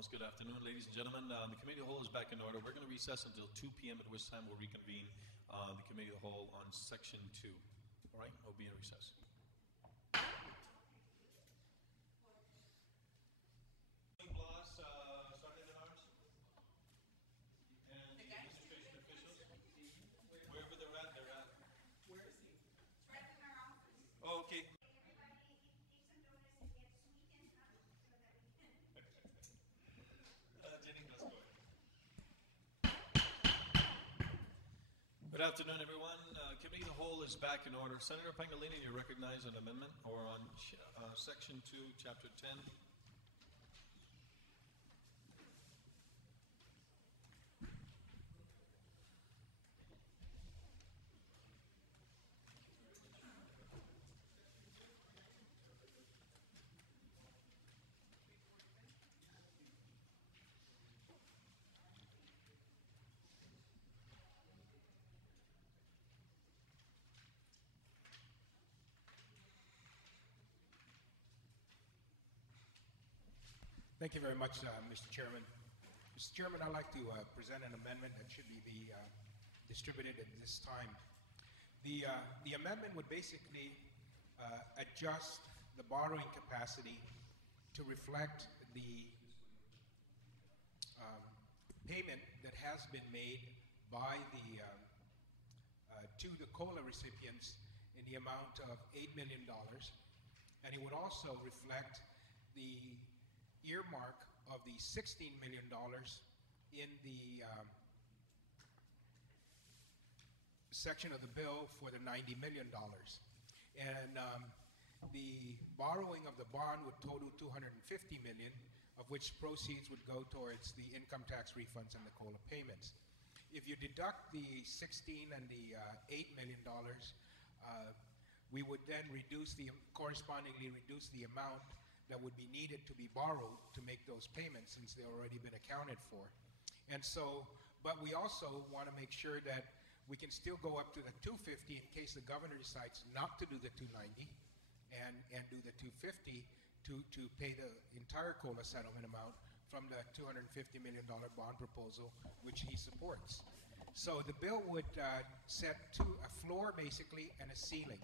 Most good afternoon, ladies and gentlemen. The committee of the whole is back in order. We're going to recess until 2 p.m., at which time we'll reconvene the committee of the whole on section 2. All right, we'll be in recess. Sergeant at Arms, and the administration officials, wherever they're at, they're at. Where is he? It's right in our office. Oh, okay. Good afternoon, everyone. Committee of the Whole is back in order. Senator Pangilinan, you recognize an amendment or on Section 2, Chapter 10. Thank you very much, Mr. Chairman. Mr. Chairman, I'd like to present an amendment that should be distributed at this time. The amendment would basically adjust the borrowing capacity to reflect the payment that has been made by the to the COLA recipients in the amount of $8 million, and it would also reflect the earmark of the $16 million in the section of the bill for the $90 million. And the borrowing of the bond would total $250 million, of which proceeds would go towards the income tax refunds and the COLA payments. If you deduct the $16 and the $8 million, we would then correspondingly reduce the amount that would be needed to be borrowed to make those payments, since they've already been accounted for. And so, but we also want to make sure that we can still go up to the 250 in case the governor decides not to do the 290 and do the 250 to pay the entire COLA settlement amount from the $250 million bond proposal, which he supports. So the bill would set a floor basically and a ceiling.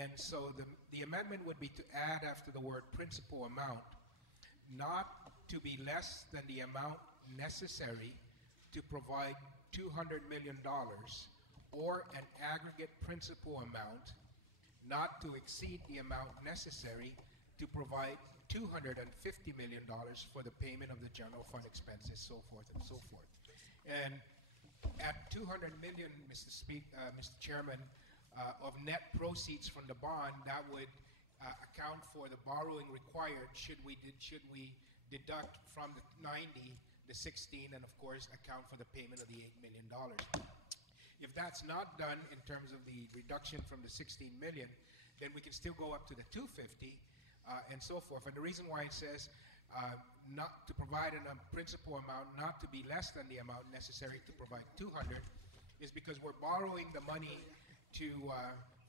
And so the amendment would be to add after the word principal amount, not to be less than the amount necessary to provide $200 million, or an aggregate principal amount not to exceed the amount necessary to provide $250 million for the payment of the general fund expenses, so forth and so forth. And at $200 million, Mr. Chairman, of net proceeds from the bond, that would account for the borrowing required should we deduct from the 90 the 16, and of course account for the payment of the $8 million. If that's not done in terms of the reduction from the 16 million, then we can still go up to the 250 and so forth. And the reason why it says not to provide a principal amount not to be less than the amount necessary to provide 200 is because we're borrowing the money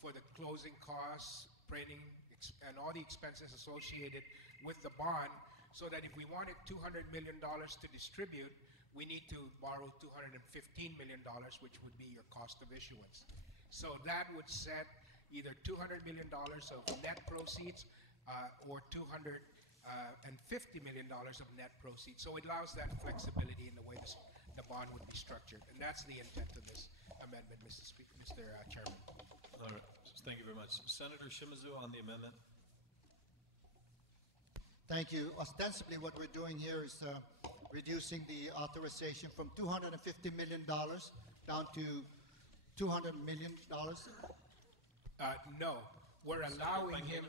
for the closing costs, printing, and all the expenses associated with the bond, so that if we wanted $200 million to distribute, we need to borrow $215 million, which would be your cost of issuance. So that would set either $200 million of net proceeds or $250 million of net proceeds. So it allows that flexibility in the way the bond would be structured. And that's the intent of this amendment, Mr. Chairman. All right. Thank you very much. Senator Shimizu on the amendment. Thank you. Ostensibly, what we're doing here is reducing the authorization from $250 million down to $200 million. No, we're allowing him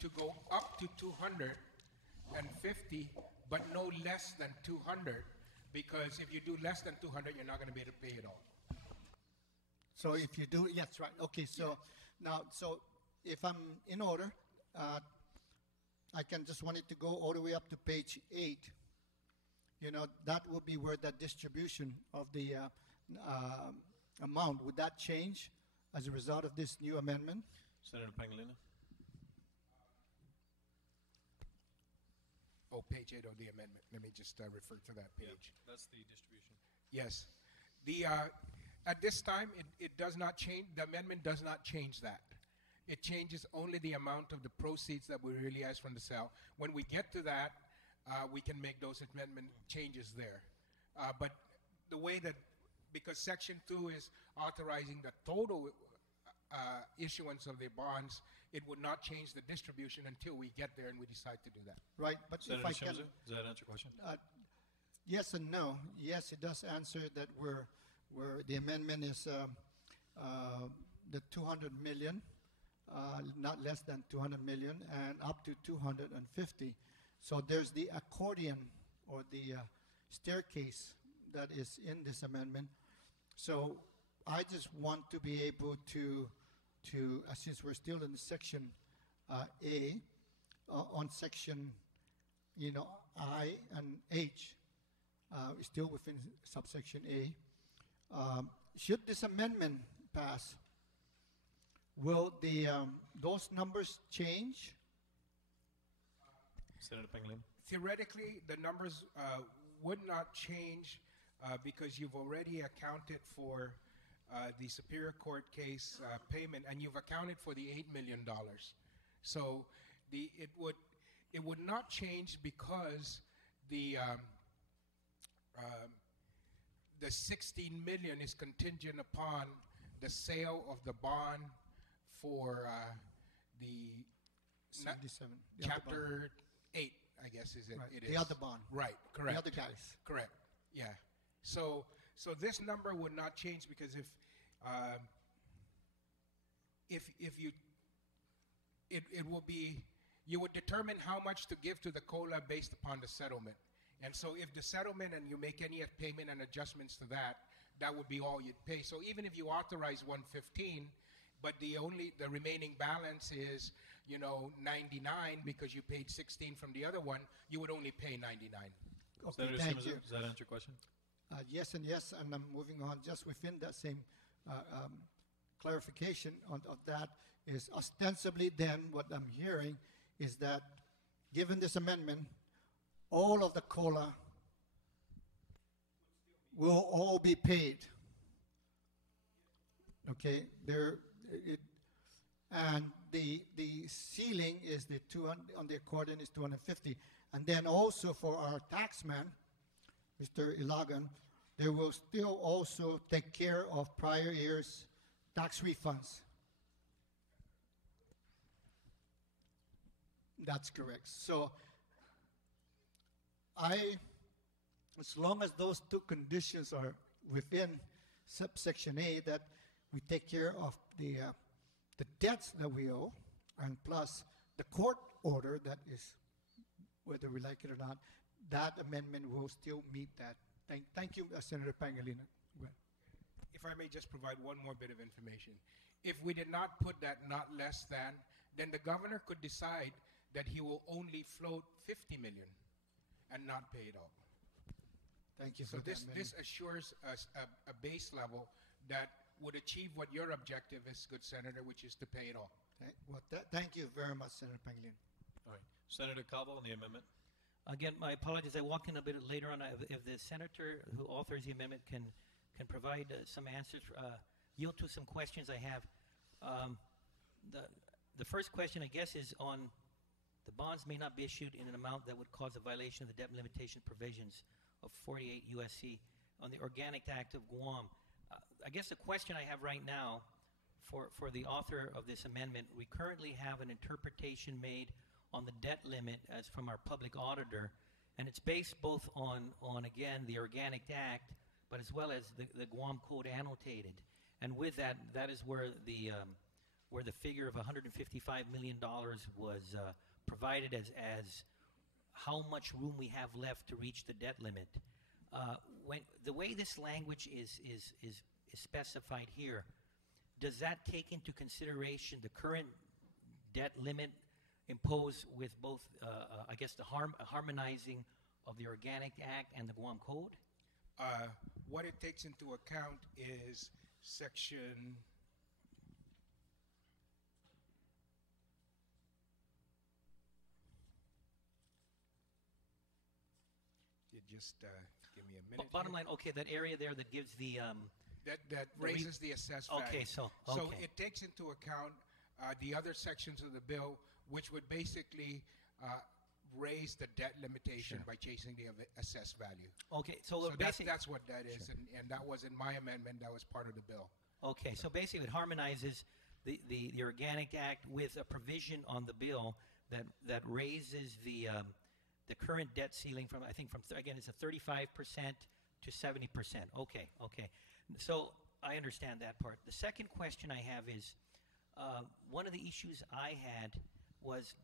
to go up to 250, but no less than 200, because if you do less than 200, you're not going to be able to pay it all. So if you do, yes, right. Okay, so now, so if I'm in order, I can just want it to go all the way up to page 8. You know, that would be where that distribution of the amount, would that change as a result of this new amendment? Senator Pangilinan. Oh, page 8 of the amendment. Let me just refer to that Yeah, page. that's the distribution. Yes. At this time, it does not change, the amendment does not change that. It changes only the amount of the proceeds that we realize from the sale. When we get to that, we can make those amendment changes there. But the way that, because Section 2 is authorizing the total issuance of the bonds, it would not change the distribution until we get there and we decide to do that. Right, but if Senator I can, Shimza, does that answer your question? yes and no. Yes, it does answer that where the amendment is the 200 million, not less than 200 million, and up to 250. So there's the accordion or the staircase that is in this amendment. So I just want to be able to since we're still in section A, on section, I and H, still within subsection A. Should this amendment pass, will those numbers change? Senator Pangilinan? Theoretically, the numbers would not change because you've already accounted for the Superior Court case payment, and you've accounted for the $8 million. So it would not change because the 16 million is contingent upon the sale of the bond for the 77. The other bond. Chapter 8, I guess is it. Right. It The is. other bond. Right. Correct. The other guys. Correct. Yeah. So this number would not change because if you, it will be, you would determine how much to give to the COLA based upon the settlement. And so if the settlement and you make any payment and adjustments to that, that would be all you'd pay. So even if you authorize 115, but the remaining balance is, 99 because you paid 16 from the other one, you would only pay 99. Okay, Senator thank Shimza, you. does that answer your question? Yes and yes, and I'm moving on. Just within that same clarification of that is ostensibly then what I'm hearing is that given this amendment, all of the COLA will all be paid. Okay, and the ceiling is the 200 on the accordion is 250, and then also for our taxman, Mr. Ilagan, they will still also take care of prior years' tax refunds. That's correct. So as long as those two conditions are within subsection A, that we take care of the debts that we owe, and plus the court order that is, whether we like it or not, that amendment will still meet that. Thank you, Senator Pangilinan. Go ahead. If I may just provide one more bit of information. If we did not put that not less than, then the governor could decide that he will only float 50 million and not pay it all. Thank you So for that this assures us a base level that would achieve what your objective is, good Senator, which is to pay it all. Thank you very much, Senator Pangilinan. All right. Senator Calvo on the amendment. Again, my apologies. I walked in a bit later on. If the senator who authors the amendment can provide some answers, yield to some questions I have. The first question, I guess, is on the bonds may not be issued in an amount that would cause a violation of the debt limitation provisions of 48 USC on the Organic Act of Guam. I guess the question I have right now for the author of this amendment, we currently have an interpretation made on the debt limit as from our public auditor, and it's based both on again, the Organic Act, but as well as the Guam Code annotated. And with that, that is where the figure of $155 million was provided as how much room we have left to reach the debt limit. When the way this language is specified here, does that take into consideration the current debt limit imposed with both, I guess, the harmonizing of the Organic Act and the Guam Code? What it takes into account is section just give me a minute. Bottom here. line, okay, that area there that gives the, That raises the assessed value. okay, so, So okay. it takes into account the other sections of the bill, which would basically raise the debt limitation by chasing the assessed value. Okay, so So basically, that's what that is, and that was in my amendment, that was part of the bill. okay, so basically it harmonizes the Organic Act with a provision on the bill that raises the current debt ceiling from, I think again, it's a 35% to 70%. Okay, okay. So I understand that part. The second question I have is, one of the issues I had was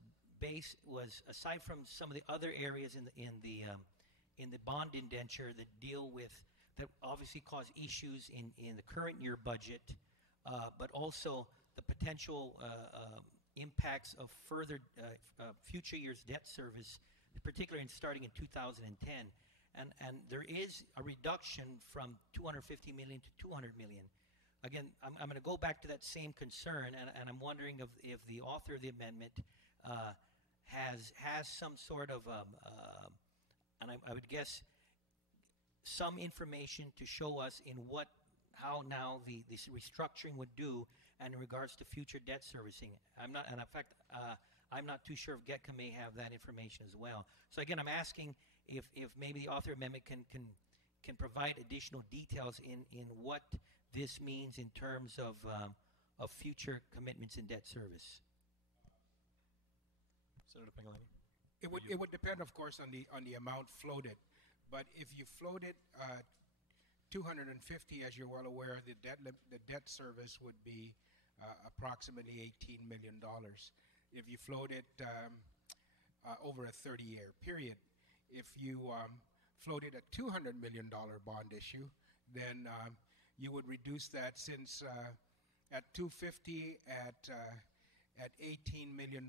aside from some of the other areas in the bond indenture that deal with, that obviously cause issues in the current year budget, but also the potential impacts of further future years debt service, particularly starting in 2010. And there is a reduction from 250 million to 200 million. Again, I'm going to go back to that same concern, and I'm wondering if the author of the amendment has some sort of, and I would guess, some information to show us in how now this restructuring would do, and in regards to future debt servicing. I'm not, and in fact, I'm not too sure if GETCA may have that information as well. So again, I'm asking if maybe the author amendment can provide additional details in what this means in terms of future commitments in debt service. Senator Pangilinan? It would depend, of course, on the amount floated. But if you floated 250, as you're well aware, the debt service would be approximately $18 million. If you float it over a 30-year period, if you floated a $200 million bond issue, then you would reduce that, since at 250 at $18 million,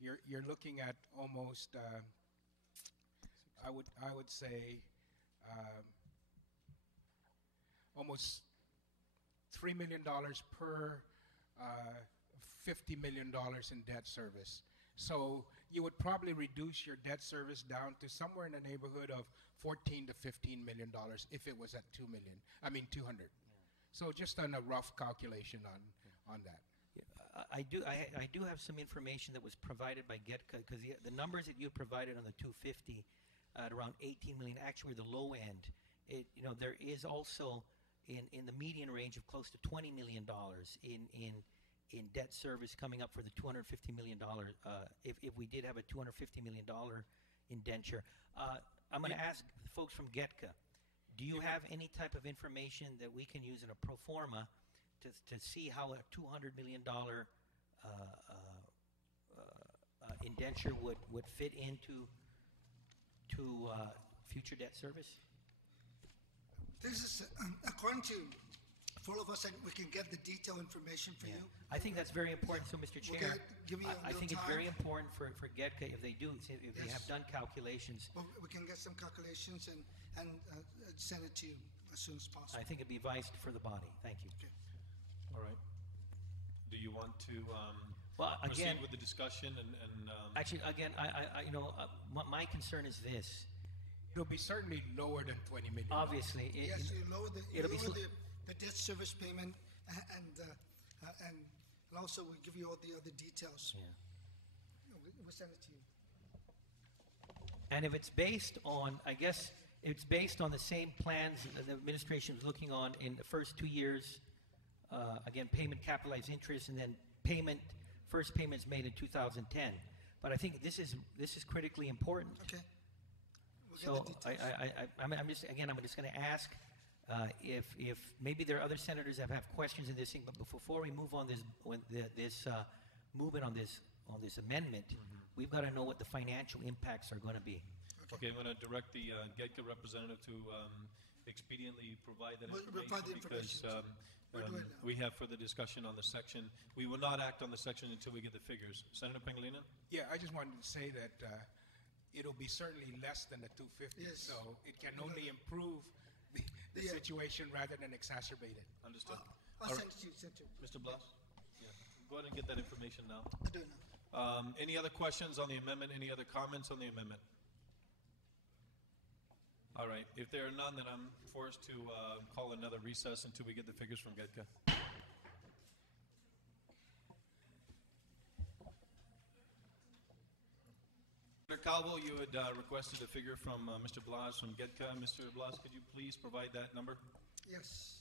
you're looking at almost I would say almost $3 million per $50 million in debt service. So you would probably reduce your debt service down to somewhere in the neighborhood of $14 to $15 million if it was at 200. So just on a rough calculation on that. I do have some information that was provided by GETCA, because the numbers that you provided on the 250 at around 18 million actually were the low end. There is also in the median range of close to $20 million in debt service coming up for the $250 million, if we did have a $250 million indenture. I'm going to ask folks from GETCA, do you have any type of information that we can use in a pro forma to see how a $200 million indenture would fit into future debt service? This is, according to full of us, and we can get the detailed information for you. I think that's very important. So, Mr. We'll Chair, give you a I think little it's very time. important for GETCA, if they Yes. have done calculations, Well, we can get some calculations and send it to you as soon as possible. I think it'd be advised for the body. Thank you. Okay. All right. Do you want to Well, again, proceed with the discussion and actually, again, my concern is this. It'll be certainly lower than 20 million. Obviously, Yes, you lower it'll be the debt service payment, and also we'll give you all the other details. We'll send it to you. And if it's based on, I guess, it's based on the same plans that the administration is looking on in the first 2 years, again, payment capitalized interest, and then first payments made in 2010. But I think this is critically important. Okay. We'll So get the details. I'm just going to ask if maybe there are other senators that have questions in this thing, but before we move on movement on this amendment, we've got to know what the financial impacts are going to be. okay, I'm going to direct the GETCA representative to expediently provide that We'll information, provide the because information. We'll do it now. we have further discussion on the section. We will not act on the section until we get the figures. Senator Pangilinan? Yeah, I just wanted to say that it'll be certainly less than the 250, Yes. so it can only improve the Yeah. situation rather than exacerbate it. Understood. I'll All send right. it to you. Send it to you. Mr. Blas? Yeah. Go ahead and get that information now. I'll do it now. Any other questions on the amendment? Any other comments on the amendment? All right, if there are none, then I'm forced to call another recess until we get the figures from GEDCA. Mr. Calvo, you had requested a figure from Mr. Blas from GEDCA. Mr. Blas, could you please provide that number? Yes.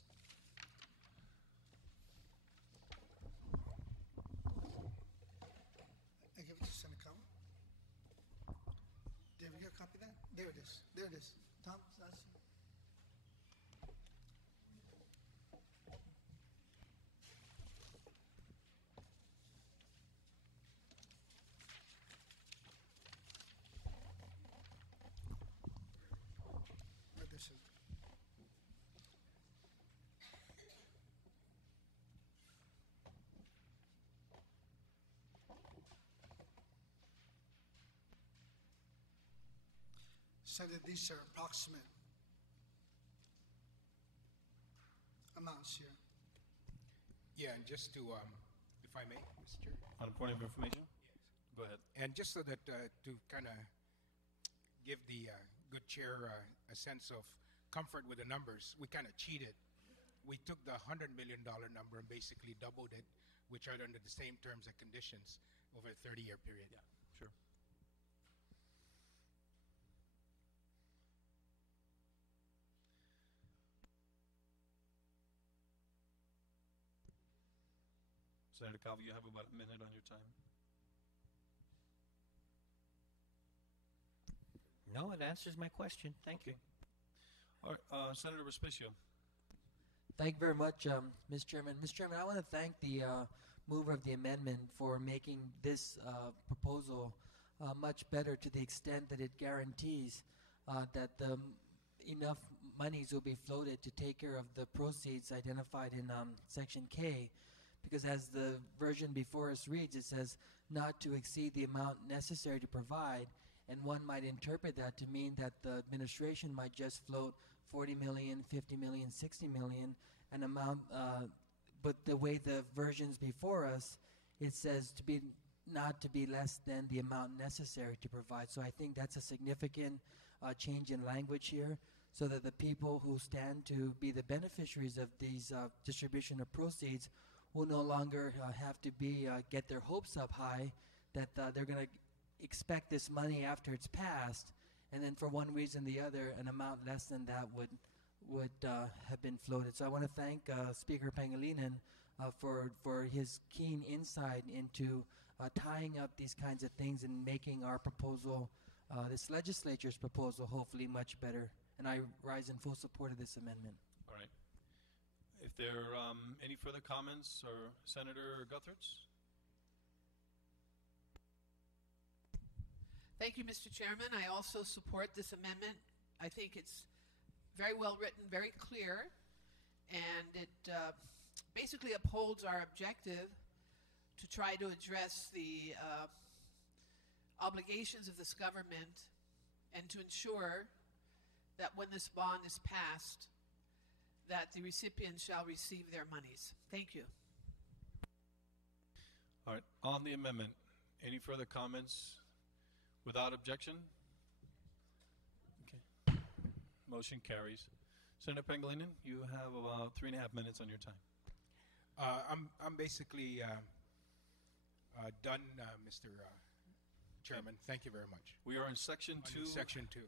I give it to Senator Calvo. Did we get a copy of that? There it is. There it is. Tom, that's where this is. So that these are approximate amounts here. Yeah, and just to, if I may, Mr. Chair. On a point of information? Go ahead. And just so that to kind of give the good chair a sense of comfort with the numbers, we kind of cheated. We took the $100 million number and basically doubled it, which are under the same terms and conditions over a 30-year period. Yeah, sure. Senator Calvo, you have about a minute on your time. No, it answers my question. Thank you. All right, Senator Respicio. Thank you very much, Mr. Chairman. Mr. Chairman, I want to thank the mover of the amendment for making this proposal much better to the extent that it guarantees that enough monies will be floated to take care of the proceeds identified in Section K, because as the version before us reads, it says not to exceed the amount necessary to provide, and one might interpret that to mean that the administration might just float 40 million, 50 million, 60 million, an amount, but the way the versions before us, it says to be not to be less than the amount necessary to provide. So I think that's a significant change in language here, so that the people who stand to be the beneficiaries of these distribution of proceeds will no longer have to be get their hopes up high that they're going to expect this money after it's passed, and then for one reason or the other, an amount less than that would have been floated. So I want to thank Speaker Pangilinan for his keen insight into tying up these kinds of things and making our proposal, this legislature's proposal, hopefully much better. And I rise in full support of this amendment. All right. If there are any further comments, or Senator Guthertz? Thank you, Mr. Chairman. I also support this amendment. I think it's very well written, very clear, and it basically upholds our objective to try to address the obligations of this government and to ensure that when this bond is passed, that the recipients shall receive their monies. Thank you. All right. On the amendment, any further comments? Without objection? Okay. Motion carries. Senator Pangilinan, you have about 3.5 minutes on your time. I'm basically done, Mr. Chairman. Thank you very much. We are in Section 2. Section 2.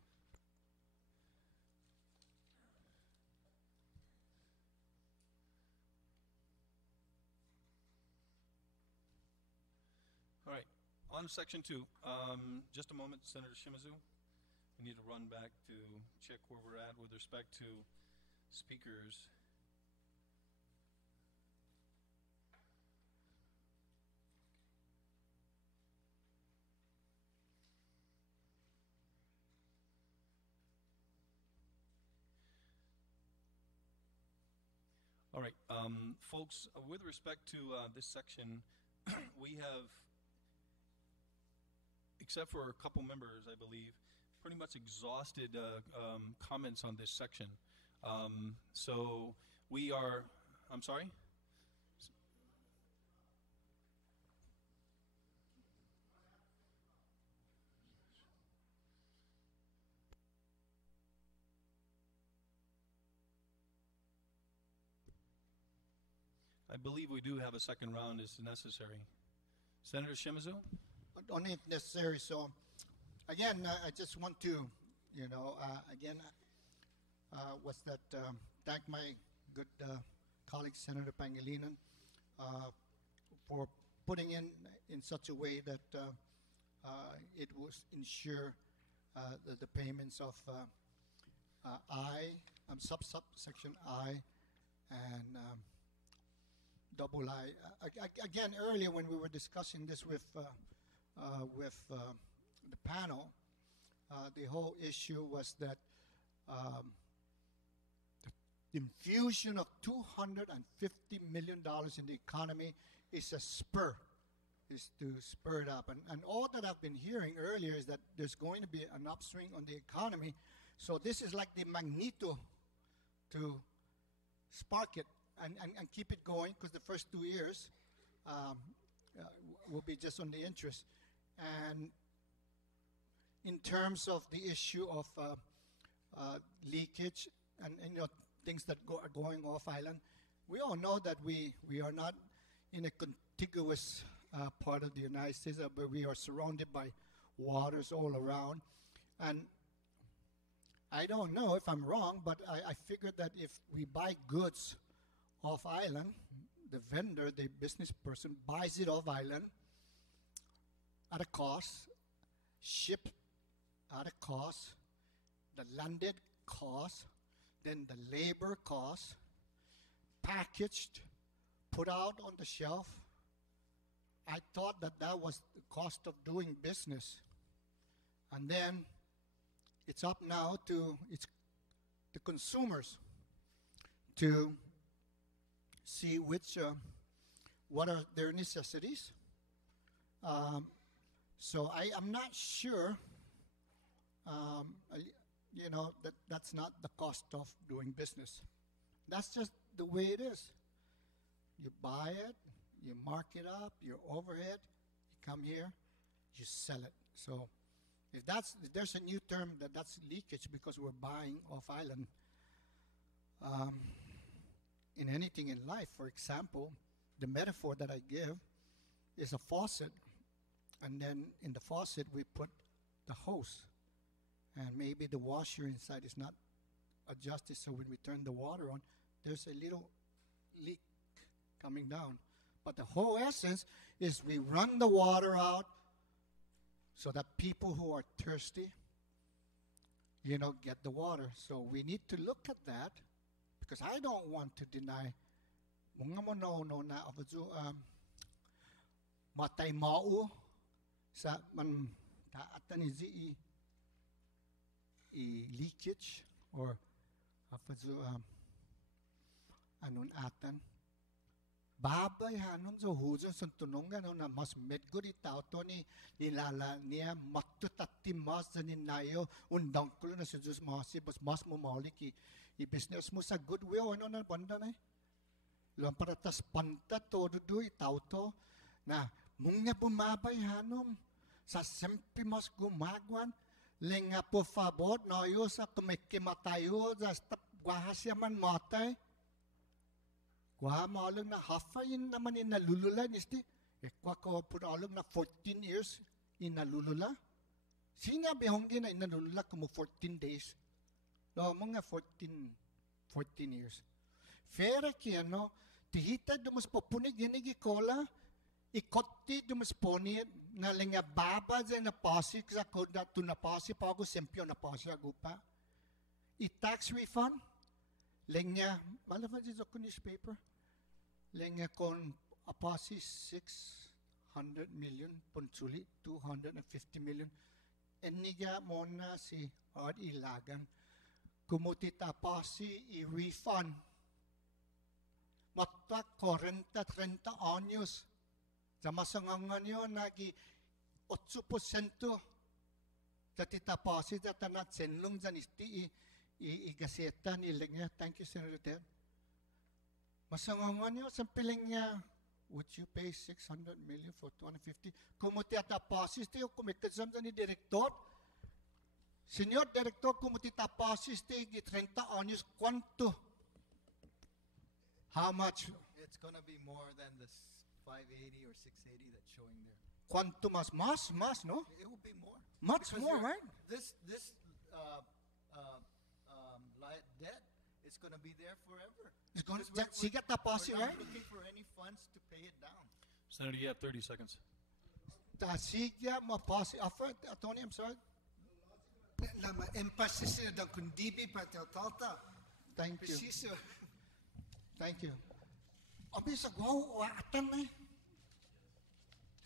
All right. On Section 2, just a moment, Senator Shimizu. We need to run back to check where we're at with respect to speakers. All right, folks, with respect to this section, we have, except for a couple members, I believe, pretty much exhausted comments on this section. So we are, I'm sorry? I believe we do have a second round is necessary. Senator Shimizu? Only if necessary. So, again, I just want to, again, thank my good colleague Senator Pangilinan for putting in such a way that it will ensure the payments of subsection I and double I. Again, earlier when we were discussing this with the panel, the whole issue was that the infusion of $250 million in the economy is to spur it up. And all that I've been hearing earlier is that there's going to be an upswing on the economy. So this is like the magneto to spark it and keep it going, because the first 2 years will be just on the interest. And in terms of the issue of leakage and things that are going off island, we all know that we are not in a contiguous part of the United States, but we are surrounded by waters all around. And I don't know if I'm wrong, but I figured that if we buy goods off island, the vendor, the business person, buys it off island at a cost, shipped at a cost, the landed cost, then the labor cost, packaged, put out on the shelf. I thought that was the cost of doing business. And then it's up now to the consumers to see what are their necessities. So I'm not sure, that's not the cost of doing business. That's just the way it is. You buy it, you mark it up, your overhead, you come here, you sell it. So if there's a new term that's leakage because we're buying off island, in anything in life, for example, the metaphor that I give is a faucet, and then in the faucet we put the hose, and maybe the washer inside is not adjusted, so when we turn the water on, there's a little leak coming down. But the whole essence is we run the water out so that people who are thirsty, get the water. So we need to look at that, because I don't want to deny mga mono na matay mau sa man taatan is leakage or anon atan babay hanon so hujon son tunongan na mas medgo di tao to ni nilala niya matutati mas ni nayo undang kulo na sa Diyos masi mas mo mauliki i-business mo sa goodwill na banda na luang paratas panta todo do itaw to na mga bumabay hanom sa sempi mas gumagwan lenga por favor noyo sa kumikimatayo sa guahasya man matay guha maulong na hafayin naman inalulula nisti kwa ko punalong na 14 years inalulula sinabi honggi na inalulula kumo 14 days no mga 14 years fera kiano tihita dumas popunig ginigi kola ikotti dumas poni na lenga baba dyan na pasi sa koda to na pasi pa ako sempyo na pasi agupa i-tax refund lenga malaman dyan sa newspaper lenga kon apasi 600 million punsuli 250 million eniga mo na si Ard Ilagan kumutit apasi i-refund mata 40-30 anyos sa masangangan yun nagi 8% sa titapasi sa tanat senlong dyan isti i-gaseta nilang niya. Thank you, Senator Ted. Masangangan yun, sampiling niya, would you pay 600 million for 250? Kumuti at tapasi, iti yung kumikasam sa ni Direktor. Senyor Direktor, kumuti tapasi, iti 30 anyos, kwanto? How much? it's going to be more than this 580 or 680 that's showing there. Quanto más, no? It will be more. Much Because more, right? This debt is going to be there forever. It's going to, Because siga tapos, we're right? not looking for any funds to pay it down. Senator, you have 30 seconds. Siga mapasi. Attorney, I'm sorry. Lama emphasis na dan kundibi pa tauta. Thank you. Preciso. Thank you. Abi sa gwaw atan na.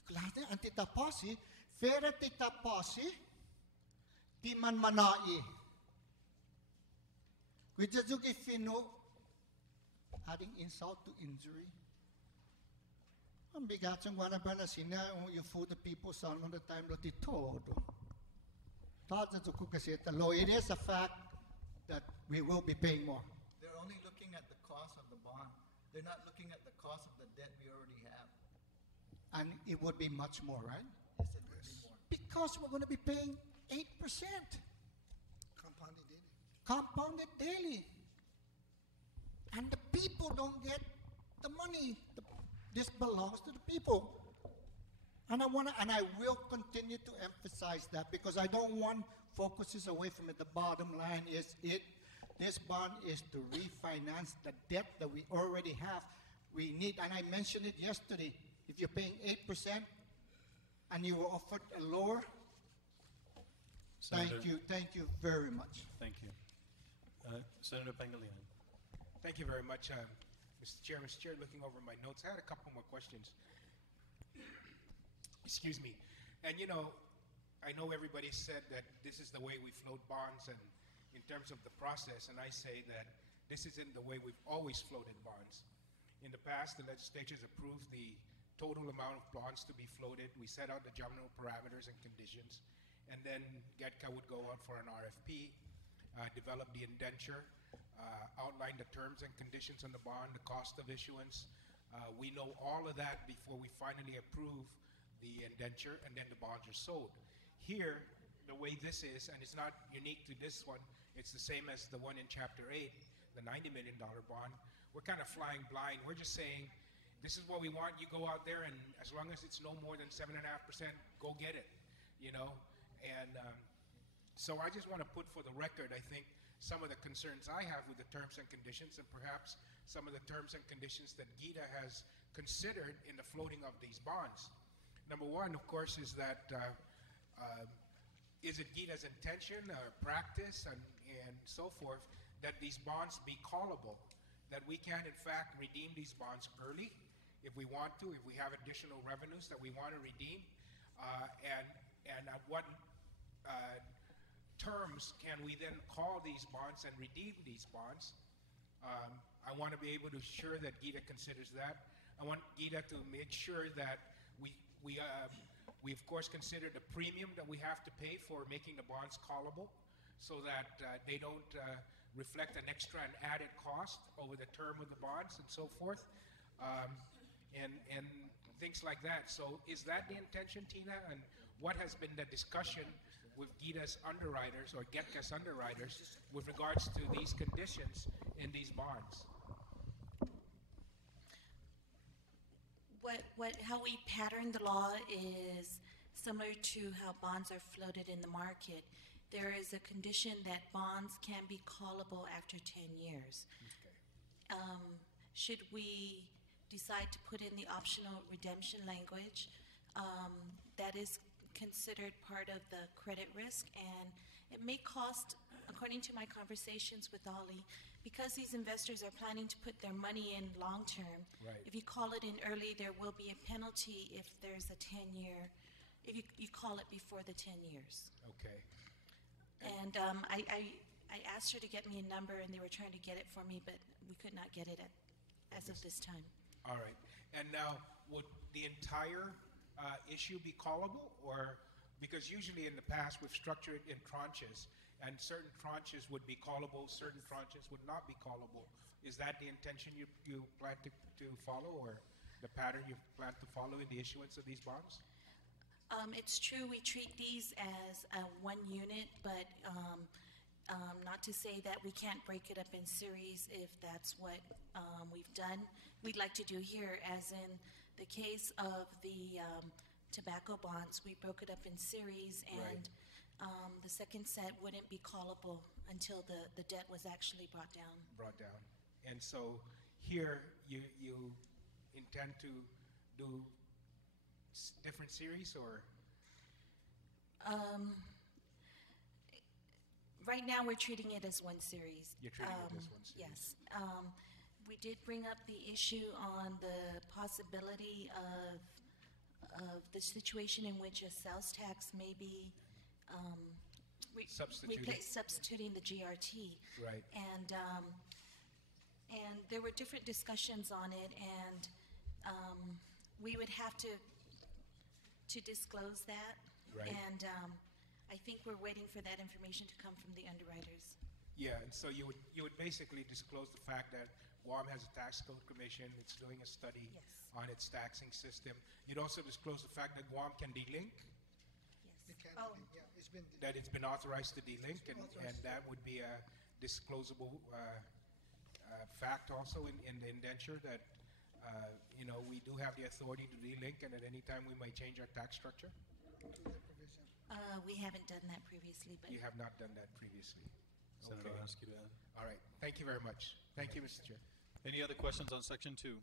Klase anti tapasi, fere ti tapasi, ti man manai. Kwijajuki fino, adding insult to injury. Ang bigat ng wana ba na sina, you fool the people sa all the time lo ti todo. It is a fact that we will be paying more. They're only looking at the cost of the bond. They're not looking at the cost of the debt we already have. And it would be much more, right? Yes, it would be more. Because we're going to be paying 8%. Compounded daily. Compounded daily. And the people don't get the money. This belongs to the people. And I will continue to emphasize that because I don't want focuses away from it. The bottom line is this bond is to refinance the debt that we already have. We need, and I mentioned it yesterday, if you're paying 8% and you were offered a lower, Senator, thank you very much. Thank you. Senator Pangilinan. Thank you very much, Mr. Chair. Mr. Chair, looking over my notes, I had a couple more questions. Excuse me. And I know everybody said that this is the way we float bonds and in terms of the process, and I say that this isn't the way we've always floated bonds. In the past, the legislature has approved the total amount of bonds to be floated. We set out the general parameters and conditions, and then GETCA would go out for an RFP, develop the indenture, outline the terms and conditions on the bond, the cost of issuance. We know all of that before we finally approve the indenture, and then the bonds are sold. Here, the way this is, and it's not unique to this one, it's the same as the one in Chapter 8, the $90 million bond. We're kind of flying blind. We're just saying, this is what we want. You go out there, and as long as it's no more than 7.5%, go get it, And so I just want to put for the record, I think, some of the concerns I have with the terms and conditions, and perhaps some of the terms and conditions that GITA has considered in the floating of these bonds. Number one, of course, is that is it GITA's intention, practice, and so forth, that these bonds be callable, that we can, in fact, redeem these bonds early if we want to, if we have additional revenues that we want to redeem, and at what terms can we then call these bonds and redeem these bonds. I want to be able to ensure that GITA considers that. I want GITA to make sure that we of course consider the premium that we have to pay for making the bonds callable, so that they don't reflect an extra and added cost over the term of the bonds and so forth, and things like that. So is that the intention, Tina? And what has been the discussion with GITA's underwriters or GETCA's underwriters with regards to these conditions in these bonds? How we pattern the law is similar to how bonds are floated in the market. There is a condition that bonds can be callable after 10 years. Okay. Should we decide to put in the optional redemption language, that is considered part of the credit risk, and it may cost, according to my conversations with Ollie, because these investors are planning to put their money in long term. Right. If you call it in early, there will be a penalty if there's a 10-year, if you call it before the 10 years. Okay. And I asked her to get me a number, and they were trying to get it for me, but we could not get it as of this time. All right. And now, would the entire issue be callable, or because usually in the past we've structured it in tranches, and certain tranches would be callable, certain tranches would not be callable. Is that the intention you plan to follow, or the pattern you plan to follow in the issuance of these bonds? It's true we treat these as one unit, but Not to say that we can't break it up in series if that's what we've done. We'd like to do here, as in the case of the tobacco bonds, we broke it up in series, and the second set wouldn't be callable until the debt was actually brought down. And so here you intend to do different series, or? Right now, we're treating it as one series. You're treating it as one series. Yes. We did bring up the issue on the possibility of the situation in which a sales tax may be substituting the GRT. Right. And there were different discussions on it, and we would have to disclose that. Right. And I think we're waiting for that information to come from the underwriters. Yeah, and so you would basically disclose the fact that Guam has a tax code commission. It's doing a study Yes. on its taxing system. You'd also disclose the fact that Guam can delink, It can Oh. be, yeah, it's been, that it's been authorized to delink, and Authorized. that would be a disclosable fact also in the indenture that, we do have the authority to delink, and at any time we might change our tax structure. to the provision. We haven't done that previously, but You have not done that previously. Senator, Okay. I'll ask you to add. All right. Thank you very much. Thank you, Mr. Chair. Any other questions on Section 2?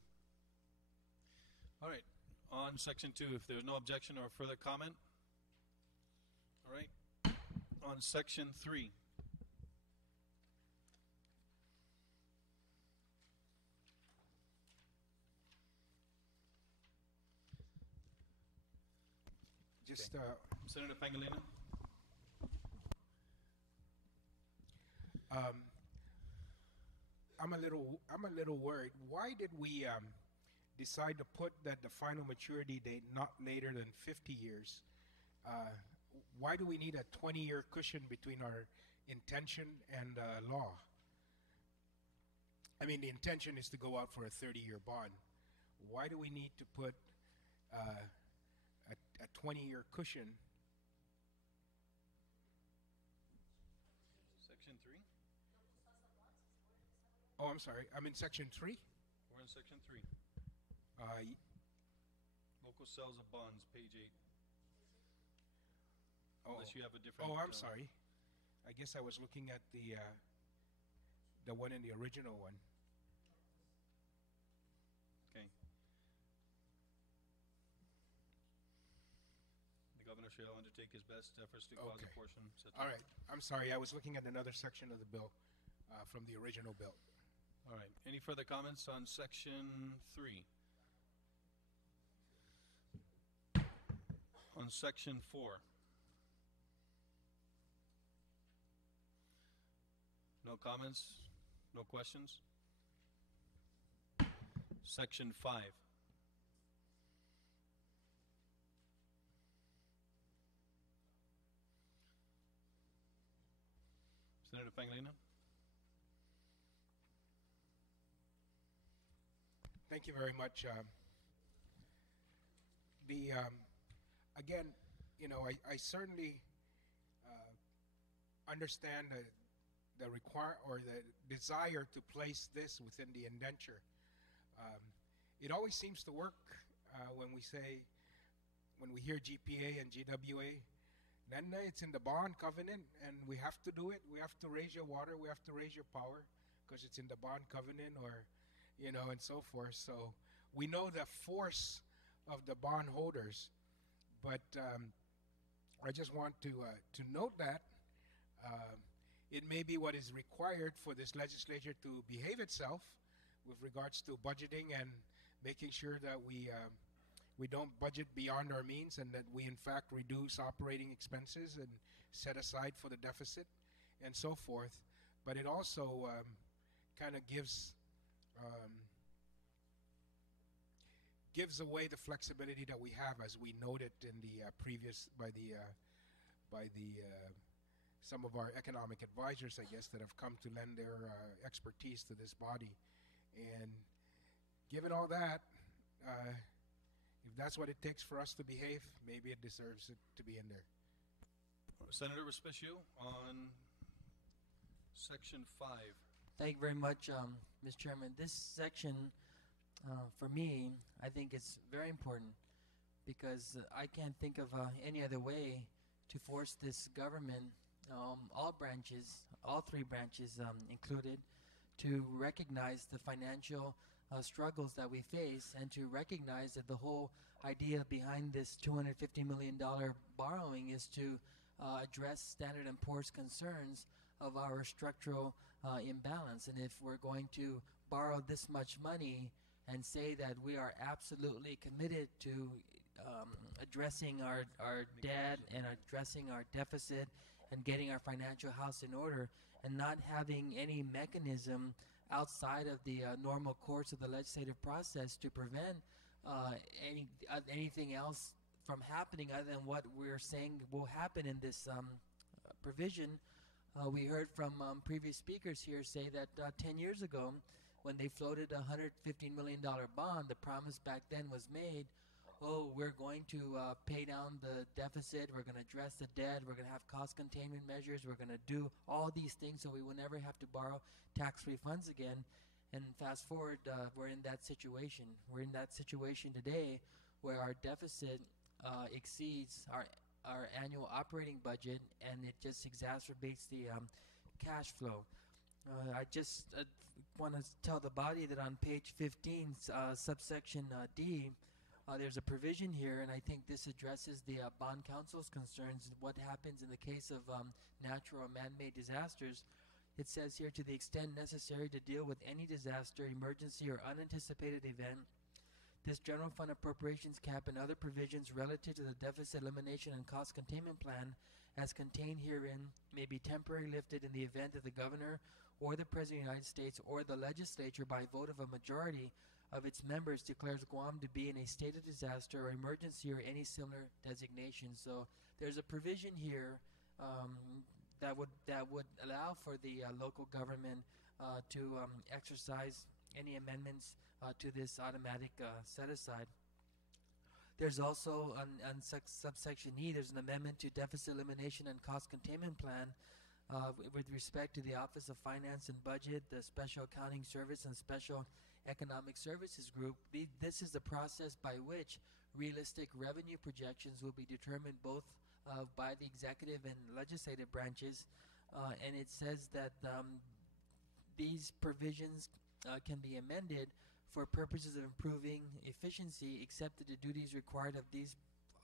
All right, on Section 2, if there's no objection or further comment? All right, on Section 3. Just, Senator Pangilinan? I'm a little worried. Why did we decide to put that the final maturity date not later than 50 years? Why do we need a 20-year cushion between our intention and law? I mean, the intention is to go out for a 30-year bond. Why do we need to put a 20-year cushion? Section 3? Oh, I'm sorry. I'm in Section 3. We're in Section 3. Y- Local sales of bonds, page 8. oh, Unless you have a different... oh, I'm sorry. I guess I was looking at the one in the original one. Okay. The governor shall undertake his best efforts to cause a Okay. portion... such All right. I'm sorry. I was looking at another section of the bill from the original bill. All right. Any further comments on Section 3? On Section 4? No comments? No questions? Section 5? Senator Pangilinan? Thank you very much. Again, I certainly understand the desire to place this within the indenture. It always seems to work when we hear GPA and GWA. Then it's in the bond covenant, and we have to do it. We have to raise your water. We have to raise your power because it's in the bond covenant, or and so forth. So we know the force of the bond holders, but I just want to note that it may be what is required for this legislature to behave itself with regards to budgeting and making sure that we don't budget beyond our means, and that we in fact reduce operating expenses and set aside for the deficit and so forth. But it also kind of gives away the flexibility that we have, as we noted in the previous by some of our economic advisors, I guess, that have come to lend their expertise to this body. And given all that, if that's what it takes for us to behave, maybe it deserves it to be in there. Senator Respicio on Section 5. Thank you very much, Mr. Chairman. This section, for me, I think it's very important because I can't think of any other way to force this government, all branches, all three branches included, to recognize the financial struggles that we face and to recognize that the whole idea behind this $250 million borrowing is to address Standard & Poor's concerns of our structural imbalance. And if we're going to borrow this much money and say that we are absolutely committed to addressing our debt and addressing our deficit and getting our financial house in order and not having any mechanism outside of the normal course of the legislative process to prevent anything else from happening other than what we're saying will happen in this provision. We heard from previous speakers here say that 10 years ago, when they floated a $115 million bond, the promise back then was made, oh, we're going to pay down the deficit, we're going to address the debt, we're going to have cost containment measures, we're going to do all these things so we will never have to borrow tax-free funds again. And fast forward, we're in that situation. We're in that situation today where our deficit exceeds our annual operating budget, and it just exacerbates the cash flow. I just want to tell the body that on page 15, subsection D, there's a provision here, and I think this addresses the bond council's concerns, what happens in the case of natural or man-made disasters. It says here, to the extent necessary to deal with any disaster, emergency, or unanticipated event, this general fund appropriations cap and other provisions relative to the deficit elimination and cost containment plan as contained herein may be temporarily lifted in the event that the governor or the President of the United States or the legislature by vote of a majority of its members declares Guam to be in a state of disaster or emergency or any similar designation. So there's a provision here that would allow for the local government to exercise any amendments to this automatic set-aside. There's also on subsection E, there's an amendment to deficit elimination and cost containment plan with respect to the Office of Finance and Budget, the Special Accounting Service, and Special Economic Services Group. This is the process by which realistic revenue projections will be determined both by the executive and legislative branches, and it says that these provisions can be amended for purposes of improving efficiency, except that the duties required of these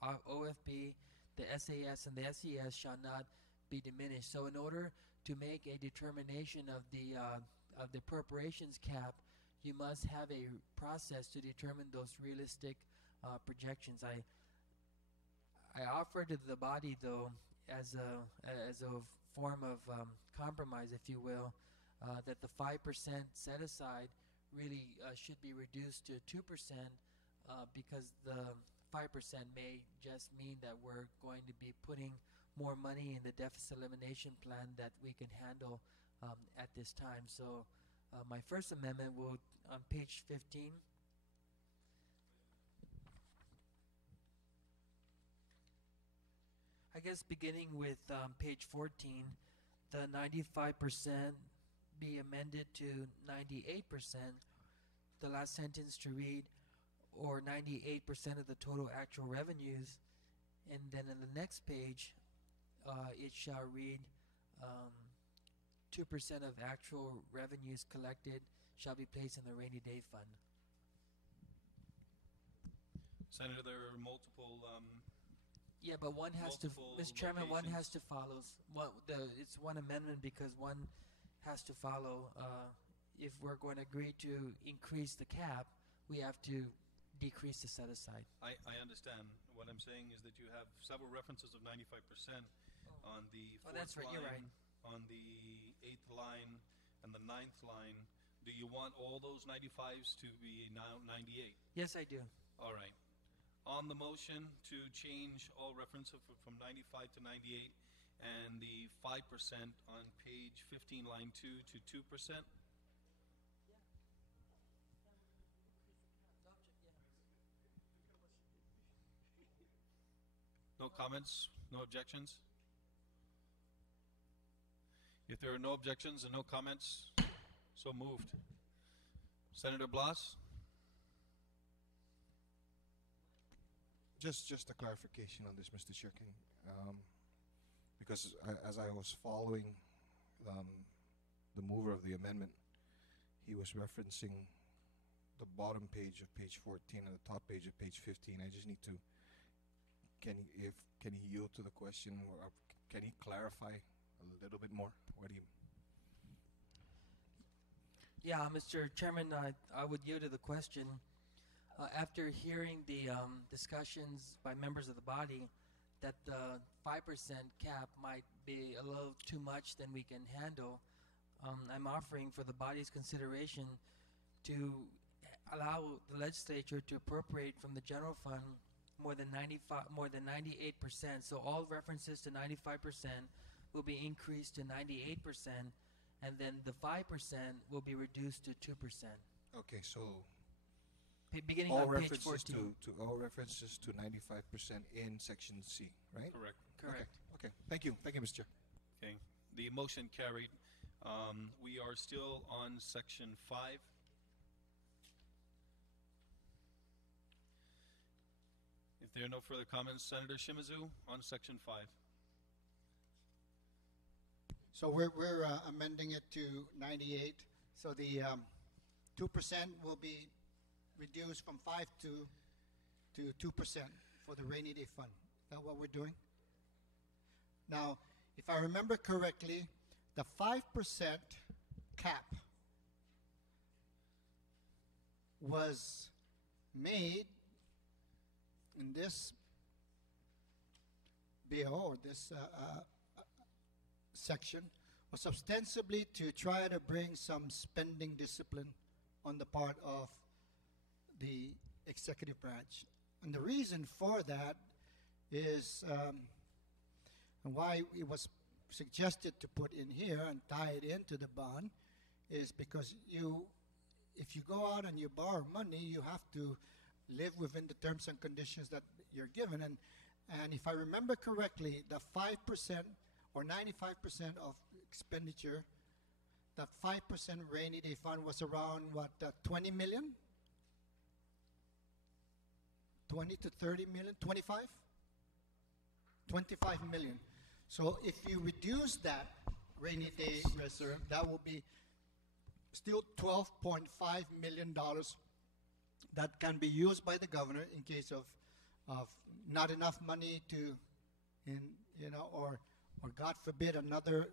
OFB, the SAS, and the SES shall not be diminished. So in order to make a determination of the appropriations cap, you must have a process to determine those realistic projections. I offer to the body, though, as a form of compromise, if you will, that the 5% set aside really should be reduced to 2% because the 5% may just mean that we're going to be putting more money in the deficit elimination plan that we can handle at this time. So my first amendment will, on page 15, I guess beginning with page 14, the 95% be amended to 98%, the last sentence to read, or 98% of the total actual revenues, and then in the next page, it shall read 2% of actual revenues collected shall be placed in the rainy day fund. Senator, there are multiple yeah, but one has to, Mr. Chairman, one has to follow. It's one amendment because one has to follow. If we're going to agree to increase the cap, we have to decrease the set aside. I understand. What I'm saying is that you have several references of 95% on the fourth that's right. line, You're right. on the 8th line, and the 9th line. Do you want all those 95s to be now 98? Yes, I do. All right. On the motion to change all reference from 95 to 98 and the 5% on page 15, line 2 to 2%. No comments? No objections? If there are no objections and no comments, so moved. Senator Blas? Just a clarification on this, Mr. Chair, because as I was following the mover of the amendment, he was referencing the bottom page of page 14 and the top page of page 15. I just need to, can he yield to the question, or can he clarify a little bit more? What do you? Yeah, Mr. Chairman, I would yield to the question. After hearing the discussions by members of the body that the 5% cap might be a little too much than we can handle, I'm offering for the body's consideration to allow the legislature to appropriate from the general fund more than 98%. So all references to 95% will be increased to 98%, and then the 5% will be reduced to 2%. Okay, so Beginning all on page references 14. to all references to 95% in section C, right? Correct. Correct. Okay. Thank you, Mr. Chair. Okay. The motion carried. We are still on section 5. If there are no further comments, Senator Shimizu on section 5. So we're amending it to 98. So the 2% will be reduced from 5 to 2% for the rainy day fund. Is that what we're doing? Now, if I remember correctly, the 5% cap was made in this bill, or this section, was ostensibly to try to bring some spending discipline on the part of the executive branch. And the reason for that is, and why it was suggested to put in here and tie it into the bond, is because if you go out and you borrow money, you have to live within the terms and conditions that you're given. And if I remember correctly, the 5% or 95% of expenditure, that 5% rainy day fund was around, what, 20 million? 20 to 30 million? 25? 25 million. So if you reduce that rainy day reserve, that will be still $12.5 million that can be used by the governor in case of not enough money to, or God forbid another,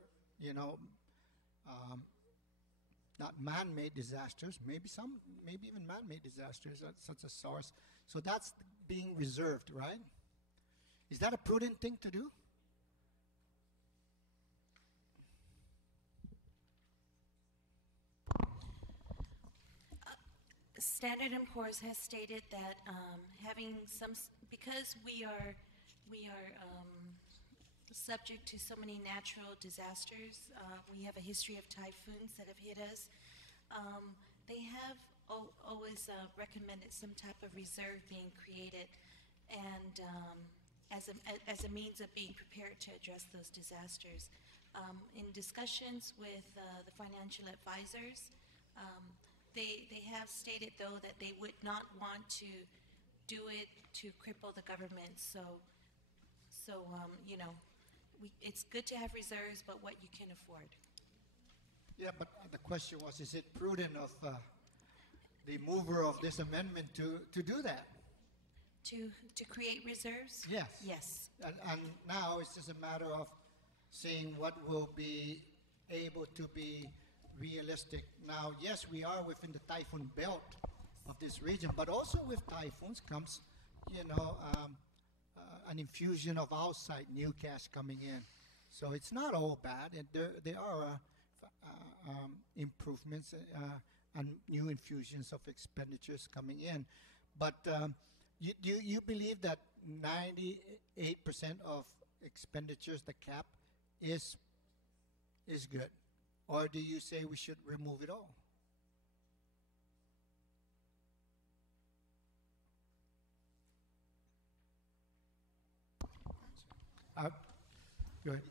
not man-made disasters, maybe even man-made disasters, such as SARS. So that's being reserved, right? Is that a prudent thing to do? Standard & Poor's has stated that having because we are subject to so many natural disasters, we have a history of typhoons that have hit us. They have always recommended some type of reserve being created, and as a means of being prepared to address those disasters. In discussions with the financial advisors, they have stated, though, that they would not want to do it to cripple the government. So it's good to have reserves, but what you can afford. Yeah, but the question was, is it prudent of the mover of this amendment to do that? To create reserves? Yes. Yes. And now it's just a matter of seeing what will be able to be realistic. Now, yes, we are within the typhoon belt of this region, but also with typhoons comes, an infusion of outside new cash coming in. So it's not all bad, and there are improvements and new infusions of expenditures coming in. But you believe that 98% of expenditures, the cap, is good? Or do you say we should remove it all? It's Go ahead.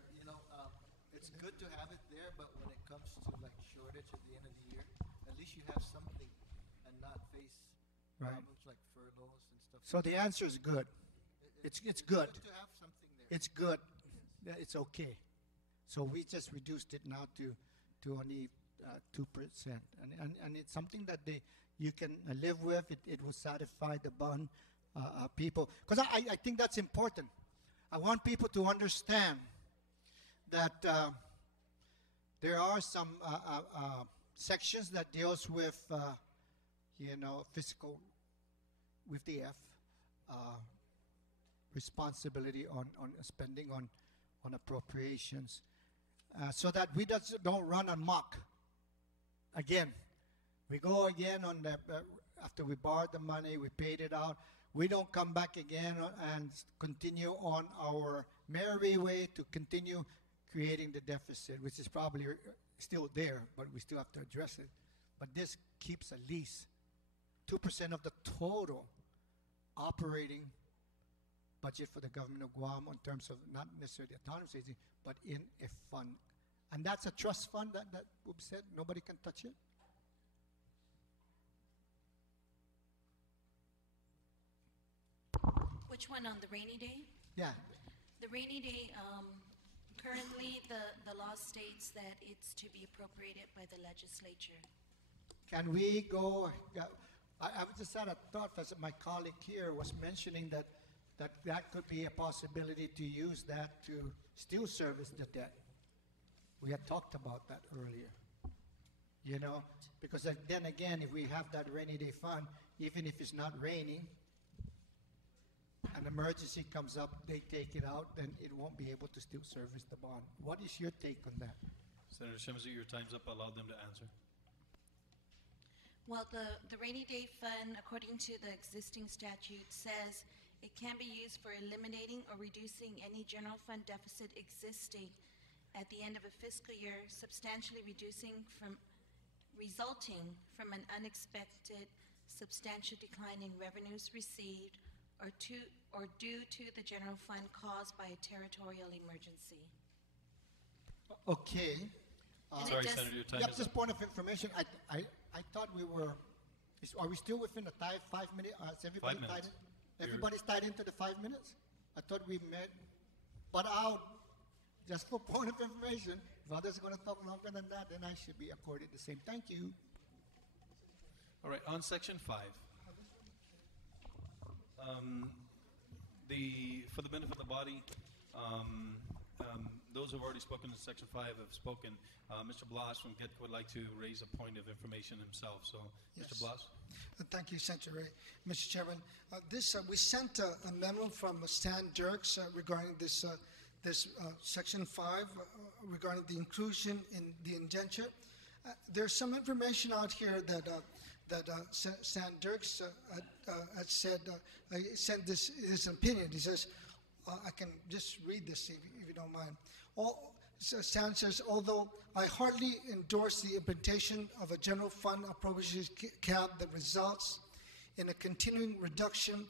It's good to have it there, but when it comes to like shortage at the end of the year, at least you have something and not face Right. problems like furloughs and stuff. So the answer is good. It's good. to have something there. It's good. Yeah, it's okay. So we just reduced it now to only 2%, and it's something that you can live with. It will satisfy the bond people, because I think that's important. I want people to understand that there are some sections that deals with fiscal, with the responsibility on spending on appropriations, so that we don't run amok. Again, we go again on the after we borrowed the money, we paid it out. We don't come back again and continue on our merry way to continue creating the deficit, which is probably still there, but we still have to address it. But this keeps at least 2% of the total operating budget for the government of Guam in terms of not necessarily the autonomous agency, but in a fund. And that's a trust fund that Bob said, nobody can touch it. Which one, on the rainy day? Yeah. The rainy day, currently the law states that it's to be appropriated by the legislature. Can we go? I just had a thought, as my colleague here was mentioning that could be a possibility to use that to still service the debt. We had talked about that earlier. Because then again, if we have that rainy day fund, even if it's not raining, an emergency comes up, they take it out, then it won't be able to still service the bond. What is your take on that? Senator Shimzu, your time's up. Allow them to answer. Well, the rainy day fund, according to the existing statute, says it can be used for eliminating or reducing any general fund deficit existing at the end of a fiscal year, substantially resulting from an unexpected substantial decline in revenues received or due to the general fund caused by a territorial emergency. Okay. Sorry, Senator, your time is Just up. point of information. I thought we were. Are we still within the 5 minute? Is everybody 5 minutes. tied in? Everybody's tied into the 5 minutes. I thought we met, but just for point of information, if others are going to talk longer than that, then I should be accorded the same. Thank you. All right, on Section 5. For the benefit of the body, those who have already spoken in Section 5 have spoken. Mr. Blas from GETCO would like to raise a point of information himself. So, Yes. Mr. Blas. Thank you, Senator Ray. Mr. Chairman, we sent a memo from Stan Dirks regarding this Section 5 regarding the inclusion in the indenture. There's some information out here that Stan Dirks had said. He sent his opinion. He says, I can just read this if you don't mind. Stan says, although I hardly endorse the implementation of a general fund appropriations cap that results in a continuing reduction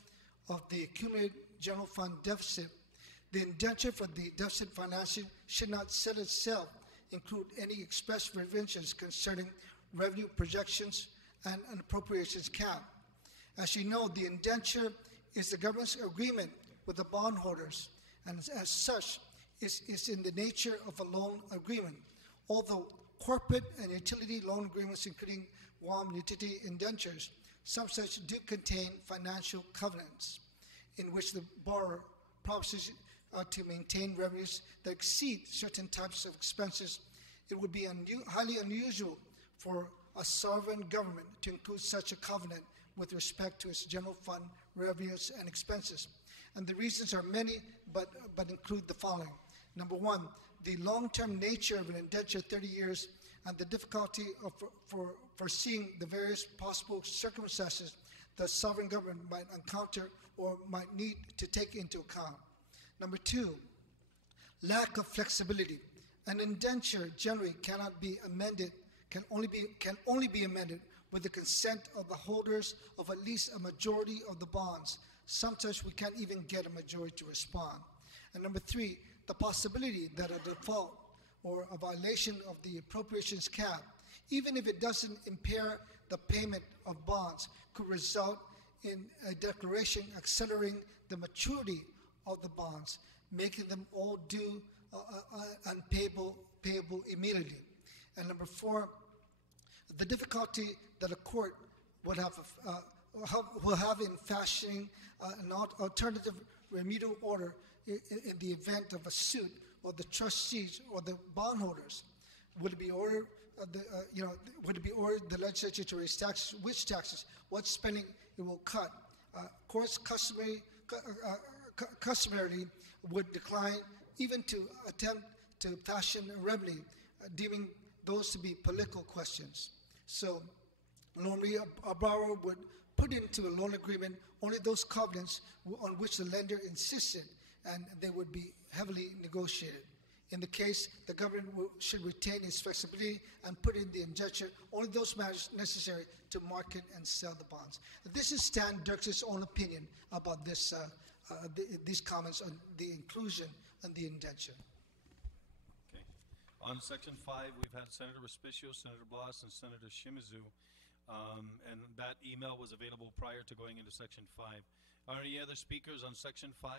of the accumulated general fund deficit, the indenture for the deficit financing should not set itself include any express provisions concerning revenue projections and an appropriations cap. As you know, the indenture is the government's agreement with the bondholders, and as such, is in the nature of a loan agreement. Although corporate and utility loan agreements, including Guam utility indentures, some such do contain financial covenants in which the borrower promises to maintain revenues that exceed certain types of expenses. It would be highly unusual for a sovereign government to include such a covenant with respect to its general fund revenues and expenses. And the reasons are many, but include the following. Number one, the long-term nature of an indenture, 30 years, and the difficulty of foreseeing the various possible circumstances the sovereign government might encounter or might need to take into account. Number two, lack of flexibility. An indenture generally cannot be amended, can only be amended with the consent of the holders of at least a majority of the bonds. Sometimes we can't even get a majority to respond. And number three, the possibility that a default or a violation of the appropriations cap, even if it doesn't impair the payment of bonds, could result in a declaration accelerating the maturity of the bonds, making them all due and payable immediately. And number 4, the difficulty that a court will have in fashioning an alternative remedial order in the event of a suit of the trustees or the bondholders. Would it be ordered the legislature to raise taxes? Which taxes? What spending it will cut? Courts customarily would decline even to attempt to fashion a remedy, deeming those to be political questions. So normally a borrower would put into a loan agreement only those covenants on which the lender insisted, and they would be heavily negotiated. In the case, the government should retain its flexibility and put in the indenture only those matters necessary to market and sell the bonds. This is Stan Dirks' own opinion about this, these comments on the inclusion and the indenture. Okay. On Section 5, we've had Senator Respicio, Senator Blas, and Senator Shimizu. And that email was available prior to going into Section 5. Are there any other speakers on Section 5?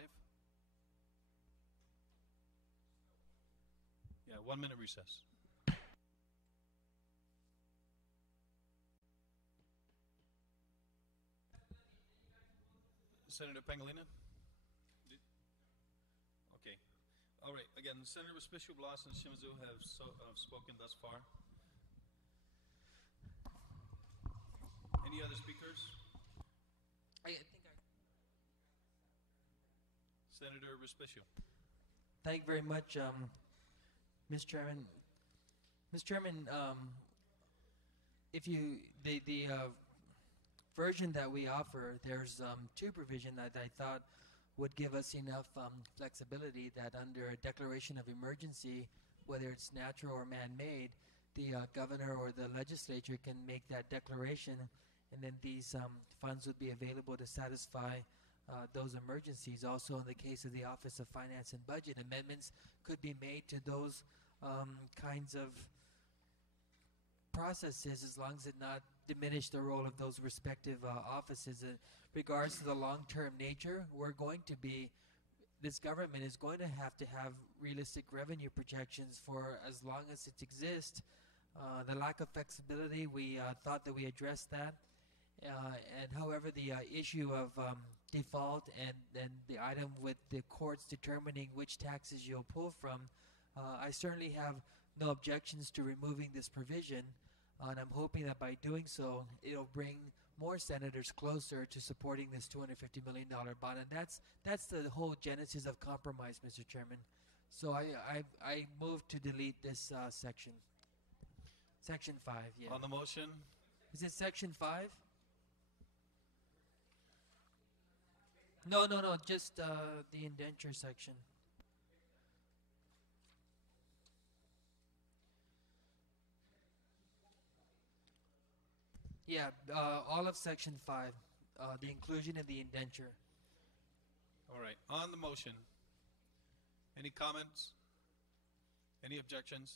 Yeah, 1 minute recess. Senator Pangilinan? Okay. All right. Again, Senator Respicio, Blas, and Shimizu have spoken thus far. Any other speakers? Senator Respicio. Thank you very much, Mr. Chairman. Mr. Chairman, if you the version that we offer, there's 2 provisions that I thought would give us enough flexibility that under a declaration of emergency, whether it's natural or man-made, the governor or the legislature can make that declaration, and then these funds would be available to satisfy those emergencies. Also, in the case of the Office of Finance and Budget, amendments could be made to those kinds of processes as long as it not diminish the role of those respective offices. In regards to the long-term nature, this government is going to have realistic revenue projections for as long as it exists. The lack of flexibility, we thought that we addressed that. And however, the issue of default and the item with the courts determining which taxes you'll pull from, I certainly have no objections to removing this provision, and I'm hoping that by doing so, it'll bring more senators closer to supporting this $250 million bond, and that's the whole genesis of compromise, Mr. Chairman. So I move to delete this section. Section 5, yeah. On the motion? Is it Section 5? No, just the indenture section. Yeah, all of Section 5, the inclusion in the indenture. All right. On the motion, any comments? Any objections?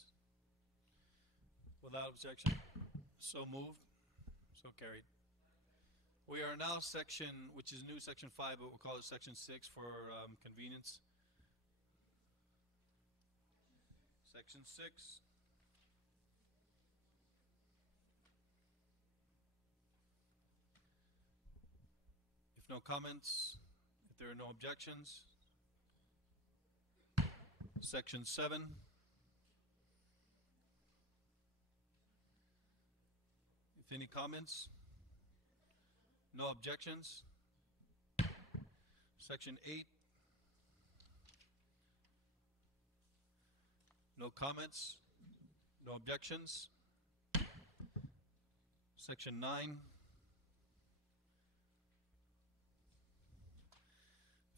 Without objection, so moved, so carried. We are now section, which is new Section 5, but we'll call it Section 6 for convenience. Section 6. If no comments, if there are no objections. Section 7. If any comments? No objections. Section 8. No comments. No objections. Section 9.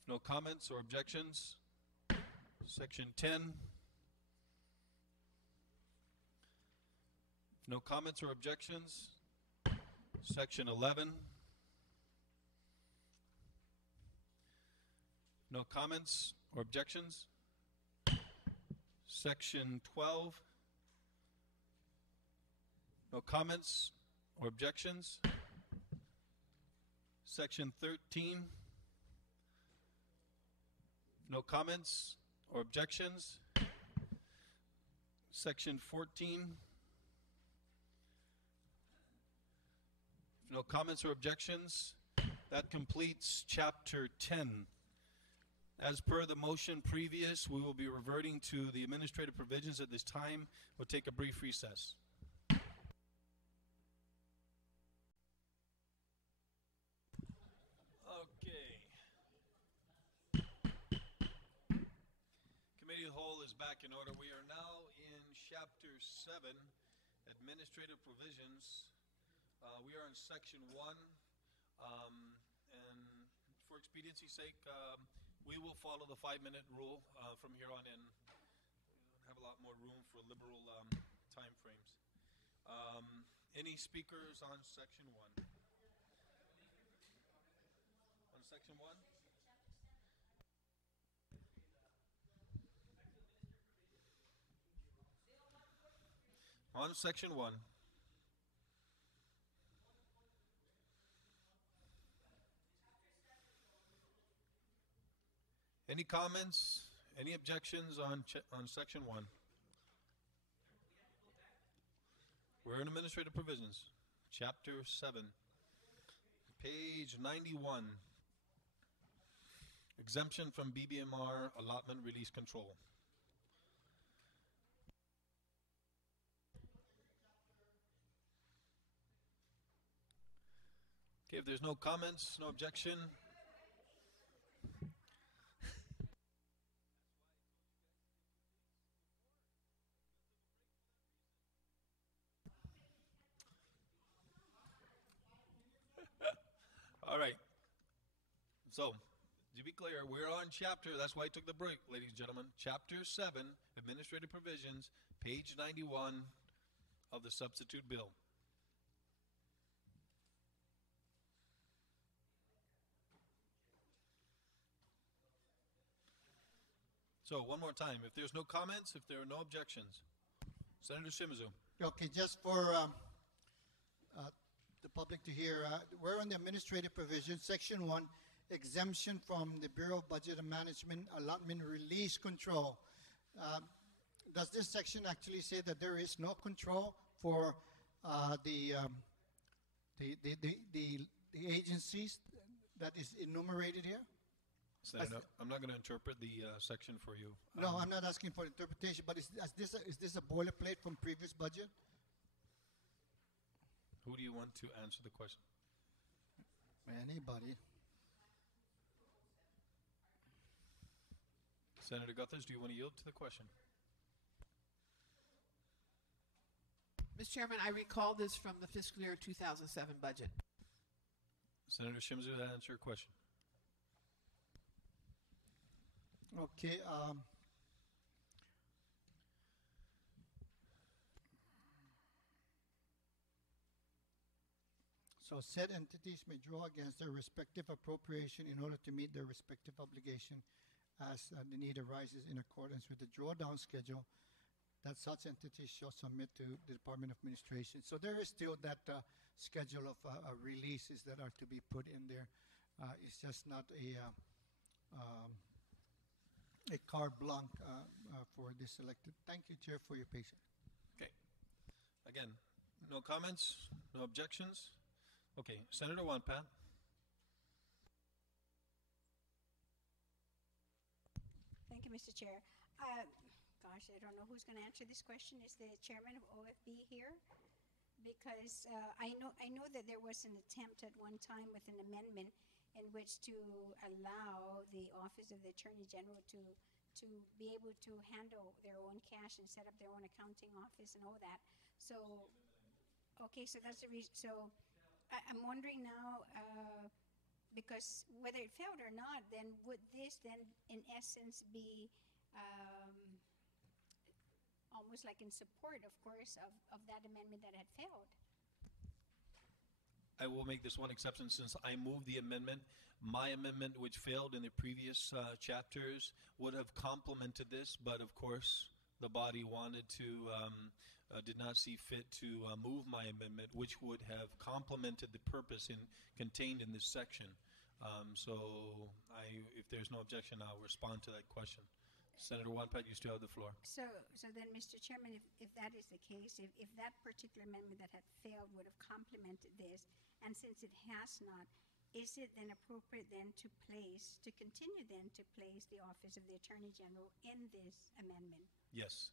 No comments or objections. Section 10. No comments or objections. Section 11. No comments or objections. Section 12. No comments or objections. Section 13. No comments or objections. Section 14. No comments or objections. That completes Chapter 10. As per the motion previous, we will be reverting to the administrative provisions at this time. We'll take a brief recess. Okay. Committee of the Whole is back in order. We are now in Chapter 7, Administrative Provisions. We are in Section 1, and for expediency's sake, we will follow the 5-minute rule from here on in. Have a lot more room for liberal time frames. Any speakers on Section 1? On Section 1? On Section 1. Any comments? Any objections on Section 1? We're in Administrative Provisions, Chapter 7, page 91. Exemption from BBMR allotment release control. Okay, if there's no comments, no objection. All right. So, to be clear, we're on chapter, that's why I took the break, ladies and gentlemen. Chapter 7, Administrative Provisions, page 91 of the substitute bill. So, one more time, if there's no comments, if there are no objections. Senator Shimizu. Okay, just for the public to hear, we're on the administrative provision, Section 1, exemption from the Bureau of Budget and Management allotment release control. Does this section actually say that there is no control for the agencies that is enumerated here? Senator, I'm not going to interpret the section for you. No, I'm not asking for interpretation, but is this a boilerplate from previous budget? Who do you want to answer the question? Anybody. Senator Guthers, do you want to yield to the question? Mr. Chairman, I recall this from the fiscal year 2007 budget. Senator Shimizu, that answer your question. Okay. So said entities may draw against their respective appropriation in order to meet their respective obligation as the need arises in accordance with the drawdown schedule that such entities shall submit to the Department of Administration. So there is still that schedule of releases that are to be put in there. It's just not a carte blanche for this elected. Thank you, Chair, for your patience. Okay. Again, no comments, no objections. Okay, Senator Wanpan. Thank you, Mr. Chair. Gosh, I don't know who's going to answer this question. Is the chairman of OFB here? Because I know that there was an attempt at one time with an amendment in which to allow the Office of the Attorney General to be able to handle their own cash and set up their own accounting office and all that. So, okay, so that's the reason. So, I'm wondering now, because whether it failed or not, then would this then, in essence, be almost like in support, of course, of that amendment that had failed? I will make this one exception since I moved the amendment. My amendment, which failed in the previous chapters, would have complemented this, but of course, the body did not see fit to move my amendment, which would have complemented the purpose contained in this section. If there's no objection, I'll respond to that question. Senator Wampat, you still have the floor. So then, Mr. Chairman, if that is the case, if that particular amendment that had failed would have complemented this, and since it has not, is it then appropriate then to continue then to place the office of the Attorney General in this amendment? Yes.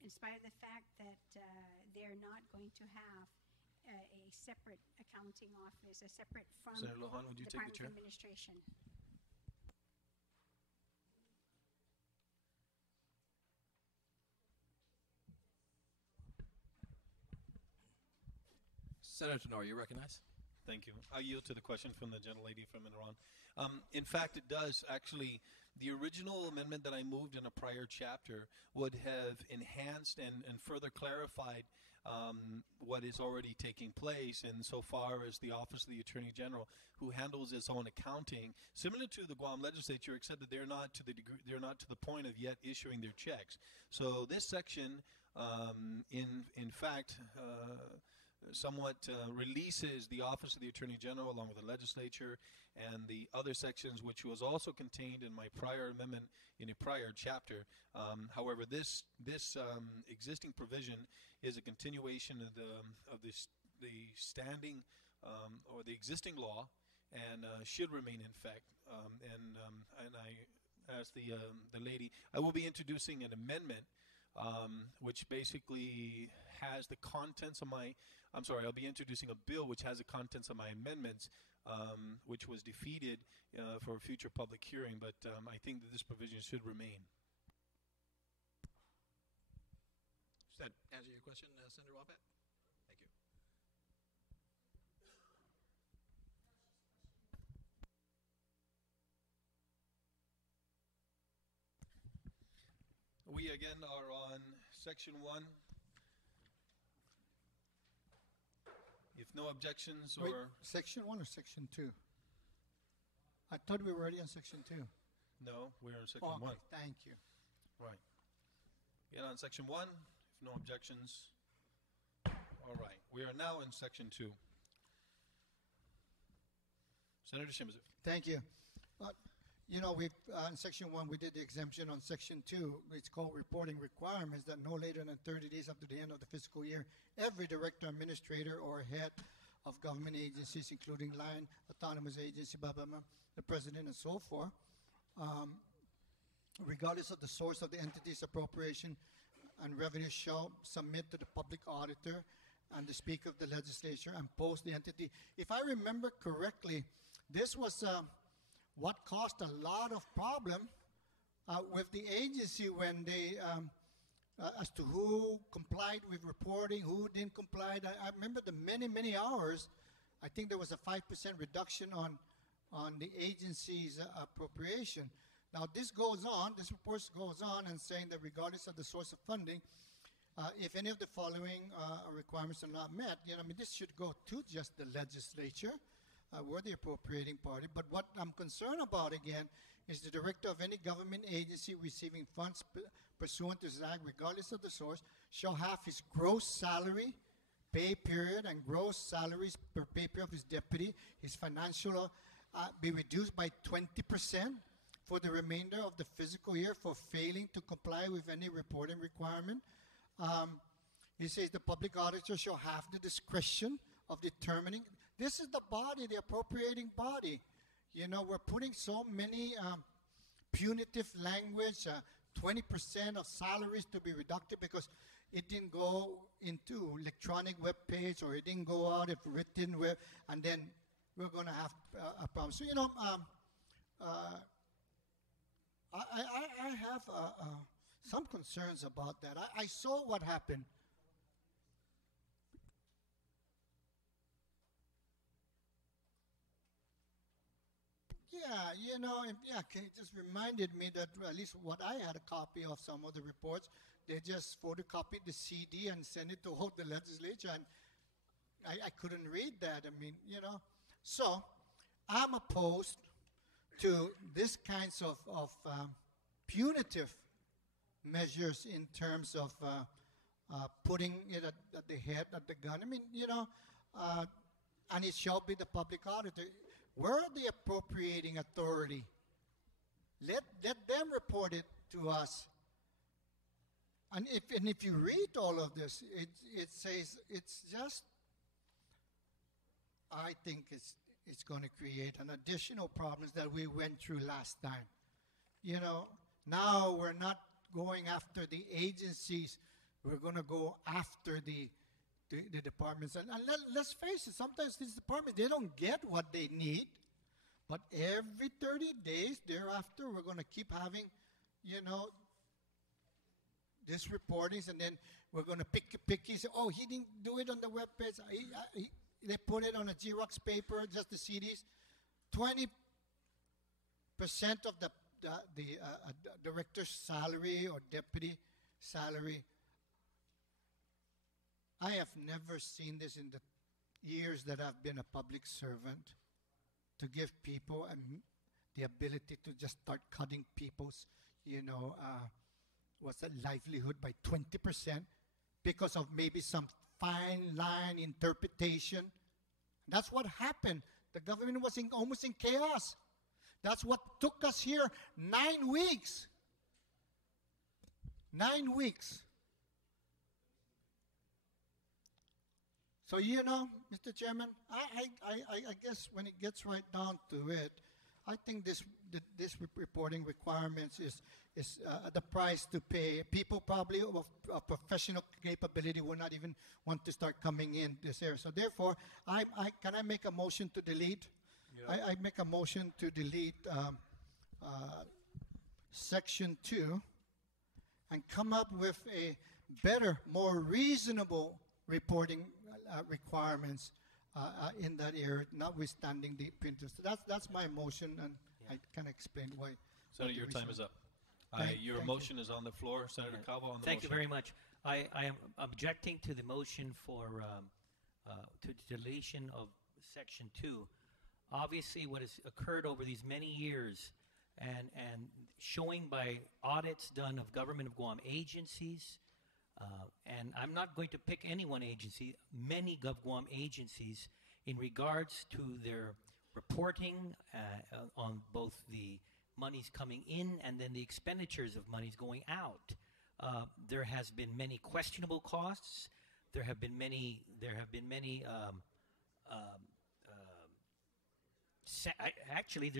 In spite of the fact that they're not going to have a separate accounting office, a separate from Senator Lohan, would you take the chair? Department of Administration. Senator Tenor, you recognize? Thank you. I yield to the question from the gentlelady from Iran. In fact, it does. Actually, the original amendment that I moved in a prior chapter would have enhanced and further clarified what is already taking place insofar as the Office of the Attorney General, who handles its own accounting, similar to the Guam Legislature, except that they're not to the point of yet issuing their checks. So this section, in fact, somewhat releases the Office of the Attorney General along with the Legislature and the other sections, which was also contained in my prior amendment in a prior chapter. However, this existing provision is a continuation of the standing or the existing law, and should remain in effect. And I asked the lady, I will be introducing an amendment which basically has the contents of I'll be introducing a bill which has the contents of my amendments, which was defeated for a future public hearing, but I think that this provision should remain. Does that answer your question, Senator Wampat? Thank you. We again are on Section 1. If no objections or... Wait, Section 1 or Section 2? I thought we were already on Section 2. No, we're on Section 1. Thank you. Right. Again on Section 1, if no objections. All right. We are now in Section 2. Senator Shimizu. Thank you. You know, we've in Section 1, we did the exemption. On Section 2, it's called reporting requirements that no later than 30 days after the end of the fiscal year, every director, administrator, or head of government agencies, including line, autonomous agency, blah, blah, blah, the president, and so forth, regardless of the source of the entity's appropriation and revenue, shall submit to the public auditor and the Speaker of the Legislature and post the entity. If I remember correctly, this was what caused a lot of problem with the agency when they, as to who complied with reporting, who didn't comply. I remember the many hours. I think there was a 5% reduction on the agency's appropriation. Now this goes on, this report goes on and saying that regardless of the source of funding, if any of the following requirements are not met, this should go to just the legislature. We're the appropriating party. But what I'm concerned about, again, is the director of any government agency receiving funds pursuant to this act, regardless of the source, shall have his gross salary, pay period, and gross salaries per pay period of his deputy, his financial, be reduced by 20% for the remainder of the fiscal year for failing to comply with any reporting requirement. He says the public auditor shall have the discretion of determining. This is the body, the appropriating body. We're putting so many punitive language, 20% of salaries to be reducted because it didn't go into electronic web page or it didn't go out if written web, and then we're going to have a problem. So, I have some concerns about that. I saw what happened. Yeah, it just reminded me that at least what I had a copy of some of the reports, they just photocopied the CD and sent it to all the legislature, and I couldn't read that. So I'm opposed to this kinds of punitive measures in terms of putting it at the head of the gun. I mean, and it shall be the public auditor. We're the appropriating authority. Let them report it to us. And if you read all of this, it says it's just. I think it's going to create an additional problems that we went through last time. Now we're not going after the agencies. We're going to go after the departments. And let's face it, sometimes these departments, they don't get what they need. But every 30 days thereafter, we're going to keep having, this reportings, and then we're going to pick, say, oh, he didn't do it on the webpage. They put it on a Xerox paper, just the CDs. 20% of the director's salary or deputy salary. I have never seen this in the years that I've been a public servant, to give people the ability to just start cutting people's, livelihood by 20% because of maybe some fine line interpretation. That's what happened. The government was almost in chaos. That's what took us here 9 weeks. 9 weeks. So, Mr. Chairman, I guess when it gets right down to it, I think this reporting requirements is the price to pay. People probably of professional capability will not even want to start coming in this area. So therefore, can I make a motion to delete? Yeah. I make a motion to delete Section 2 and come up with a better, more reasonable reporting requirements in that area, notwithstanding the printers. So that's my motion, and I can explain why. Senator, your time is up. Your motion is on the floor. Senator Calvo on the Thank motion. you very much. I am objecting to the motion for to deletion of Section 2. Obviously, what has occurred over these many years and showing by audits done of government of Guam agencies, and I'm not going to pick any one agency, many GovGuam agencies in regards to their reporting on both the monies coming in and then the expenditures of monies going out. There has been many questionable costs. There's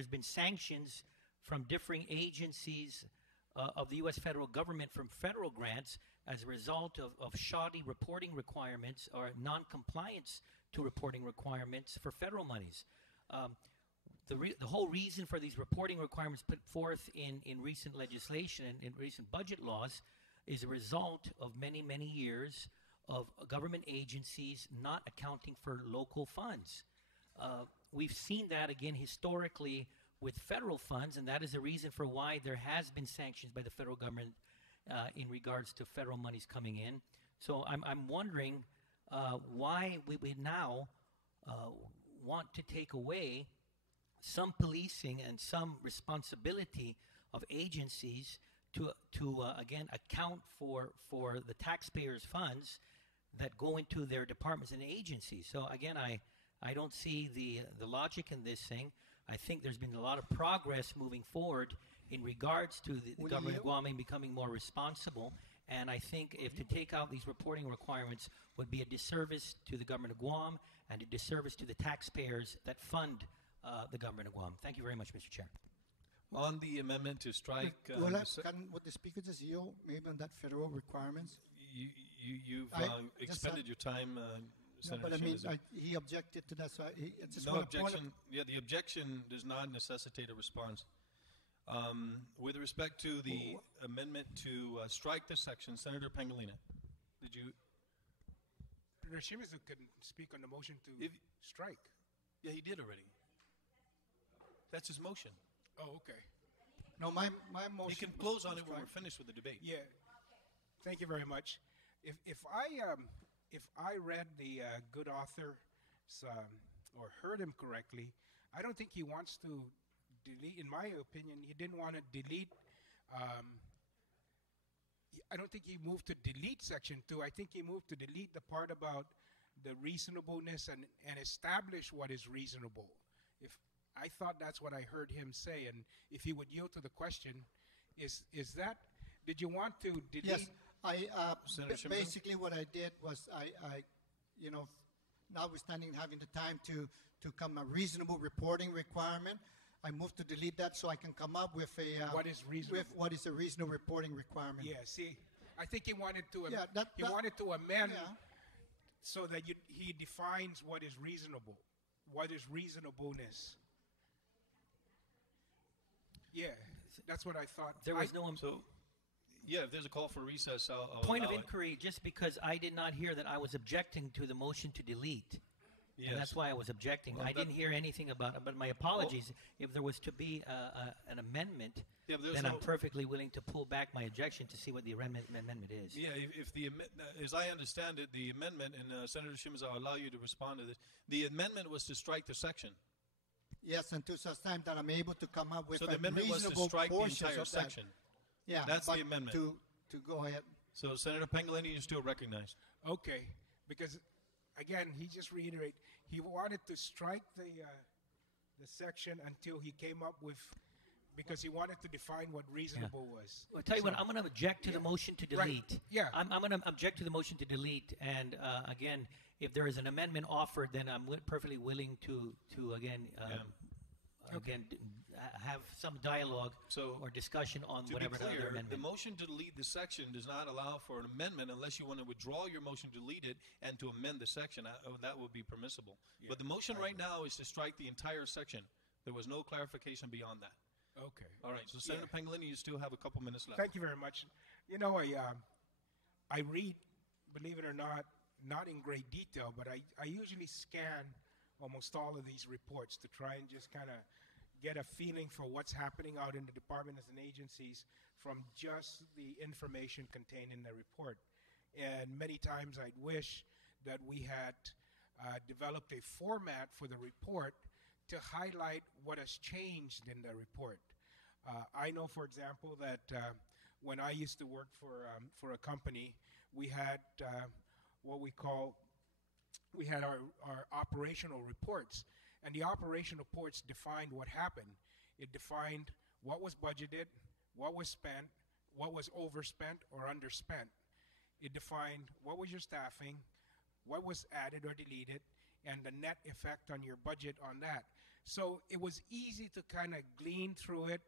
been sanctions from differing agencies of the U.S. federal government from federal grants as a result of shoddy reporting requirements or non-compliance to reporting requirements for federal monies. The whole reason for these reporting requirements put forth in recent legislation and in recent budget laws is a result of many, many years of government agencies not accounting for local funds. We've seen that again historically with federal funds, and that is the reason for why there has been sanctions by the federal government in regards to federal monies coming in. So I'm wondering why we now want to take away some policing and some responsibility of agencies to again account for the taxpayers' funds that go into their departments and agencies. So again, I don't see the logic in this thing. I think there's been a lot of progress moving forward in regards to the government of Guam becoming more responsible. And I think if to take out these reporting requirements would be a disservice to the government of Guam and a disservice to the taxpayers that fund the government of Guam. Thank you very much, Mr. Chair. On the amendment to strike... would the speaker just yield maybe on that federal requirements? You've expended your time, Senator but I mean, Shimizu. he objected to that, so I just No want to point objection. Yeah, the objection does not necessitate a response. With respect to the amendment to strike the section, Senator Pangilinan, did you... Senator Shimizu can speak on the motion to strike. Yeah, he did already. That's his motion. Oh, okay. No, my motion... He can close on it when we're finished with the debate. Yeah. Thank you very much. If I read the good author or heard him correctly, I don't think he wants to delete. In my opinion, he didn't want to delete I don't think he moved to delete section 2. I think he moved to delete the part about the reasonableness and establish what is reasonable. If I thought that's what I heard him say, and if he would yield to the question, is that, did you want to delete? Yes, Senator Shimizu? basically what I did was I you know, notwithstanding having the time to come a reasonable reporting requirement, I moved to delete that so I can come up with a What is reasonable? with what is a reasonable reporting requirement. Yeah, see, I think he wanted to Yeah, he wanted to amend yeah. so that he defines what is reasonable, what is reasonableness. Yeah, that's what I thought. There was no So, yeah, if there's a call for recess, I'll point of allow it. inquiry, just because I did not hear that I was objecting to the motion to delete. Yes. And that's why I was objecting. Well, I that- didn't hear anything about it, but my apologies. If there was to be an amendment, Yeah, but there's then no- I'm perfectly willing to pull back my objection to see what the amendment is. Yeah, if the as I understand it, the amendment, and Senator Shimizu, I'll allow you to respond to this. The amendment was to strike the section. Yes, until such time that I'm able to come up with So a the amendment was to reasonable strike the portions entire of that. section. Yeah, That's the but amendment. To go ahead. So Senator Pangilinan, you're still recognized. Okay, because again, he just reiterated he wanted to strike the section until he came up with, because he wanted to define what reasonable was. Well, tell you what, So- I'm going to object to the motion to Right. delete. Yeah. I'm going to object to the motion to delete. And again, if there is an amendment offered, then I'm perfectly willing to again, have some dialogue So, or discussion on To be whatever the other clear, the amendment. motion to delete the section does not allow for an amendment unless you want to withdraw your motion to delete it and to amend the section. That would be permissible. But the motion right now is to strike the entire section. There was no clarification beyond that. Okay. All right, so Senator Pangilinan, you still have a couple minutes left. Thank you very much. You know, I read, believe it or not in great detail, but I usually scan almost all of these reports to try and just kind of get a feeling for what's happening out in the departments and agencies from just the information contained in the report. And many times I'd wish that we had developed a format for the report to highlight what has changed in the report. I know, for example, that when I used to work for a company, we had what we had our operational reports. And the operational reports defined what happened. It defined what was budgeted, what was spent, what was overspent or underspent. It defined what was your staffing, what was added or deleted, and the net effect on your budget on that. So it was easy to kind of glean through it,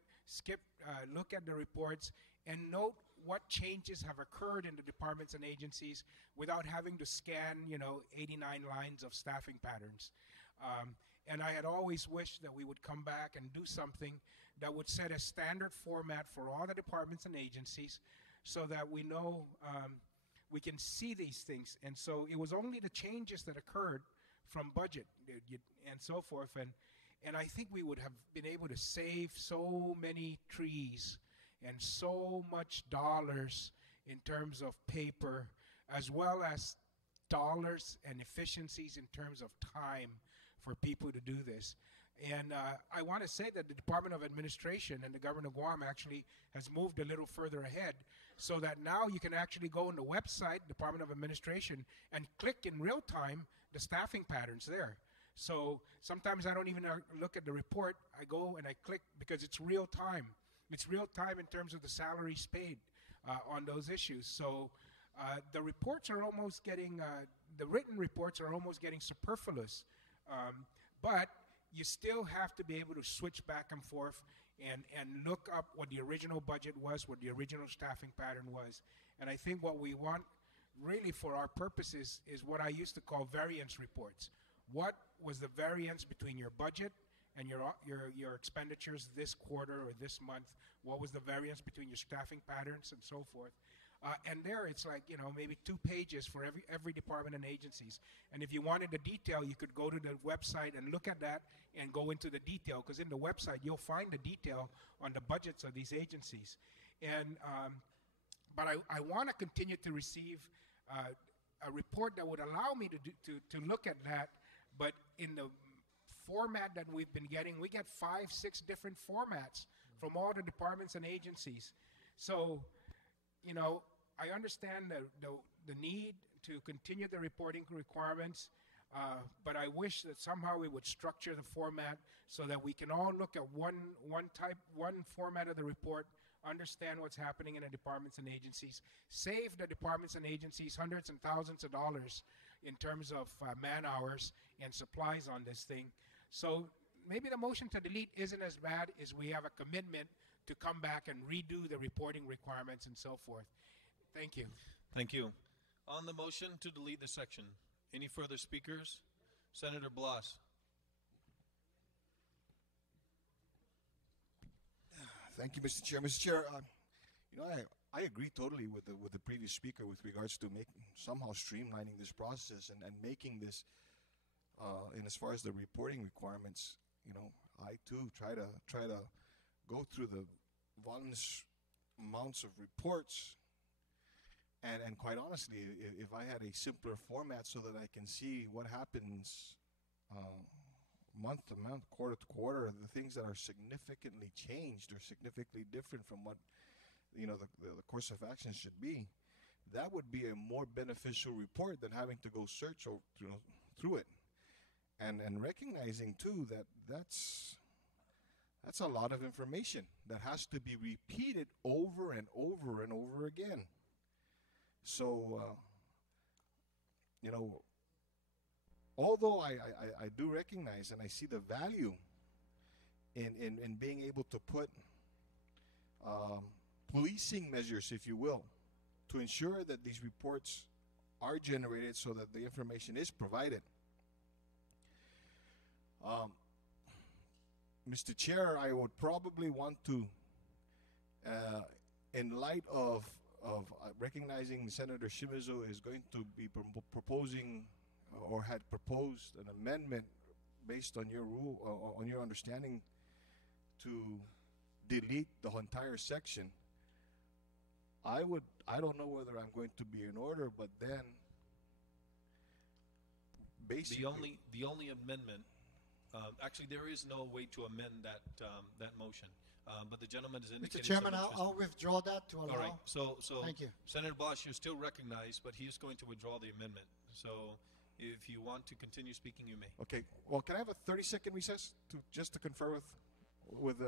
look at the reports, and note what changes have occurred in the departments and agencies without having to scan, 89 lines of staffing patterns. And I had always wished that we would come back and do something that would set a standard format for all the departments and agencies so that we know we can see these things. And so it was only the changes that occurred from budget and so forth. And I think we would have been able to save so many trees and so much dollars in terms of paper, as well as dollars and efficiencies in terms of time for people to do this. And I want to say that the Department of Administration and the government of Guam actually has moved a little further ahead so that now you can actually go on the website, Department of Administration, and click in real time the staffing patterns there. So sometimes I don't even look at the report. I go and I click because it's real time. It's real time in terms of the salaries paid on those issues. So the reports are almost getting, the written reports are almost getting superfluous. But you still have to be able to switch back and forth and look up what the original budget was, what the original staffing pattern was. And I think what we want really for our purposes is what I used to call variance reports. What was the variance between your budget and your expenditures this quarter or this month? What was the variance between your staffing patterns and so forth? And there it's like, maybe 2 pages for every department and agencies. And if you wanted the detail, you could go to the website and look at that and go into the detail, because in the website you'll find the detail on the budgets of these agencies. And but I want to continue to receive a report that would allow me to look at that, but in the format that we've been getting, we get 5, 6 different formats from all the departments and agencies. So, I understand the need to continue the reporting requirements, but I wish that somehow we would structure the format so that we can all look at one format of the report, understand what's happening in the departments and agencies, save the departments and agencies hundreds and thousands of dollars in terms of man hours and supplies on this thing. So maybe the motion to delete isn't as bad as we have a commitment to come back and redo the reporting requirements and so forth. Thank you. Thank you. On the motion to delete the section, any further speakers? Senator Blas. Thank you, Mr. Chair. Mr. Chair, I agree totally with the previous speaker with regards to somehow streamlining this process and making this, and as far as the reporting requirements, I too try to go through the voluminous amounts of reports, and quite honestly, if I had a simpler format so that I can see what happens month to month, quarter to quarter, the things that are significantly changed or significantly different from what the course of action should be, that would be a more beneficial report than having to go search through it, and recognizing too that that's a lot of information that has to be repeated over and over and over again. So although I do recognize and I see the value in being able to put policing measures, if you will, to ensure that these reports are generated so that the information is provided. Mr. Chair, I would probably want to, in light of recognizing Senator Shimizu is going to be proposing or had proposed an amendment based on your rule, on your understanding, to delete the entire section. I don't know whether I'm going to be in order, but then basically The only amendment, actually there is no way to amend that motion, but the gentleman has indicated. Mr. Chairman, some interest. I'll withdraw that to allow. All right, so Thank you. Senator Bosch, you're still recognized, but he is going to withdraw the amendment. So if you want to continue speaking, you may. Okay. Well, can I have a 30-second recess just to confer with the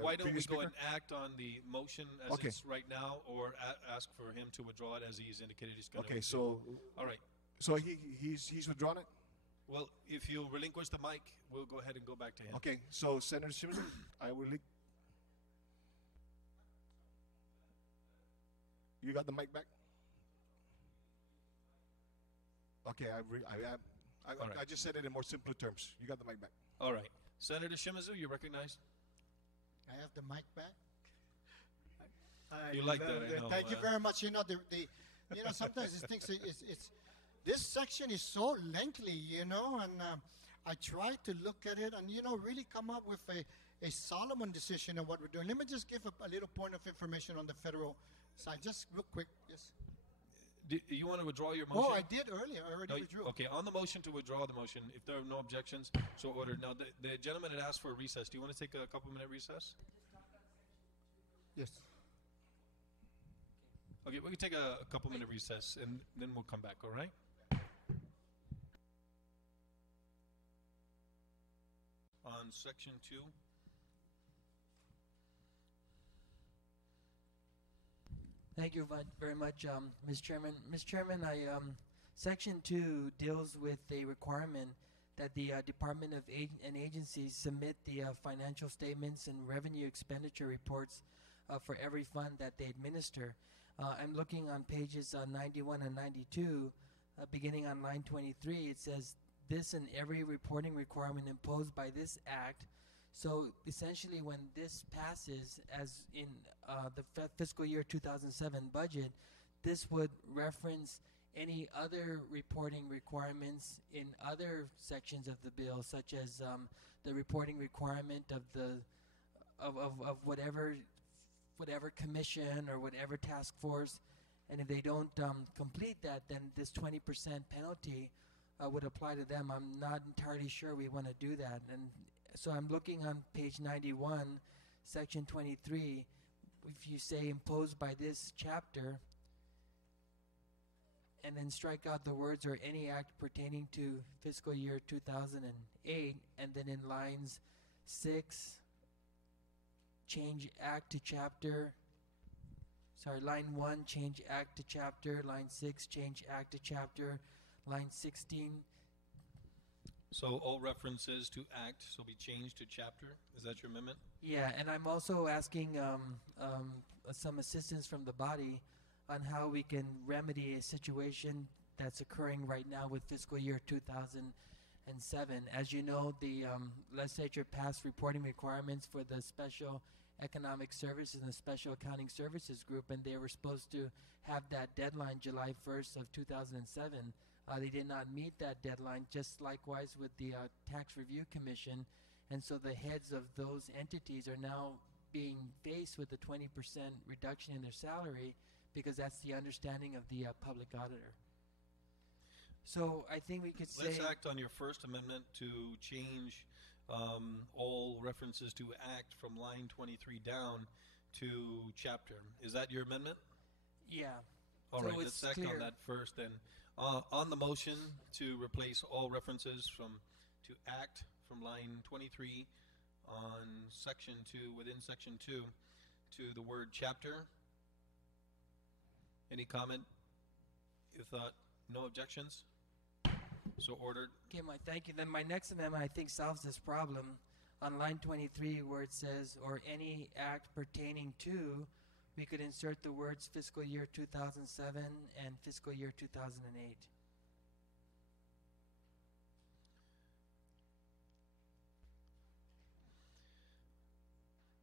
Why don't we previous go speaker? and act on the motion as Okay. it's right now, or ask for him to withdraw it as he's indicated he's going to? Okay. So all right. So he's withdrawn it. Well, if you relinquish the mic, we'll go ahead and go back to him. Okay. So Senator Shimizu, I will. You got the mic back? Okay, I just said it in more simpler terms. You got the mic back. All right. Senator Shimizu, you're recognized. I have the mic back. You like that, I know. Thank you very much. Sometimes these things, it's this section is so lengthy, and I try to look at it and, really come up with a Solomon decision on what we're doing. Let me just give a little point of information on the federal side, just real quick. Yes. Do you want to withdraw your motion? Oh, I did earlier. I already withdrew. Okay, on the motion to withdraw the motion, if there are no objections, so ordered. Now, the gentleman had asked for a recess. Do you want to take a couple-minute recess? Yes. Okay, we can take a couple-minute recess, and then we'll come back, all right? On Section 2. Thank you very much, Mr. Chairman. Mr. Chairman, Section 2 deals with a requirement that the Department of and agencies submit the financial statements and revenue expenditure reports for every fund that they administer. I'm looking on pages 91 and 92, beginning on line 23. It says, this and every reporting requirement imposed by this act. So essentially, when this passes, as in the fiscal year 2007 budget, this would reference any other reporting requirements in other sections of the bill, such as the reporting requirement of whatever commission or whatever task force, and if they don't complete that, then this 20% penalty would apply to them. I'm not entirely sure we want to do that, and so I'm looking on page 91, section 23. If you say imposed by this chapter, and then strike out the words or any act pertaining to fiscal year 2008, and then in lines 6, change act to chapter. Sorry, line 1, change act to chapter. Line 6, change act to chapter. Line 16. So all references to act shall be changed to chapter? Is that your amendment? Yeah, and I'm also asking some assistance from the body on how we can remedy a situation that's occurring right now with fiscal year 2007. As you know, the legislature passed reporting requirements for the Special Economic Services and the Special Accounting Services Group, and they were supposed to have that deadline July 1st of 2007. They did not meet that deadline, just likewise with the Tax Review Commission, and so the heads of those entities are now being faced with a 20% reduction in their salary because that's the understanding of the public auditor. So I think we could say... Let's act on your first amendment to change all references to act from line 23 down to chapter. Is that your amendment? Yeah. All so right, let's act on that first then. On the motion to replace all references to act from line 23 on section 2, within section 2, to the word chapter. Any comment? You thought no objections? So ordered. Okay, thank you. Then my next amendment, I think, solves this problem. On line 23, where it says, or any act pertaining to, we could insert the words fiscal year 2007 and fiscal year 2008.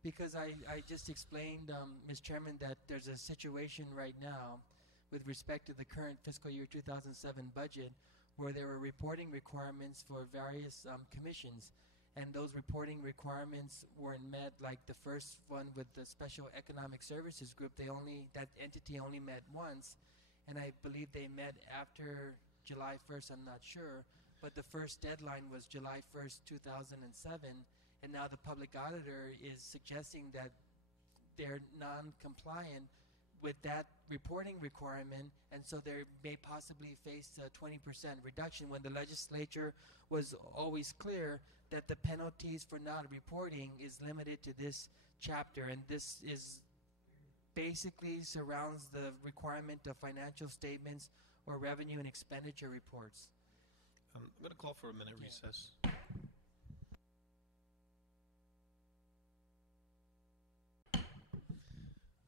Because I just explained, Ms. Chairman, that there's a situation right now with respect to the current fiscal year 2007 budget where there were reporting requirements for various commissions, and those reporting requirements weren't met. Like the first one with the Special Economic Services Group, that entity only met once, and I believe they met after July 1st, I'm not sure, but the first deadline was July 1st, 2007, and now the public auditor is suggesting that they're non-compliant with that reporting requirement, and so they may possibly face a 20% reduction when the legislature was always clear that the penalties for not reporting is limited to this chapter, and this is basically surrounds the requirement of financial statements or revenue and expenditure reports. I'm going to call for a minute recess.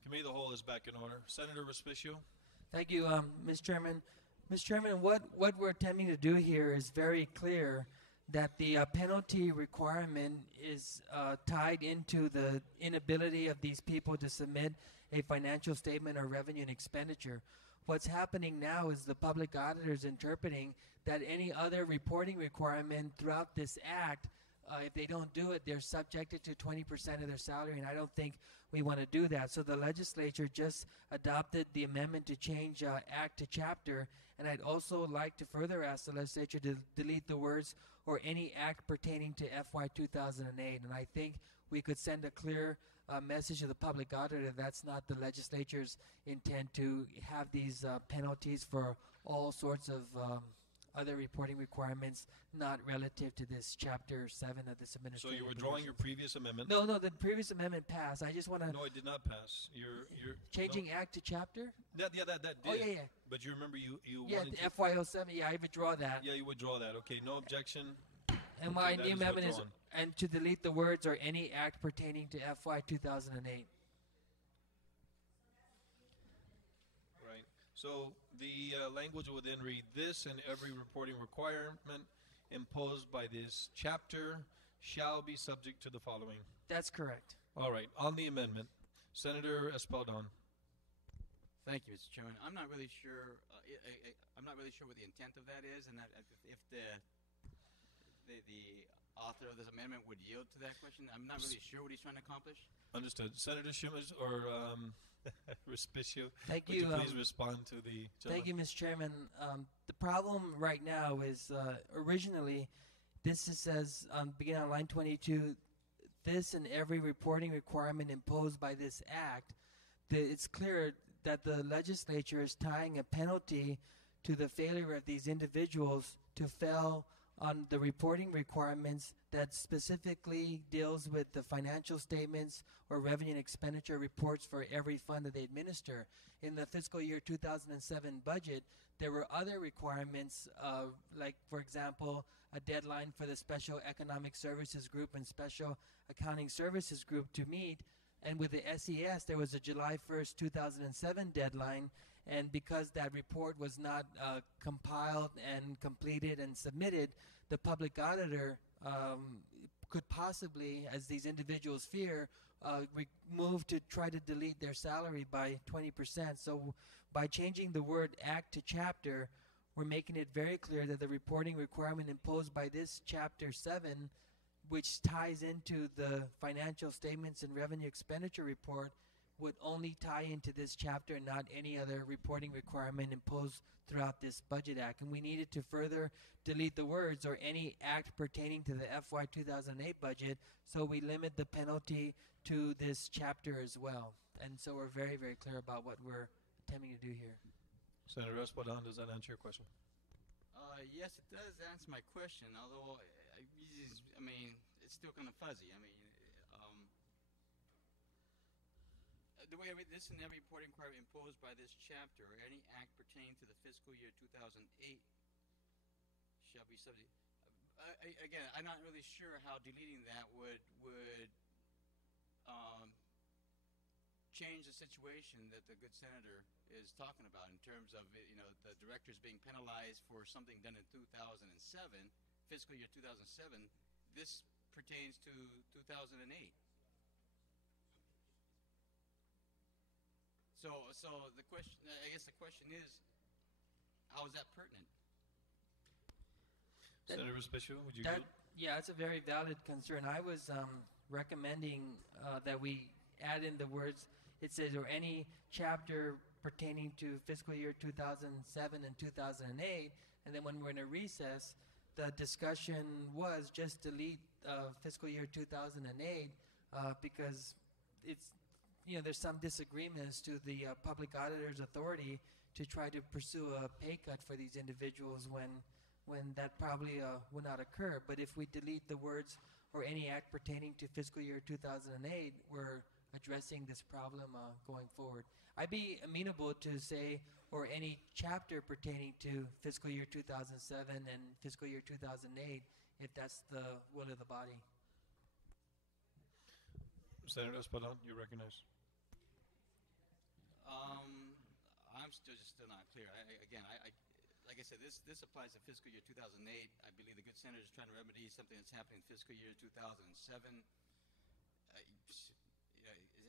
Committee of the Whole is back in order. Senator Respicio. Thank you, Ms. Chairman. Ms. Chairman, what we're attempting to do here is very clear that the penalty requirement is tied into the inability of these people to submit a financial statement or revenue and expenditure. What's happening now is the public auditor is interpreting that any other reporting requirement throughout this act, if they don't do it, they're subjected to 20% of their salary, and I don't think we want to do that. So the legislature just adopted the amendment to change act to chapter, and I'd also like to further ask the legislature to delete the words or any act pertaining to FY 2008, and I think we could send a clear message to the public auditor that's not the legislature's intent to have these penalties for all sorts of other reporting requirements not relative to this Chapter 7 of this administrative. So you're withdrawing your previous amendment? No, the previous amendment passed. I just want to... No, it did not pass. You're changing act to chapter? That did. Oh, yeah. But you remember you wanted to... FY07, yeah, I withdraw that. Yeah, you withdraw that. Okay, no objection. And my new amendment is, and to delete the words or any act pertaining to FY 2008. Right. So the language will then read, this and every reporting requirement imposed by this chapter shall be subject to the following. That's correct. All right. On the amendment, Senator Espaldon. Thank you, Mr. Chairman. I'm not really sure. I'm not really sure what the intent of that is, and that if the author of this amendment would yield to that question. I'm not really sure what he's trying to accomplish. Understood. Senator Schimmers or Respicio, thank would you please respond to the gentleman? Thank you, Mr. Chairman. The problem right now is originally this says beginning on line 22, this and every reporting requirement imposed by this act. It's clear that the legislature is tying a penalty to the failure of these individuals to fail on the reporting requirements that specifically deals with the financial statements or revenue and expenditure reports for every fund that they administer. In the fiscal year 2007 budget, there were other requirements, like, for example, a deadline for the Special Economic Services Group and Special Accounting Services Group to meet. And with the SES, there was a July 1st, 2007 deadline. And because that report was not compiled and completed and submitted, the public auditor could possibly, as these individuals fear, move to try to delete their salary by 20%. So by changing the word act to chapter, we're making it very clear that the reporting requirement imposed by this Chapter 7, which ties into the financial statements and revenue expenditure report, would only tie into this chapter and not any other reporting requirement imposed throughout this Budget Act. And we needed to further delete the words "or any act pertaining to the FY 2008 budget," so we limit the penalty to this chapter as well. And so we're very, very clear about what we're attempting to do here. Senator Espadon, does that answer your question? Yes, it does answer my question, although, I mean, it's still kind of fuzzy. I mean, the way I read this, and every reporting requirement imposed by this chapter or any act pertaining to the fiscal year 2008 shall be subject. Again, I'm not really sure how deleting that would change the situation that the good senator is talking about in terms of, you know, the directors being penalized for something done in 2007, fiscal year 2007. This pertains to 2008. So the question, I guess the question is, how is that pertinent? Senator Respicio, would you yield? Yeah, it's a very valid concern. I was recommending that we add in the words, it says, or any chapter pertaining to fiscal year 2007 and 2008, and then when we're in a recess, the discussion was just delete fiscal year 2008 because it's, you know, there's some disagreement as to the public auditor's authority to try to pursue a pay cut for these individuals when that probably would not occur. But if we delete the words or any act pertaining to fiscal year 2008, we're addressing this problem going forward. I'd be amenable to say, or any chapter pertaining to fiscal year 2007 and fiscal year 2008, if that's the will of the body. Senator Espadon, you recognize? I'm still not clear. Again, like I said, this applies to fiscal year 2008. I believe the good senator is trying to remedy something that's happening in fiscal year 2007.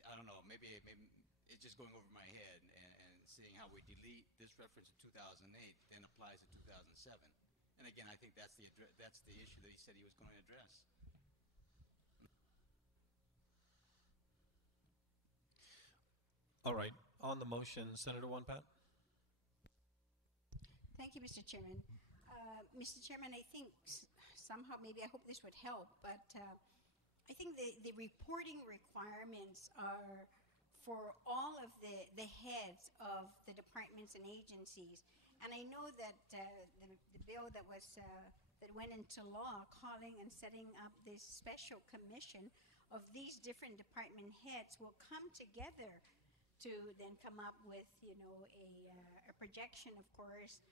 I don't know. Maybe it's just going over my head and seeing how we delete this reference to 2008 then applies to 2007. And again, I think that's the issue that he said he was going to address. All right. On the motion, Senator Wonpat? Thank you, Mr. Chairman. Mr. Chairman, I think somehow, maybe I hope this would help, but I think the reporting requirements are for all of the heads of the departments and agencies. And I know that the bill that was that went into law calling and setting up this special commission of these different department heads will come together to then come up with, you know, a projection, of course,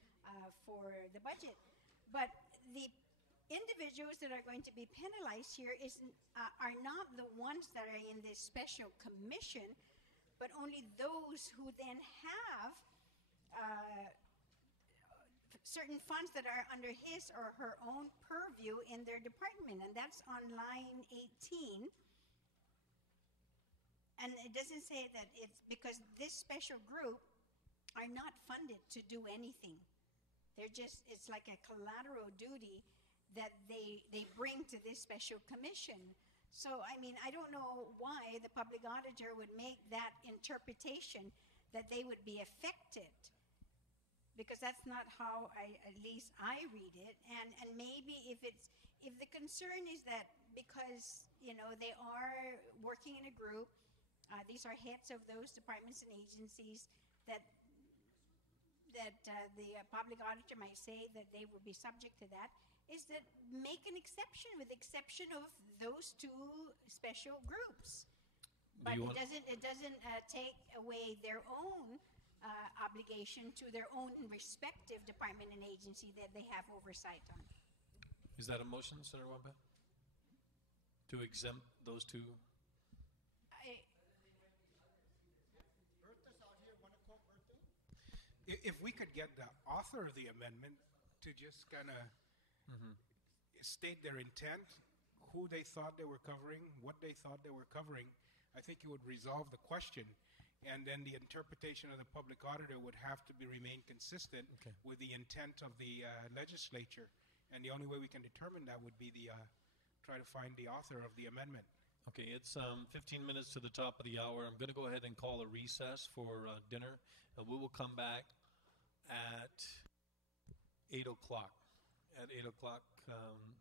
for the budget. But the individuals that are going to be penalized here are not the ones that are in this special commission, but only those who then have certain funds that are under his or her own purview in their department, and that's on line 18. And it doesn't say that it's because this special group are not funded to do anything. They're just, it's like a collateral duty that they bring to this special commission. So, I mean, I don't know why the public auditor would make that interpretation that they would be affected, because that's not how at least I read it. And maybe if the concern is that because, you know, they are working in a group, these are heads of those departments and agencies, that that the public auditor might say that they would be subject to that is that make an exception with the exception of those two special groups. But you it want- doesn't take away their own obligation to their own respective department and agency that they have oversight on. Is that a motion, Senator Wampa? To exempt those two? If we could get the author of the amendment to just kind of state their intent, who they thought they were covering, what they thought they were covering, I think it would resolve the question. And then the interpretation of the public auditor would have to remain consistent with the intent of the legislature. And the only way we can determine that would be try to find the author of the amendment. Okay, it's 15 minutes to the top of the hour. I'm going to go ahead and call a recess for dinner. We will come back at 8 o'clock. At 8 o'clock,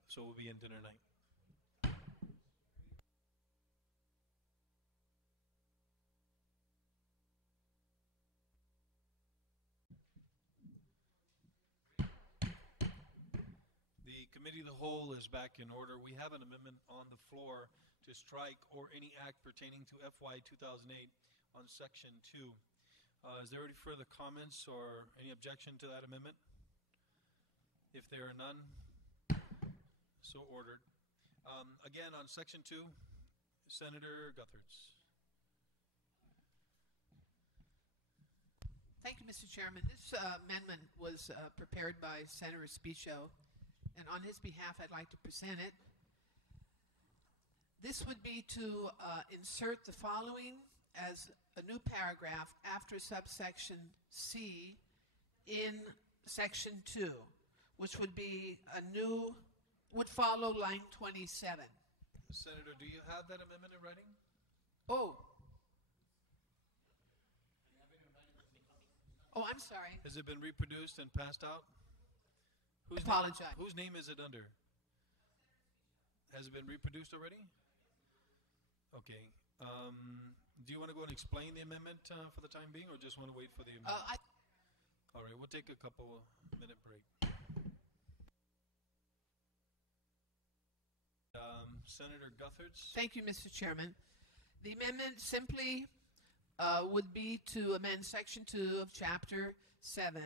so we'll be in dinner night. The committee of the whole is back in order. We have an amendment on the floor to strike or any act pertaining to FY 2008 on Section 2. Is there any further comments or any objection to that amendment? If there are none, so ordered. Again, on Section 2, Senator Gutherts. Thank you, Mr. Chairman. This amendment was prepared by Senator Spicho, and on his behalf, I'd like to present it. This would be to insert the following as a new paragraph after subsection C in Section 2, which would be would follow line 27. Senator, do you have that amendment in writing? Oh, I'm sorry. Has it been reproduced and passed out? Apologize. Whose name is it under? Has it been reproduced already? Okay. Do you want to go and explain the amendment for the time being, or just want to wait for the amendment? All right, we'll take a couple minute break. Senator Gutherts. Thank you, Mr. Chairman. The amendment simply would be to amend Section 2 of Chapter 7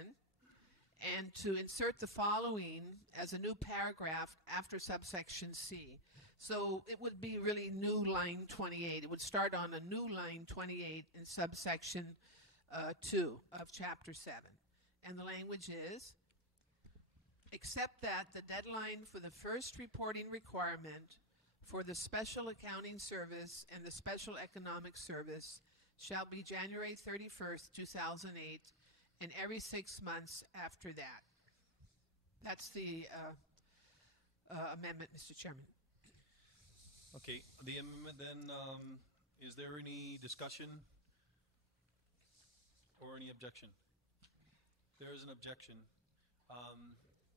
and to insert the following as a new paragraph after subsection C. So it would be really new line 28. It would start on a new line 28 in subsection 2 of Chapter 7. And the language is, except that the deadline for the first reporting requirement for the Special Accounting Service and the Special Economic Service shall be January 31st, 2008, and every 6 months after that. That's the amendment, Mr. Chairman. Okay, the amendment then, is there any discussion or any objection? There is an objection.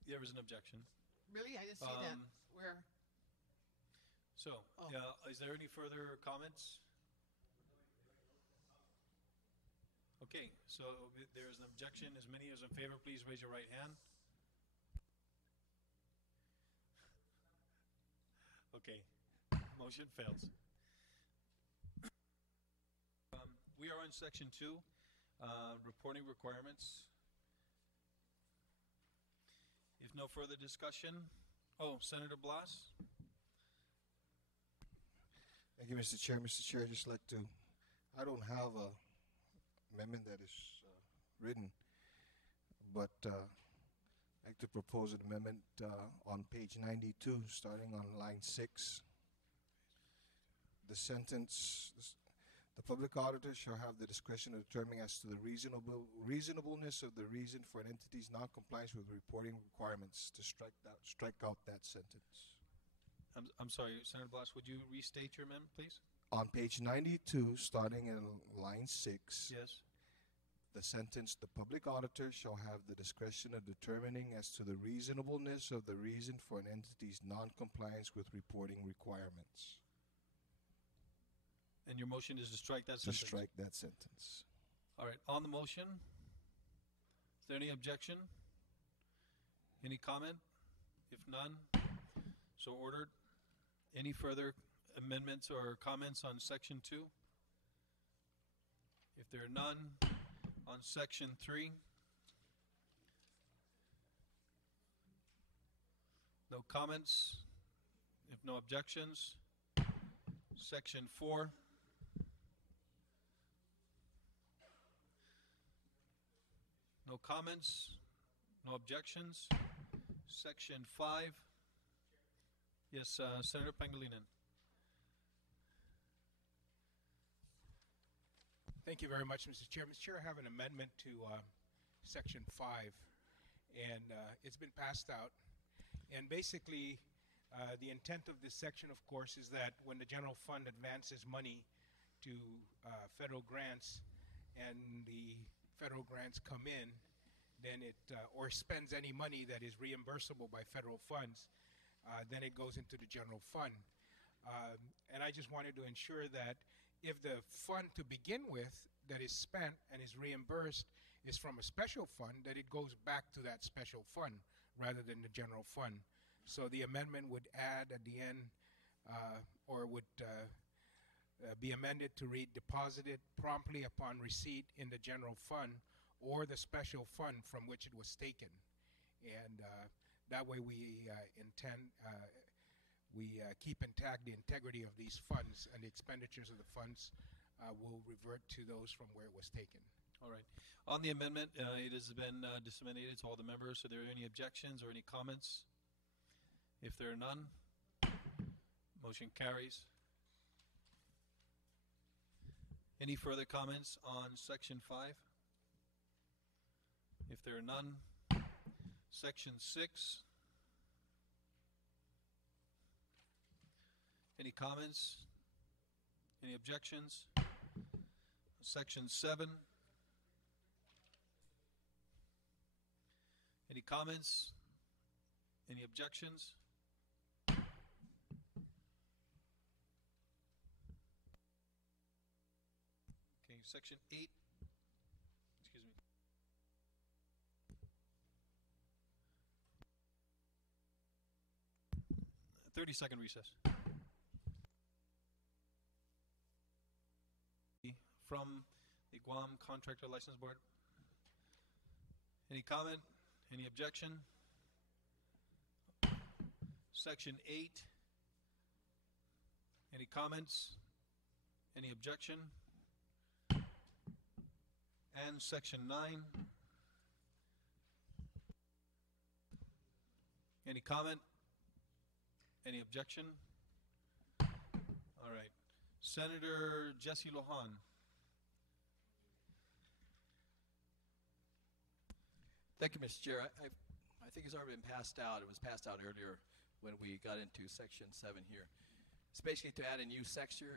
There is an objection. Really? I didn't see that. Where? So, is there any further comments? Okay, so there is an objection. As many as in favor, please raise your right hand. Okay, motion fails. We are on Section 2, reporting requirements. If no further discussion, Senator Blas. Thank you, Mr. Chair. Mr. Chair, I'd just like to, I don't have a amendment that is written, but I'd like to propose an amendment on page 92, starting on line 6. The sentence, the public auditor shall have the discretion of determining as to the reasonableness of the reason for an entity's non-compliance with reporting requirements, to strike out that sentence. I'm sorry, Senator Blas, would you restate your amendment, please? On page 92, starting in line 6, Yes. the sentence, the public auditor shall have the discretion of determining as to the reasonableness of the reason for an entity's non-compliance with reporting requirements. And your motion is to strike that To sentence? strike that sentence. All right, on the motion, Is there any objection? Any comment? If none, so ordered. Any further amendments or comments on Section 2? If there are none, on Section 3? No comments? If no objections? Section 4? No comments? No objections? Section 5? Yes, Senator Pangilinan. Thank you very much, Mr. Chair. Mr. Chair, I have an amendment to Section 5, and it's been passed out. And basically, the intent of this section, of course, is that when the general fund advances money to federal grants and the federal grants come in, then it, or spends any money that is reimbursable by federal funds, then it goes into the general fund. And I just wanted to ensure that if the fund to begin with that is spent and is reimbursed is from a special fund, that it goes back to that special fund rather than the general fund. So the amendment would add at the end, or would be amended to read, deposited promptly upon receipt in the general fund or the special fund from which it was taken. And that way we keep intact the integrity of these funds, and the expenditures of the funds will revert to those from where it was taken. All right. On the amendment, it has been disseminated to all the members. Are there any objections or any comments? If there are none, motion carries. Any further comments on Section 5? If there are none, Section 6. Any comments? Any objections? Section 7. Any comments? Any objections? Okay, Section 8. Excuse me. A 30-second recess. From the Guam Contractor License Board. Any comment? Any objection? Section 8. Any comments? Any objection? And Section 9. Any comment? Any objection? All right. Senator Jesse Lohan. Thank you, Mr. Chair. I think it's already been passed out. It was passed out earlier when we got into Section 7 here. It's basically to add a new section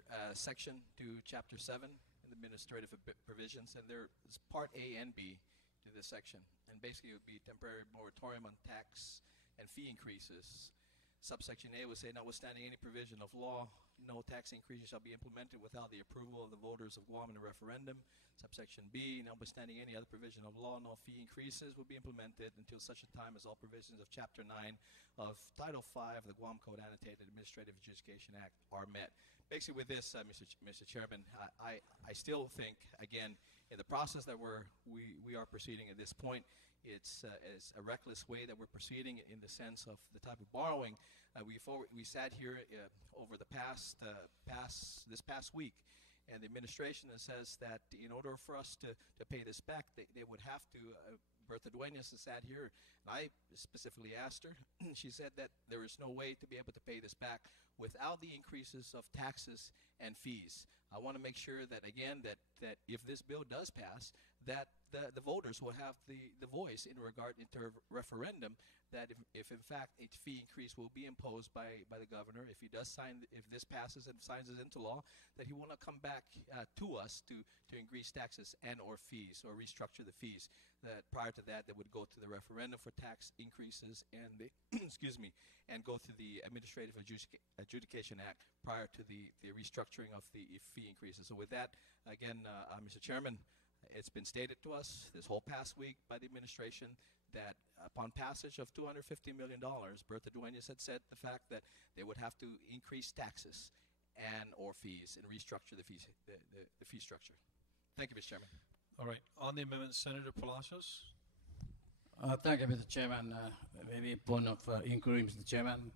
to Chapter 7 in the administrative provisions, and there's Part A and B to this section. And basically it would be temporary moratorium on tax and fee increases. Subsection A would say, notwithstanding any provision of law, no tax increases shall be implemented without the approval of the voters of Guam in a referendum. Subsection B, notwithstanding any other provision of law, no fee increases will be implemented until such a time as all provisions of Chapter 9 of Title 5 of the Guam Code Annotated Administrative Adjudication Act are met. Basically with this, Mr. Chairman, I still think, again, in the process that we are proceeding at this point, it's a reckless way that we're proceeding in the sense of the type of borrowing. We sat here over the this past week, and the administration says that in order for us to pay this back, they would have to. Bertha Duenas sat here, and I specifically asked her. She said that there is no way to be able to pay this back without the increases of taxes and fees. I want to make sure that, again, that if this bill does pass, that the voters will have the voice in regard to referendum, that if in fact a fee increase will be imposed by the governor, if he does sign, if this passes and signs it into law, that he will not come back to us to increase taxes and or fees or restructure the fees. That prior to that, they would go to the referendum for tax increases and the excuse me, and go through the Administrative Adjudication Act prior to the restructuring of the fee increases. So with that, again, Mr. Chairman, It's been stated to us this whole past week by the administration that upon passage of $250 million, Bertha Duenas had said the fact that they would have to increase taxes and or fees and restructure the fee structure. Thank you, Mr. Chairman. All right. On the amendment, Senator Palacios. Thank you, Mr. Chairman. Maybe a point of inquiry, Mr. Chairman,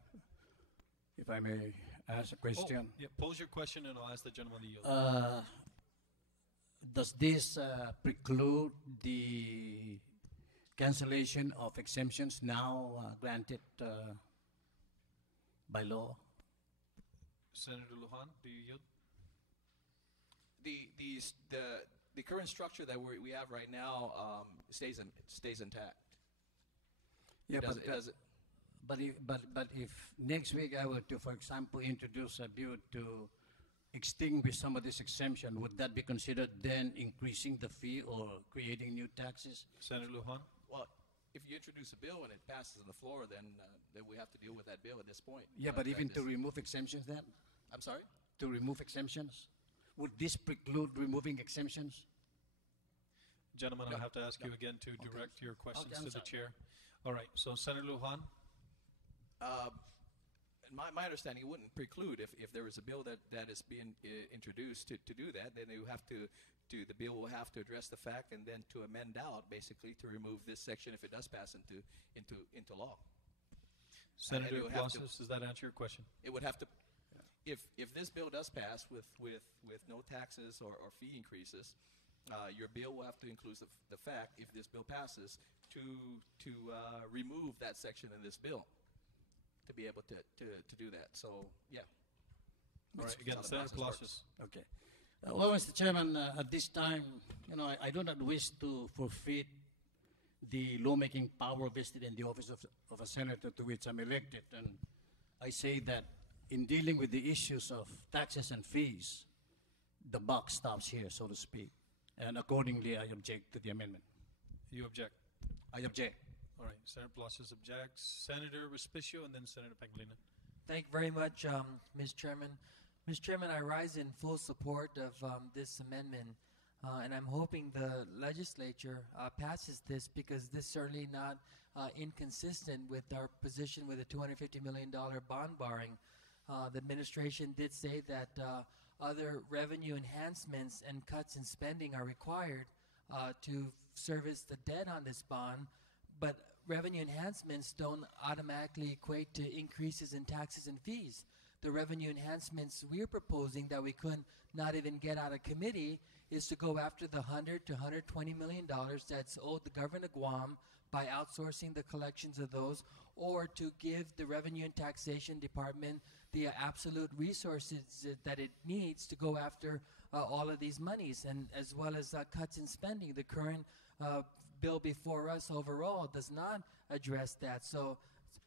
if I may ask a question. Yeah, pose your question and I'll ask the gentleman to yield. Does this preclude the cancellation of exemptions now granted by law? Senator Lujan, do you yield? The current structure that we have right now stays intact. Yeah, but if next week I were to, for example, introduce a bill to extinguish some of this exemption, would that be considered then increasing the fee or creating new taxes? Senator Lujan? Well, if you introduce a bill and it passes on the floor, then we have to deal with that bill at this point. Yeah, but even to remove exemptions then? I'm sorry? To remove exemptions? Would this preclude removing exemptions? Gentlemen, I'll have to ask you again to direct your questions to the chair. All right, so Senator Lujan? My understanding, it wouldn't preclude if there was a bill that is being introduced to do that, then the bill will have to address the fact and then to amend out, basically, to remove this section if it does pass into law. Senator Palacios, does that answer your question? It would have to, if this bill does pass with no taxes or fee increases, your bill will have to include the fact, if this bill passes, to remove that section in this bill to be able to do that. So, yeah. All right, again, Senator Palacios. Okay. Well, Mr. Chairman, at this time, I do not wish to forfeit the lawmaking power vested in the office of a senator to which I'm elected. And I say that in dealing with the issues of taxes and fees, the buck stops here, so to speak. And accordingly, I object to the amendment. You object? I object. All right, Senator Palacios objects. Senator Respicio and then Senator Pangilinan. Thank you very much, Mr. Chairman. Mr. Chairman, I rise in full support of this amendment, and I'm hoping the legislature passes this because this is certainly not inconsistent with our position with a $250 million bond borrowing. The administration did say that other revenue enhancements and cuts in spending are required to service the debt on this bond, but revenue enhancements don't automatically equate to increases in taxes and fees. The revenue enhancements we're proposing that we could not even get out of committee is to go after the $100 to $120 million that's owed the government of Guam by outsourcing the collections of those, or to give the Revenue and Taxation Department the absolute resources that it needs to go after all of these monies, and as well as cuts in spending. The current bill before us overall does not address that. So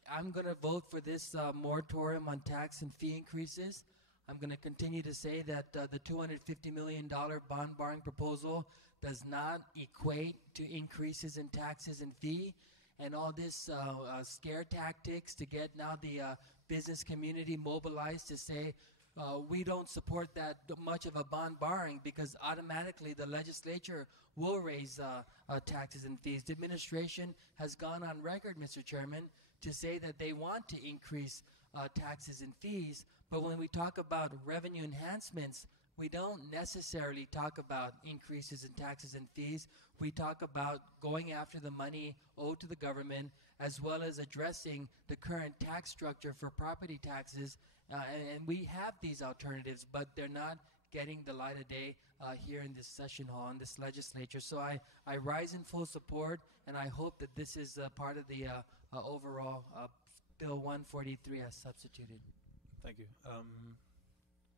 I'm going to vote for this moratorium on tax and fee increases. I'm going to continue to say that the $250 million bond borrowing proposal does not equate to increases in taxes and fee, and all this scare tactics to get now the business community mobilized to say we don't support that much of a bond borrowing because automatically the legislature will raise taxes and fees. The administration has gone on record, Mr. Chairman, to say that they want to increase taxes and fees, but when we talk about revenue enhancements, we don't necessarily talk about increases in taxes and fees. We talk about going after the money owed to the government, as well as addressing the current tax structure for property taxes. And we have these alternatives, but they're not getting the light of day here in this session hall, in this legislature. So I rise in full support, and I hope that this is part of the overall Bill 143 as substituted. Thank you.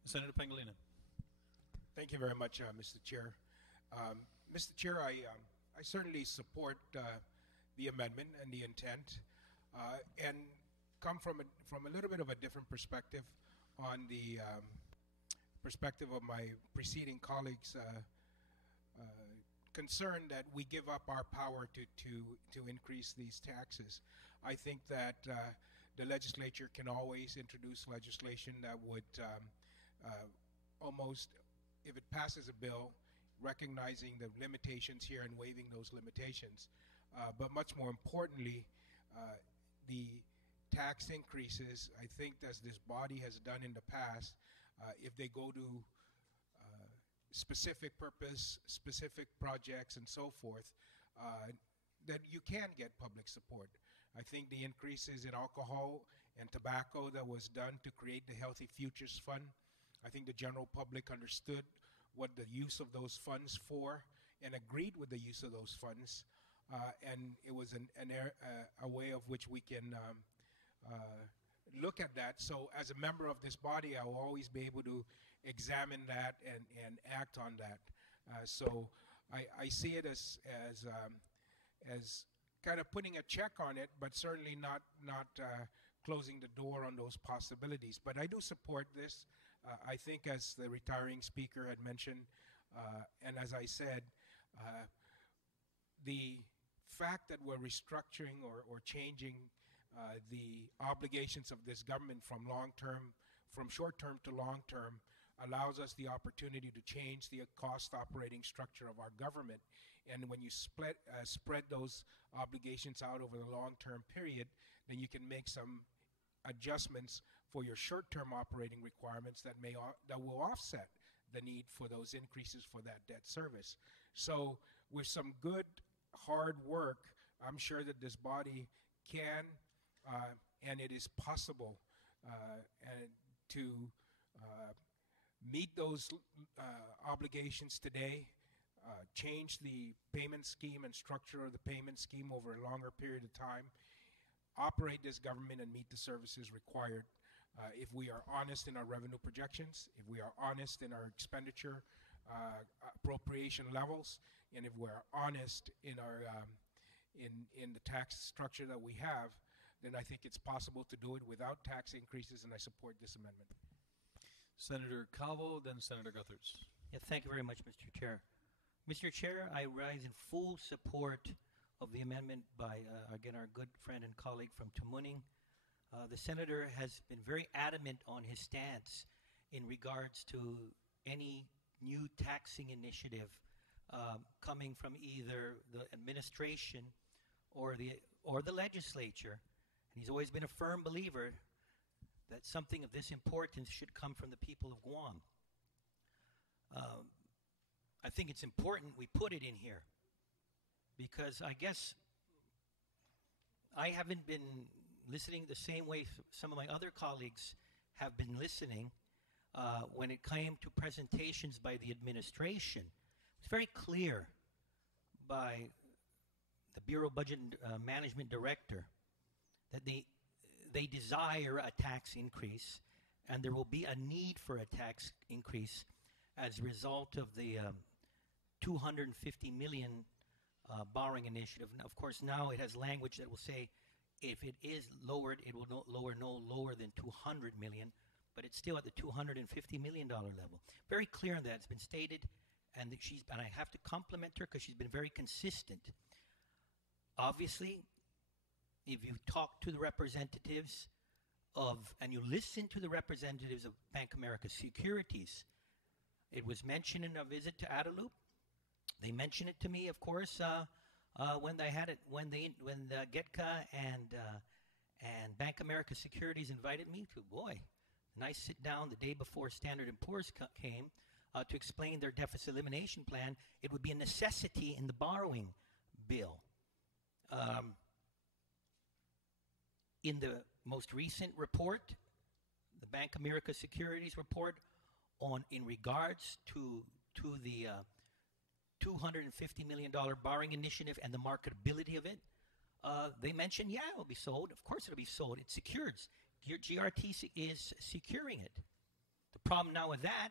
Senator Pangilinan. Thank you very much, Mr. Chair. Mr. Chair, I certainly support the amendment and the intent, and come from a little bit of a different perspective on the perspective of my preceding colleagues' concern that we give up our power to increase these taxes. I think that the legislature can always introduce legislation that would almost, if it passes a bill, recognizing the limitations here and waiving those limitations. But much more importantly, the tax increases, I think, as this body has done in the past, if they go to specific purpose, specific projects, and so forth, that you can get public support. I think the increases in alcohol and tobacco that was done to create the Healthy Futures Fund, I think the general public understood what the use of those funds for and agreed with the use of those funds. And it was a way of which we can look at that. So as a member of this body, I will always be able to examine that and act on that. So I see it as kind of putting a check on it, but certainly not closing the door on those possibilities. But I do support this. I think, as the retiring speaker had mentioned, and as I said, the fact that we're restructuring or changing the obligations of this government from short-term to long-term allows us the opportunity to change the cost operating structure of our government. And when you spread those obligations out over the long-term period, then you can make some adjustments for your short-term operating requirements that will offset the need for those increases for that debt service. So with some good, hard work, I'm sure that this body can and it is possible to meet those obligations today, change the payment scheme and structure of the payment scheme over a longer period of time, operate this government and meet the services required. If we are honest in our revenue projections, if we are honest in our expenditure appropriation levels, and if we're honest in our in the tax structure that we have, then I think it's possible to do it without tax increases, and I support this amendment. Senator Calvo, then Senator Guthers. Yeah, thank you very much, Mr. Chair. Mr. Chair, I rise in full support of the amendment by, again, our good friend and colleague from Tamuning. The senator has been very adamant on his stance in regards to any new taxing initiative coming from either the administration or the legislature. And he's always been a firm believer that something of this importance should come from the people of Guam. I think it's important we put it in here because I guess I haven't been listening the same way some of my other colleagues have been listening when it came to presentations by the administration. It's very clear by the Bureau Budget Management Director that they desire a tax increase, and there will be a need for a tax increase as a result of the $250 million borrowing initiative. And of course, now it has language that will say if it is lowered, it will lower no lower than $200 million, but it's still at the $250 million level. Very clear on that. It's been stated, and I have to compliment her because she's been very consistent. Obviously, if you talk to the representatives and you listen to the representatives of Bank America Securities, it was mentioned in a visit to Adelup. They mentioned it to me, of course, when the GETCA and Bank America Securities invited me to, boy, a nice sit down the day before Standard & Poor's came to explain their deficit elimination plan. It would be a necessity in the borrowing bill. In the most recent report, the Bank America Securities report in regards to the $250 million borrowing initiative and the marketability of it, they mentioned, yeah, it'll be sold. Of course it'll be sold. It's secured. GRT is securing it. The problem now with that,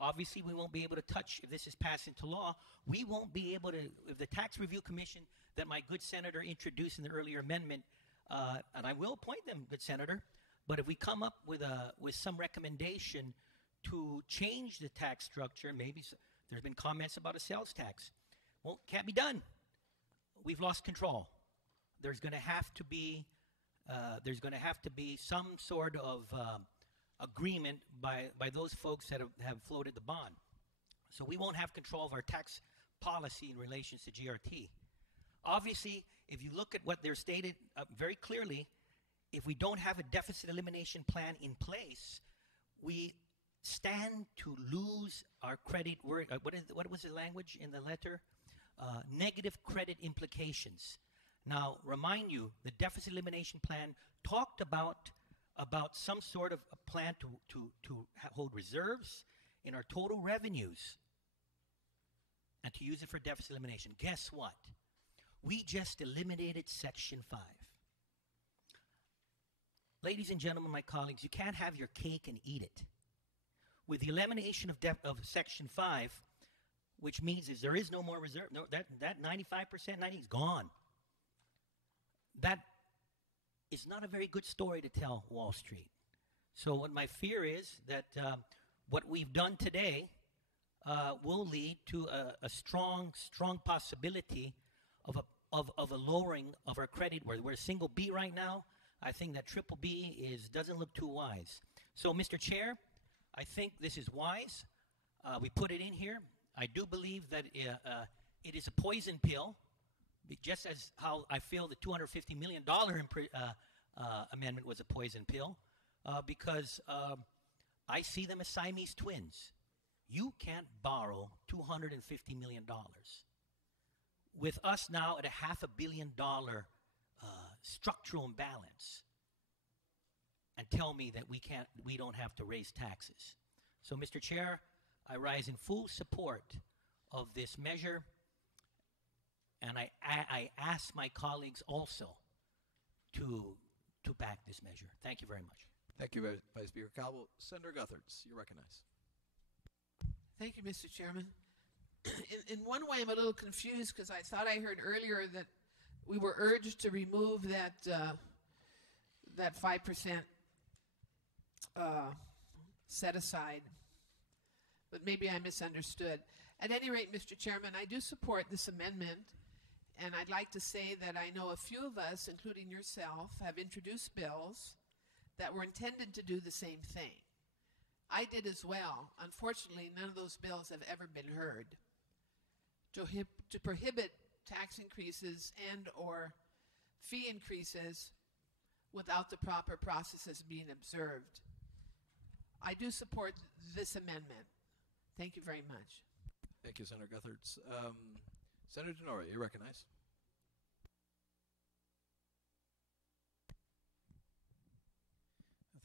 obviously we won't be able to touch, if this is passed into law, we won't be able to, if the Tax Review Commission that my good senator introduced in the earlier amendment, and I will appoint them, good senator, but if we come up with some recommendation to change the tax structure, maybe there's been comments about a sales tax. Well, can't be done. We've lost control. There's going to have to be some sort of agreement by those folks that have floated the bond. So we won't have control of our tax policy in relation to GRT. Obviously, if you look at what they're stated very clearly, if we don't have a deficit elimination plan in place, we stand to lose our credit. What was the language in the letter? Negative credit implications. Now, remind you, the deficit elimination plan talked about some sort of a plan to hold reserves in our total revenues and to use it for deficit elimination. Guess what? We just eliminated Section 5. Ladies and gentlemen, my colleagues, you can't have your cake and eat it. With the elimination of Section 5, which means is there is no more reserve, no, that 95%, 90 is gone. That is not a very good story to tell Wall Street. So what my fear is that what we've done today will lead to a strong possibility of a lowering of our credit. We're a single B right now. I think that triple B doesn't look too wise. So, Mr. Chair, I think this is wise. We put it in here. I do believe that it is a poison pill, just as how I feel the $250 million amendment was a poison pill, because I see them as Siamese twins. You can't borrow $250 million. With us now at a $500 million structural imbalance, and tell me that we don't have to raise taxes. So, Mr. Chair, I rise in full support of this measure, and I ask my colleagues also to back this measure. Thank you very much. Thank you, Vice Speaker Calvo. Senator Guthertz, you're recognized. Thank you, Mr. Chairman. In one way, I'm a little confused because I thought I heard earlier that we were urged to remove that 5% set aside, but maybe I misunderstood. At any rate, Mr. Chairman, I do support this amendment, and I'd like to say that I know a few of us, including yourself, have introduced bills that were intended to do the same thing. I did as well. Unfortunately, none of those bills have ever been heard. To prohibit tax increases and or fee increases without the proper processes being observed. I do support this amendment. Thank you very much. Thank you, Senator Guthertz. Senator Denora, you're recognized.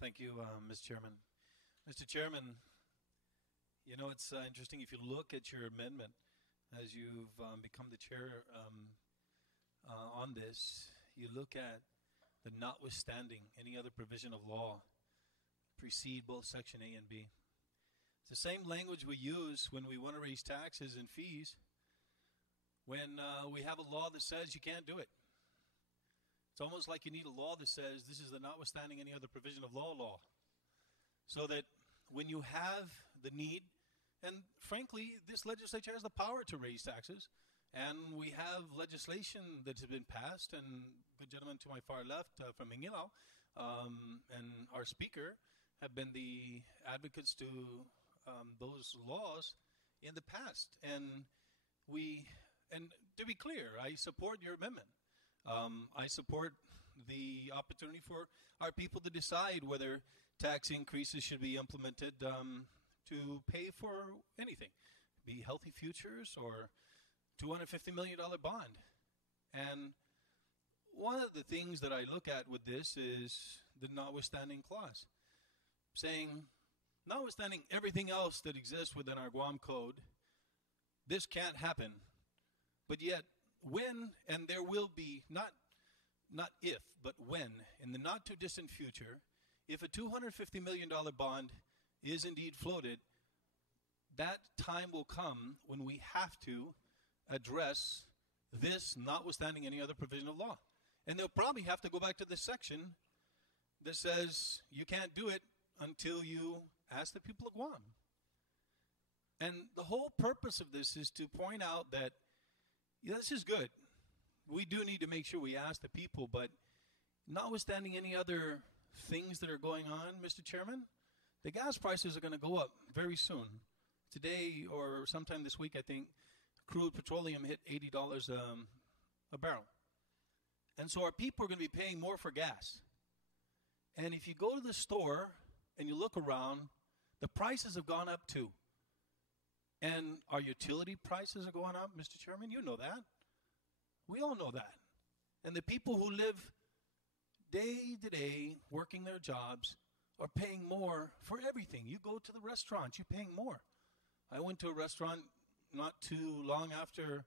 Thank you, Mr. Chairman. Mr. Chairman, you know, it's interesting if you look at your amendment as you've become the chair on this, you look at the notwithstanding any other provision of law precede both Section A and B. It's the same language we use when we want to raise taxes and fees when we have a law that says you can't do it. It's almost like you need a law that says this is the notwithstanding any other provision of law. So that when you have the need, and frankly, this legislature has the power to raise taxes, and we have legislation that has been passed, and good gentleman to my far left from Mingilao and our speaker have been the advocates to those laws in the past. And to be clear, I support your amendment. I support the opportunity for our people to decide whether tax increases should be implemented to pay for anything, be healthy futures or $250 million bond. And one of the things that I look at with this is the notwithstanding clause, saying, notwithstanding everything else that exists within our Guam Code, this can't happen. But yet, when, and there will be, not if, but when, in the not too distant future, if a $250 million bond is indeed floated, that time will come when we have to address this notwithstanding any other provision of law. And they'll probably have to go back to the section that says you can't do it until you ask the people of Guam. And the whole purpose of this is to point out that this is good. We do need to make sure we ask the people, but notwithstanding any other things that are going on, Mr. Chairman, the gas prices are going to go up very soon. It's today or sometime this week, I think, crude petroleum hit $80 a barrel. And so our people are going to be paying more for gas. And if you go to the store and you look around, the prices have gone up too. And our utility prices are going up, Mr. Chairman. You know that. We all know that. And the people who live day to day working their jobs are paying more for everything. You go to the restaurant, you're paying more. I went to a restaurant not too long after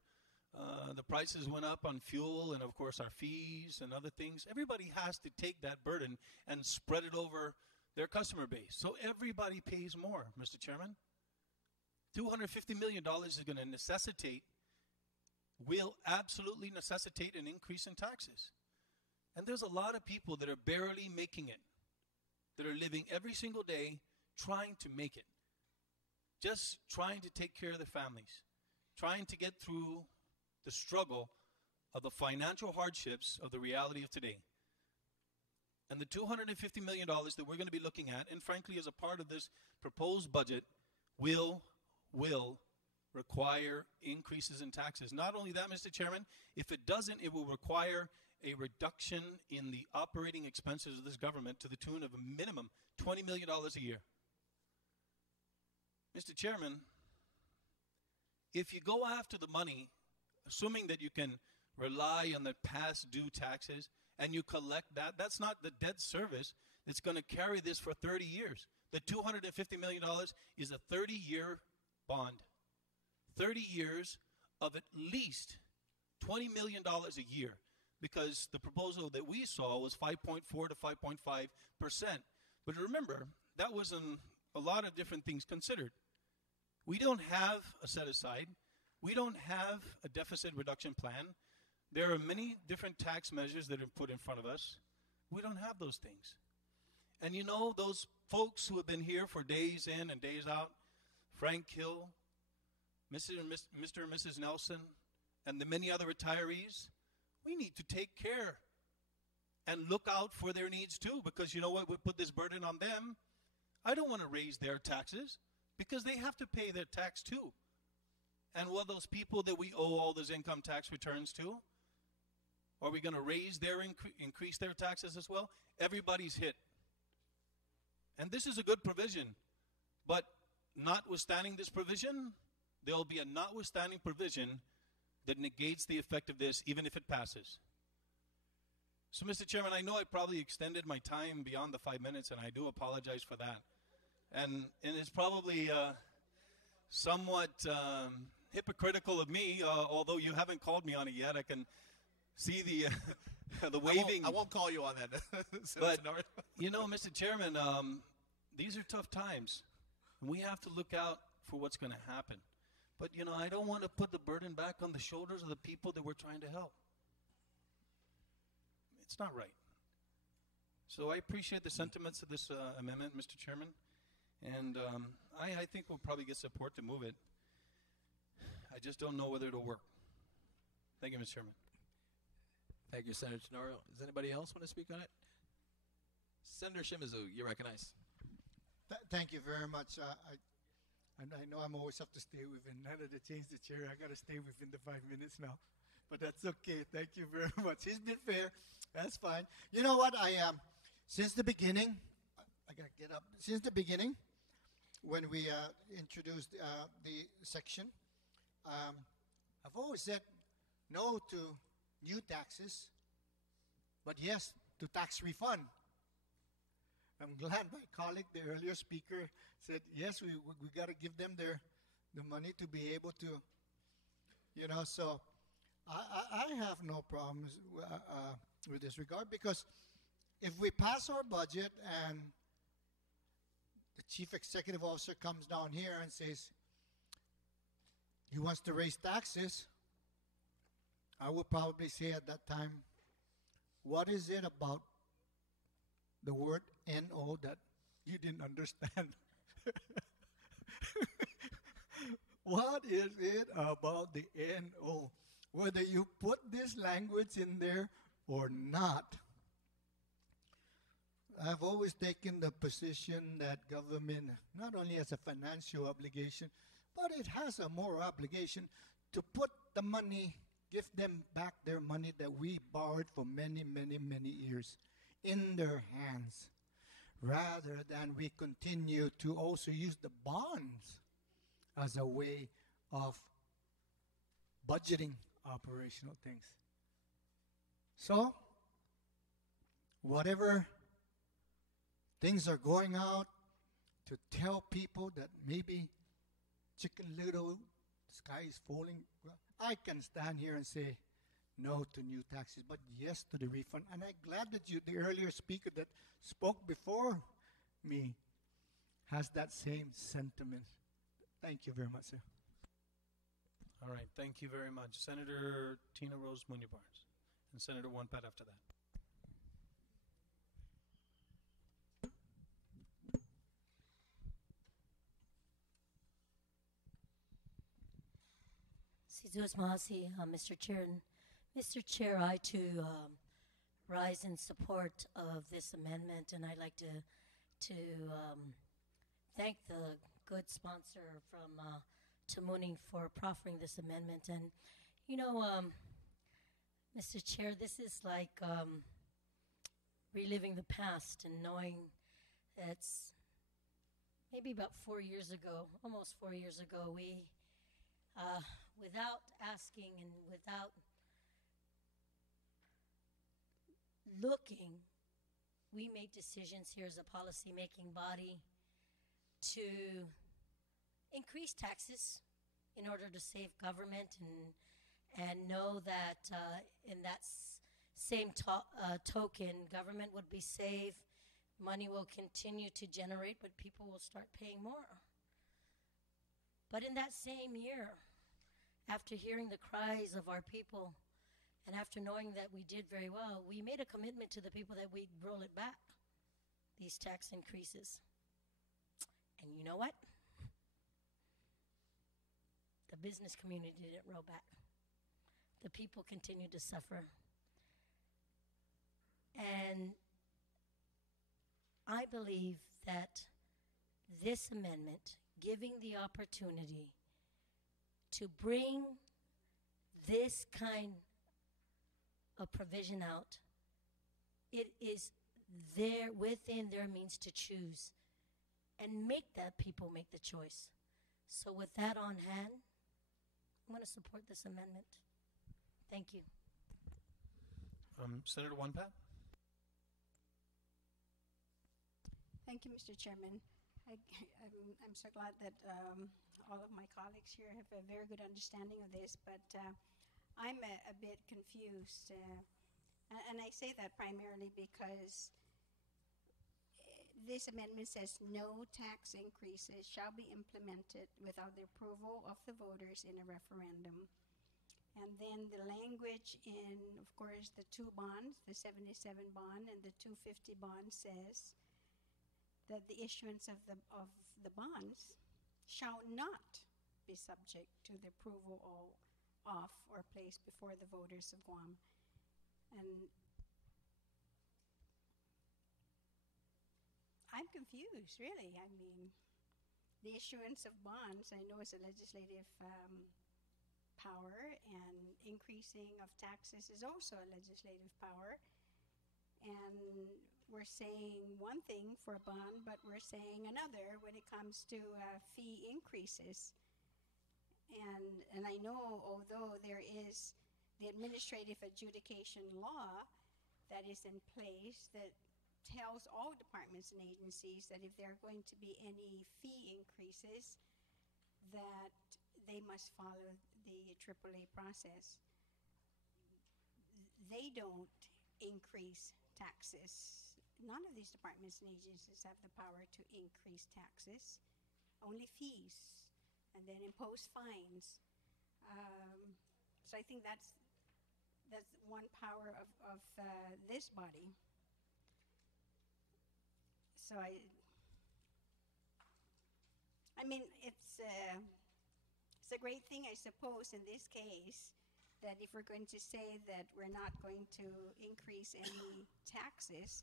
the prices went up on fuel and, of course, our fees and other things. Everybody has to take that burden and spread it over their customer base. So everybody pays more, Mr. Chairman. $250 million is going to will absolutely necessitate an increase in taxes. And there's a lot of people that are barely making it, that are living every single day trying to make it, just trying to take care of their families, trying to get through the struggle of the financial hardships of the reality of today. And the $250 million that we're going to be looking at, and frankly as a part of this proposed budget, will require increases in taxes. Not only that, Mr. Chairman, if it doesn't, it will require a reduction in the operating expenses of this government to the tune of a minimum $20 million a year. Mr. Chairman, if you go after the money, assuming that you can rely on the past due taxes and you collect that, that's not the debt service that's going to carry this for 30 years. The $250 million is a 30-year bond. 30 years of at least $20 million a year, because the proposal that we saw was 5.4 to 5.5%. But remember, that was a lot of different things considered. We don't have a set-aside. We don't have a deficit reduction plan. There are many different tax measures that are put in front of us. We don't have those things. And you know, those folks who have been here for days in and days out, Frank Hill, Mr. and Mrs. Nelson, and the many other retirees, we need to take care and look out for their needs too, because you know what, we put this burden on them. I don't want to raise their taxes because they have to pay their tax too. And will those people that we owe all those income tax returns to, are we going to raise their increase their taxes as well? Everybody's hit. And this is a good provision, but notwithstanding this provision, there will be a notwithstanding provision that negates the effect of this, even if it passes. So, Mr. Chairman, I know I probably extended my time beyond the 5 minutes, and I do apologize for that. And it's probably somewhat hypocritical of me, although you haven't called me on it yet. I can see the waving. I won't call you on that. But, you know, Mr. Chairman, these are tough times. We have to look out for what's going to happen. But, you know, I don't want to put the burden back on the shoulders of the people that we're trying to help. It's not right. So I appreciate the sentiments of this amendment, Mr. Chairman. And I think we'll probably get support to move it. I just don't know whether it'll work. Thank you, Mr. Chairman. Thank you, Senator Tenorio. Does anybody else want to speak on it? Senator Shimizu, you're recognized. Thank you very much. I know I'm always have to stay within. Now that they changed the chair, I got to stay within the 5 minutes now. But that's okay. Thank you very much. He's been fair. That's fine. You know what? Since the beginning, I got to get up. Since the beginning, when we introduced the section, I've always said no to new taxes, but yes to tax refund. I'm glad my colleague, the earlier speaker, said yes, we got to give them the money to be able to, you know. So I have no problems with this regard, because if we pass our budget and the chief executive officer comes down here and says he wants to raise taxes, I would probably say at that time, what is it about the word NO that you didn't understand? What is it about the NO? Whether you put this language in there or not. I've always taken the position that government not only has a financial obligation, but it has a moral obligation to put the money, give them back their money that we borrowed for many, many, many years in their hands, rather than we continue to also use the bonds as a way of budgeting operational things. So, whatever things are going out to tell people that maybe Chicken Little, the sky is falling, well, I can stand here and say no to new taxes, but yes to the refund. And I'm glad that the earlier speaker that spoke before me has that same sentiment. Thank you very much, sir. All right, thank you very much. Senator Tina Rose Munoz-Barnes, and Senator Juan Pat after that. Sidus Mahasi, Mr. Chair. Mr. Chair, I too rise in support of this amendment, and I'd like to thank the good sponsor from Tamuning for proffering this amendment. And, you know, Mr. Chair, this is like reliving the past and knowing it's maybe about 4 years ago, almost 4 years ago, we, without asking and without looking, we made decisions here as a policy-making body to increase taxes in order to save government and know that in that same token, government would be saved, money will continue to generate, but people will start paying more. But in that same year, after hearing the cries of our people and after knowing that we did very well, we made a commitment to the people that we'd roll it back, these tax increases. And you know what? The business community didn't roll back. The people continued to suffer. And I believe that this amendment, giving the opportunity to bring this kind of provision out, it is there within their means to choose and make that people make the choice. So with that on hand, I'm going to support this amendment. Thank you. Senator Juan Pat? Thank you, Mr. Chairman. I'm so glad that all of my colleagues here have a very good understanding of this, but I'm a bit confused. And I say that primarily because this amendment says no tax increases shall be implemented without the approval of the voters in a referendum. And then the language in, of course, the two bonds, the 77 bond and the 250 bond says that the issuance of the bonds shall not be subject to the approval of or placed before the voters of Guam. And I'm confused, really. I mean, the issuance of bonds, I know, is a legislative power, and increasing of taxes is also a legislative power. And we're saying one thing for a bond, but we're saying another when it comes to fee increases. And I know, although there is the administrative adjudication law that is in place that tells all departments and agencies that if there are going to be any fee increases, that they must follow the AAA process. They don't increase taxes. None of these departments and agencies have the power to increase taxes, only fees, and then impose fines. So I think that's one power of this body. So I mean, it's a great thing, I suppose, in this case, that if we're going to say that we're not going to increase any taxes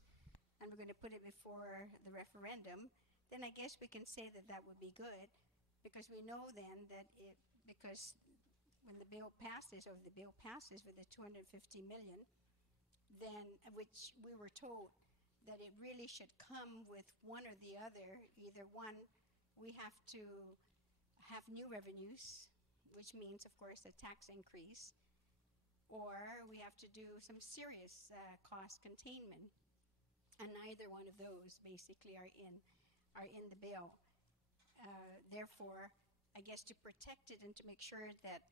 and we're going to put it before the referendum, then I guess we can say that that would be good, because we know then that because when the bill passes, or the bill passes with the 250 million, then, which we were told that it really should come with one or the other. Either one, we have to have new revenues, which means, of course, a tax increase, or we have to do some serious cost containment. And neither one of those basically are in the bill. Therefore, I guess to protect it and to make sure that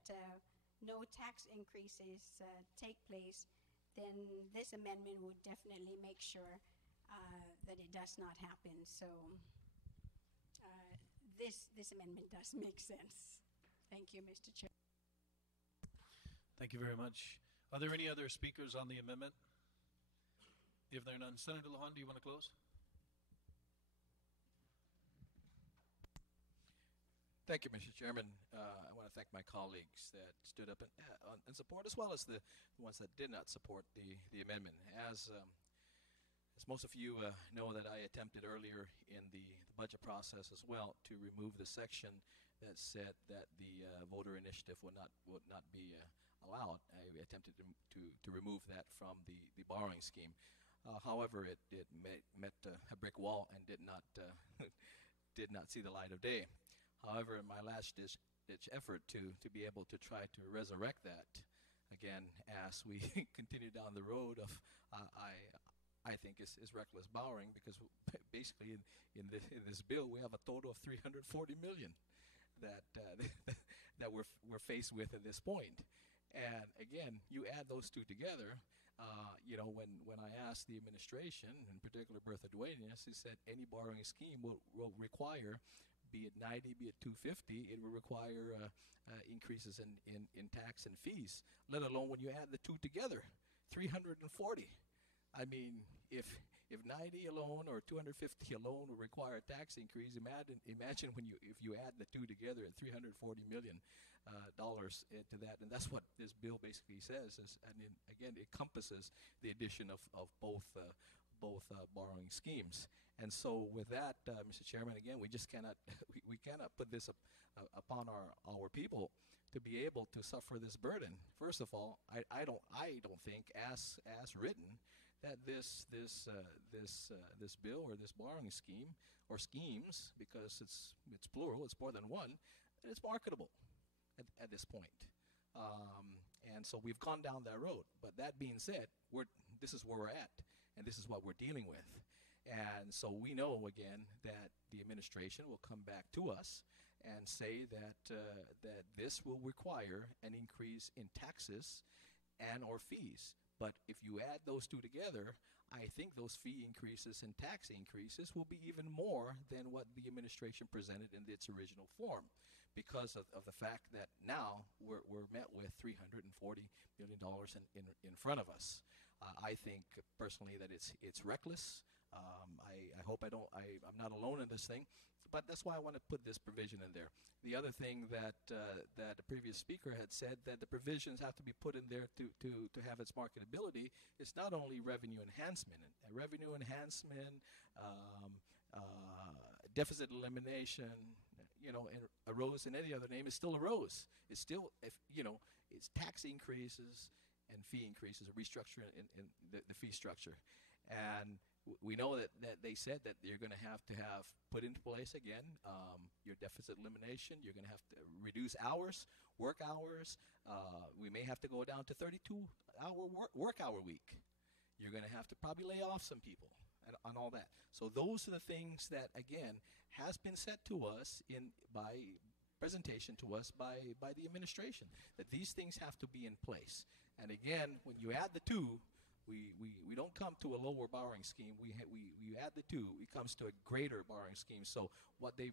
no tax increases take place, then this amendment would definitely make sure that it does not happen. So this amendment does make sense. Thank you, Mr. Chair. Thank you very much. Are there any other speakers on the amendment? If there are none, Senator Lujan, do you want to close? Thank you, Mr. Chairman. I want to thank my colleagues that stood up in support, as well as the ones that did not support the amendment. As most of you know, that I attempted earlier in the budget process as well to remove the section that said that the voter initiative would not be allowed. I attempted to remove that from the borrowing scheme. However, it met a brick wall and did not did not see the light of day. However, in my last ditch effort to be able to try to resurrect that, again, as we continue down the road of, I think is reckless borrowing, because basically in this bill we have a total of 340 million that that we're faced with at this point. And again, you add those two together. You know, when I asked the administration, in particular Bertha Duenas, he said any borrowing scheme will require, be it 90, be it 250, it will require increases in tax and fees, let alone when you add the two together, 340. I mean, if 90 alone or 250 alone will require a tax increase, imagine if you add the two together at $340 million to that. And that's what this bill basically says. Again, it encompasses the addition of both borrowing schemes. And so with that, Mr. Chairman, again, we just cannot we cannot put this upon our people to be able to suffer this burden. First of all, I don't think, as written, that this bill or this borrowing scheme or schemes, because it's plural, it's more than one, that it's marketable at this point. And so we've gone down that road. But that being said, this is where we're at, and this is what we're dealing with. And so we know, again, that the administration will come back to us and say that this will require an increase in taxes and or fees. But if you add those two together, I think those fee increases and tax increases will be even more than what the administration presented in its original form, because of the fact that now we're met with $340 million in front of us. I think personally that it's reckless. I hope I'm not alone in this thing, but that's why I want to put this provision in there. The other thing that the previous speaker had said, that the provisions have to be put in there to have its marketability. It's not only revenue enhancement. Deficit elimination, and a rose in any other name is still a rose. It's still, it's tax increases and fee increases, a restructure in the fee structure. And we know that they said that you're going to have put into place again your deficit elimination. You're going to have to reduce work hours. We may have to go down to 32-hour work hour week. You're going to have to probably lay off some people and all that. So those are the things that, again, has been set to us by presentation to us by the administration, that these things have to be in place. And again, when you add the two, we don't come to a lower borrowing scheme. We add the two, it comes to a greater borrowing scheme. So what they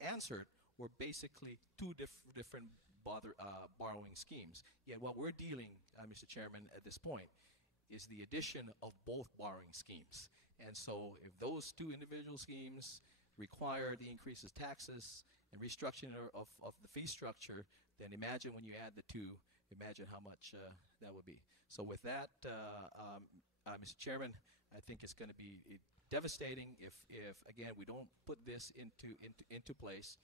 answered were basically two different borrowing schemes. Yet what we're dealing, Mr. Chairman, at this point, is the addition of both borrowing schemes. And so if those two individual schemes require the increases taxes and restructuring of the fee structure, then imagine when you add the two, imagine how much that would be. So with that, Mr. Chairman, I think it's going to be devastating if again, we don't put this into place.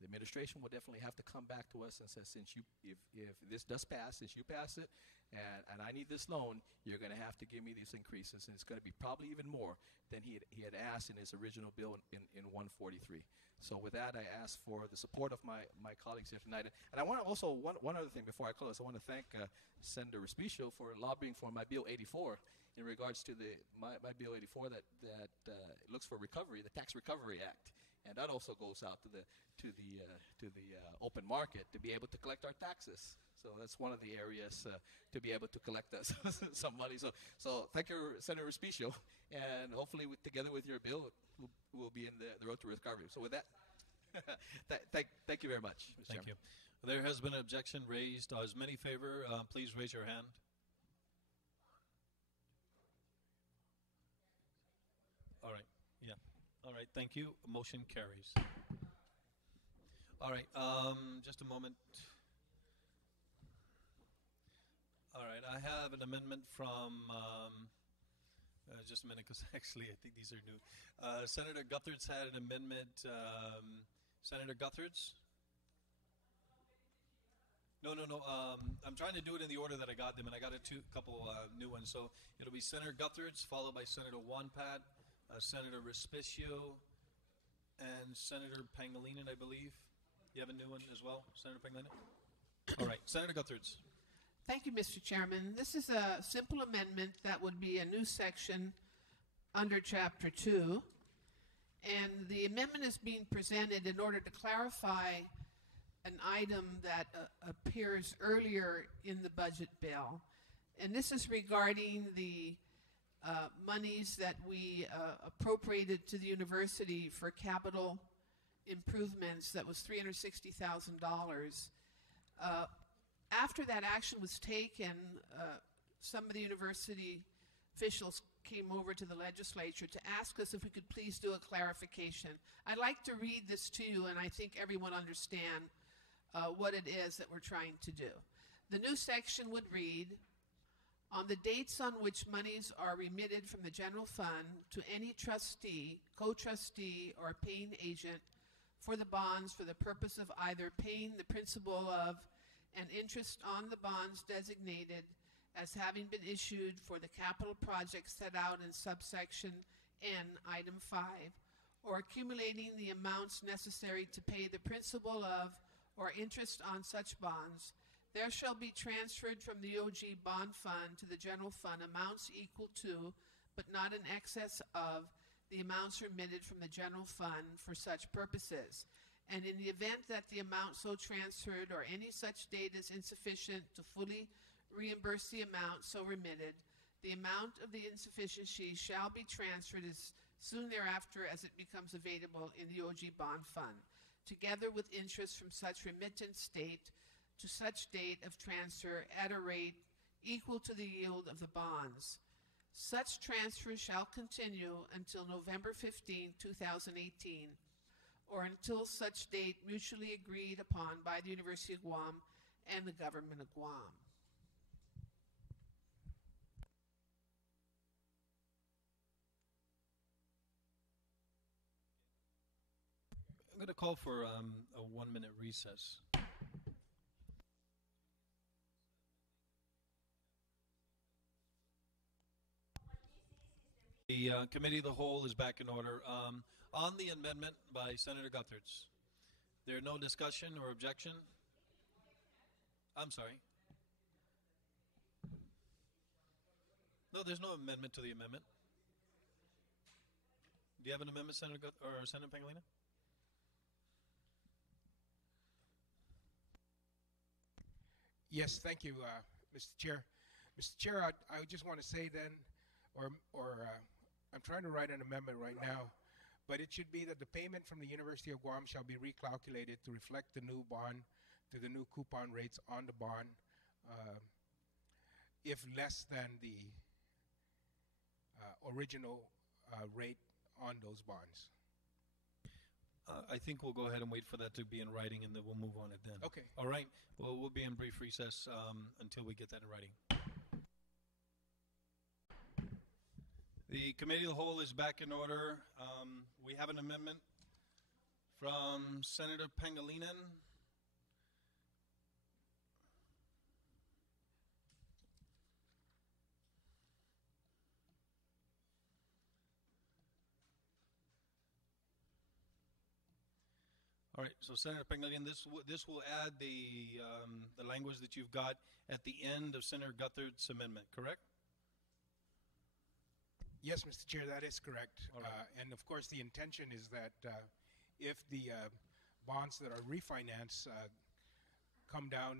The administration will definitely have to come back to us and say, if this does pass, since you pass it, and I need this loan, you're going to have to give me these increases, and it's going to be probably even more than he had asked in his original bill in 143. So with that, I ask for the support of my colleagues here tonight. And I want to also, one other thing before I close, I want to thank Senator Respicio for lobbying for my Bill 84 in regards to my Bill 84 that looks for recovery, the Tax Recovery Act. And that also goes out to the open market to be able to collect our taxes. So that's one of the areas to be able to collect us some money. So thank you, Senator Respicio, and hopefully together with your bill, we'll be in the road to recovery. So with that, thank you very much, Mr. Thank Chairman. you. There has been an objection raised. As many favor, please raise your hand. All right. Yeah. All right. Thank you. Motion carries. All right. Just a moment. All right. I have an amendment from. Just a minute, because actually I think these are new. Senator Guthertz had an amendment. Senator Guthertz? No. I'm trying to do it in the order that I got them, and I got a couple new ones. So it'll be Senator Guthertz, followed by Senator Wonpat, Senator Respicio, and Senator Pangilinan, I believe. You have a new one as well, Senator Pangilinan? All right, Senator Guthertz. Thank you, Mr. Chairman. This is a simple amendment that would be a new section under Chapter 2. And the amendment is being presented in order to clarify an item that appears earlier in the budget bill. And this is regarding the monies that we appropriated to the university for capital improvements. That was $360,000. After that action was taken, some of the university officials came over to the legislature to ask us if we could please do a clarification. I'd like to read this to you, and I think everyone understand what it is that we're trying to do. The new section would read, on the dates on which monies are remitted from the general fund to any trustee, co-trustee, or paying agent for the bonds for the purpose of either paying the principal of and interest on the bonds designated as having been issued for the capital projects set out in subsection N, item 5, or accumulating the amounts necessary to pay the principal of or interest on such bonds, there shall be transferred from the OG bond fund to the general fund amounts equal to, but not in excess of, the amounts remitted from the general fund for such purposes. And in the event that the amount so transferred or any such date is insufficient to fully reimburse the amount so remitted, the amount of the insufficiency shall be transferred as soon thereafter as it becomes available in the OG bond fund, together with interest from such remittance date to such date of transfer at a rate equal to the yield of the bonds. Such transfer shall continue until November 15, 2018, or until such date mutually agreed upon by the University of Guam and the government of Guam. I'm going to call for a 1-minute recess. The Committee of the Whole is back in order. On the amendment by Senator Guthertz, there no discussion or objection? I'm sorry. No, there's no amendment to the amendment. Do you have an amendment, Senator Senator Pangilinan? Yes, thank you, Mr. Chair. Mr. Chair, I just want to say then, I'm trying to write an amendment right now, but it should be that the payment from the University of Guam shall be recalculated to reflect the new bond, to the new coupon rates on the bond, if less than the original rate on those bonds. I think we'll go ahead and wait for that to be in writing, and then we'll move on it then. Okay. All right. Well, we'll be in brief recess until we get that in writing. The committee of the whole is back in order. We have an amendment from Senator Pangilinan. All right, so Senator Pangilinan, this will add the language that you've got at the end of Senator Guthard's amendment, correct? Yes, Mr. Chair, that is correct. All right. And of course, the intention is that if the bonds that are refinanced come down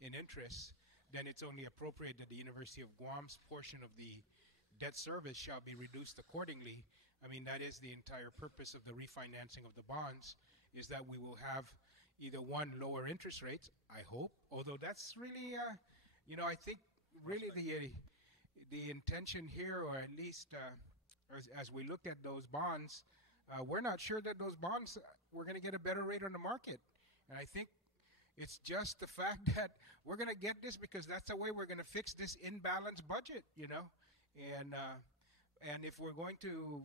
in interest, then it's only appropriate that the University of Guam's portion of the debt service shall be reduced accordingly. I mean, that is the entire purpose of the refinancing of the bonds, is that we will have either one, lower interest rates, I hope, although that's really, I think really the intention here, or at least as we looked at those bonds, we're not sure that those bonds, we're going to get a better rate on the market. And I think it's just the fact that we're going to get this because that's the way we're going to fix this imbalanced budget, And if we're going to,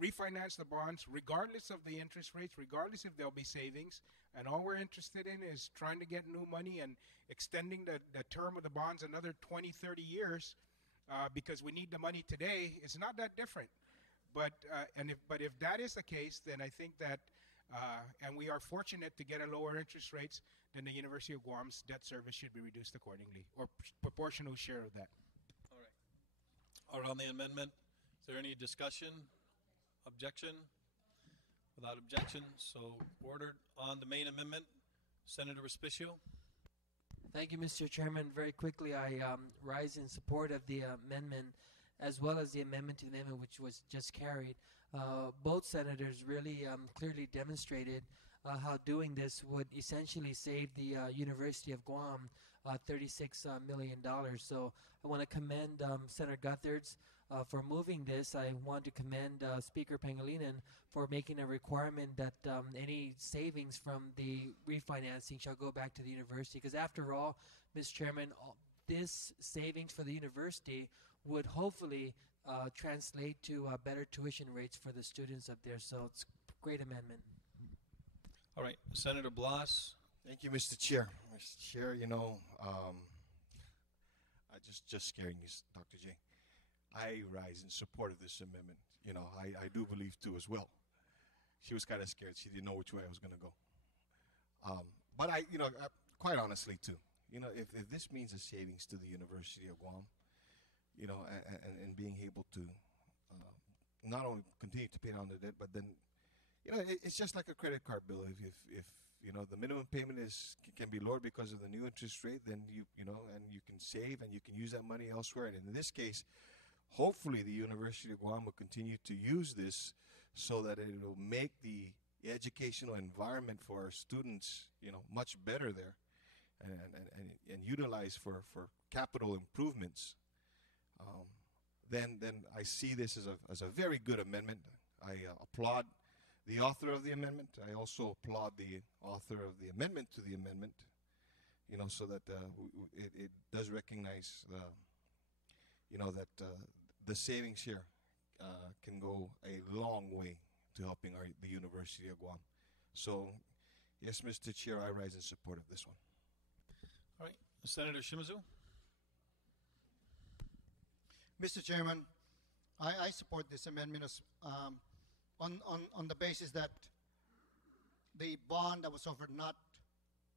refinance the bonds, regardless of the interest rates, regardless if there'll be savings, and all we're interested in is trying to get new money and extending the term of the bonds another 20, 30 years because we need the money today, it's not that different. But if that is the case, then I think that, and we are fortunate to get a lower interest rates, then the University of Guam's debt service should be reduced accordingly, or proportional share of that. All right. All right, on the amendment, is there any discussion? Objection? Without objection, so ordered. On the main amendment, Senator Respicio. Thank you, Mr. Chairman. Very quickly, I rise in support of the amendment as well as the amendment to the amendment which was just carried. Both senators really clearly demonstrated how doing this would essentially save the University of Guam $36 million. So I want to commend Senator Guthards for moving this. I want to commend Speaker Pangilinan for making a requirement that any savings from the refinancing shall go back to the university. Because after all, Mr. Chairman, this savings for the university would hopefully translate to better tuition rates for the students up there. So it's a great amendment. All right, Senator Blas. Thank you, Mr. Chair. Mr. Chair, I just scaring you, Dr. J. I rise in support of this amendment. I do believe too as well. She was kind of scared. She didn't know which way I was going to go. But quite honestly too, if this means a savings to the University of Guam, and being able to not only continue to pay down the debt, but then, it's just like a credit card bill. If the minimum payment can be lowered because of the new interest rate, then and you can save and you can use that money elsewhere. And in this case, hopefully the University of Guam will continue to use this so that it will make the educational environment for our students, much better there, and utilize for capital improvements. Then I see this as a very good amendment. I applaud the author of the amendment. I also applaud the author of the amendment to the amendment, so that it does recognize, that the savings here can go a long way to helping the University of Guam. So, yes, Mr. Chair, I rise in support of this one. All right, Senator Shimizu. Mr. Chairman, I support this amendment as, on the basis that the bond that was offered, not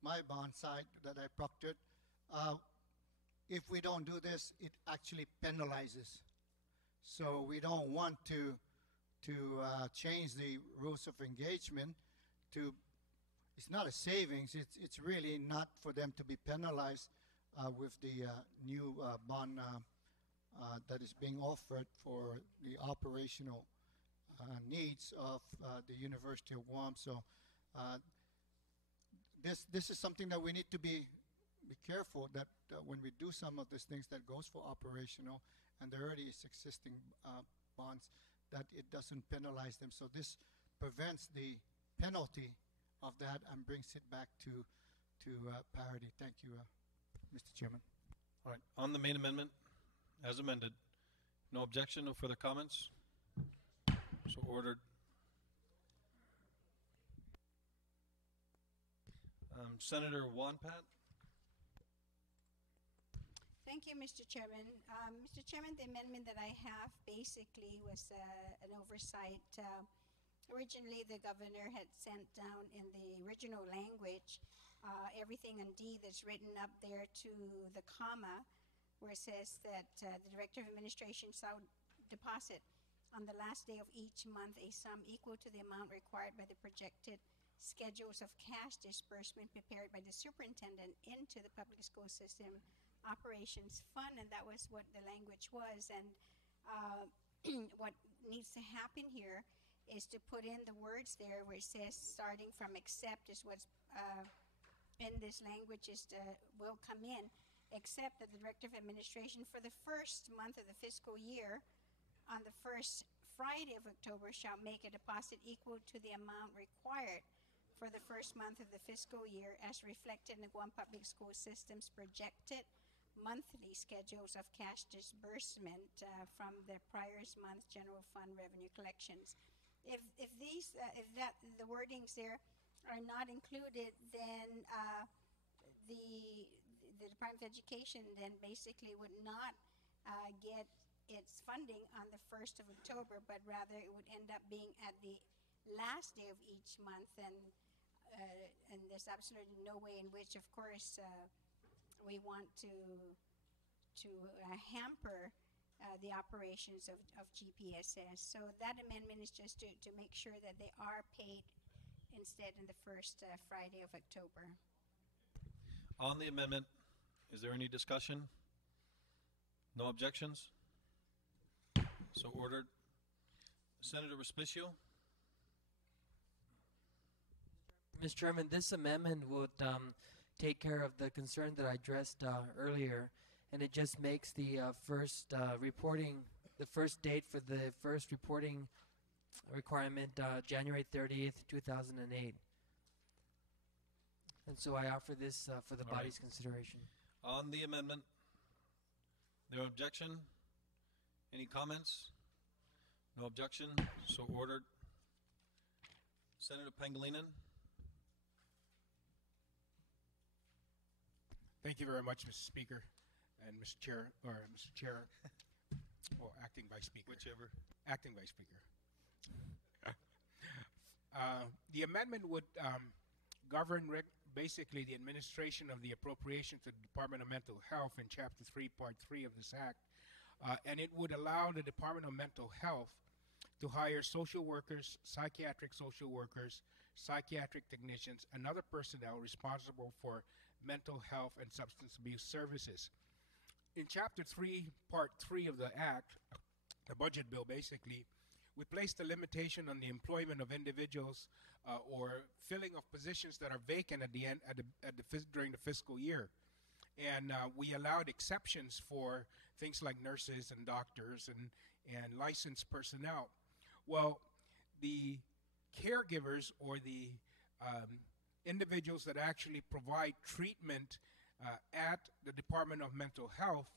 my bond side that I proctored, if we don't do this, it actually penalizes. So we don't want to change the rules of engagement to, it's not a savings, it's really not for them to be penalized with the new bond that is being offered for the operational needs of the University of Guam. So this is something that we need to be careful that when we do some of these things that goes for operational, and there already is existing bonds, that it doesn't penalize them. So this prevents the penalty of that and brings it back to parity. Thank you, Mr. Chairman. All right, on the main amendment, as amended. No objection, no further comments? So ordered. Senator Wonpat? Thank you, Mr. Chairman. Mr. Chairman, the amendment that I have basically was an oversight. Originally, the governor had sent down in the original language everything on D that's written up there to the comma, where it says that the Director of Administration shall deposit on the last day of each month a sum equal to the amount required by the projected schedules of cash disbursement prepared by the superintendent into the public school system operations fund, and that was what the language was. And what needs to happen here is to put in the words there where it says starting from except is what's in this language is will come in, except that the Director of Administration for the first month of the fiscal year on the first Friday of October shall make a deposit equal to the amount required for the first month of the fiscal year as reflected in the Guam Public School System's projected monthly schedules of cash disbursement from the prior month's general fund revenue collections. If the wordings there are not included, then the Department of Education then basically would not get its funding on the 1st of October, but rather it would end up being at the last day of each month, and there's absolutely no way in which, of course, we want to hamper the operations of GPSS. So that amendment is just to make sure that they are paid instead in the first Friday of October. On the amendment, is there any discussion? No objections? So ordered. Senator Respicio? Mr. Chairman, this amendment would take care of the concern that I addressed earlier, and it just makes the first date for the first reporting requirement January 30th, 2008. And so I offer this for the All body's right. consideration. On the amendment, no objection? Any comments? No objection, so ordered. Senator Pangilinan? Thank you very much, Mr. Speaker and Mr. Chair, or Mr. Chair, or Acting Vice Speaker. Whichever. Acting Vice Speaker. The amendment would govern basically the administration of the appropriations to the Department of Mental Health in Chapter 3, Part 3 of this Act. And it would allow the Department of Mental Health to hire social workers, psychiatric social workers, psychiatric technicians, and other personnel responsible for mental health and substance abuse services. In Chapter 3, Part 3 of the Act, the budget bill basically, we placed a limitation on the employment of individuals or filling of positions that are vacant at the end during the fiscal year. And we allowed exceptions for things like nurses and doctors and licensed personnel. Well, the caregivers or the individuals that actually provide treatment at the Department of Mental Health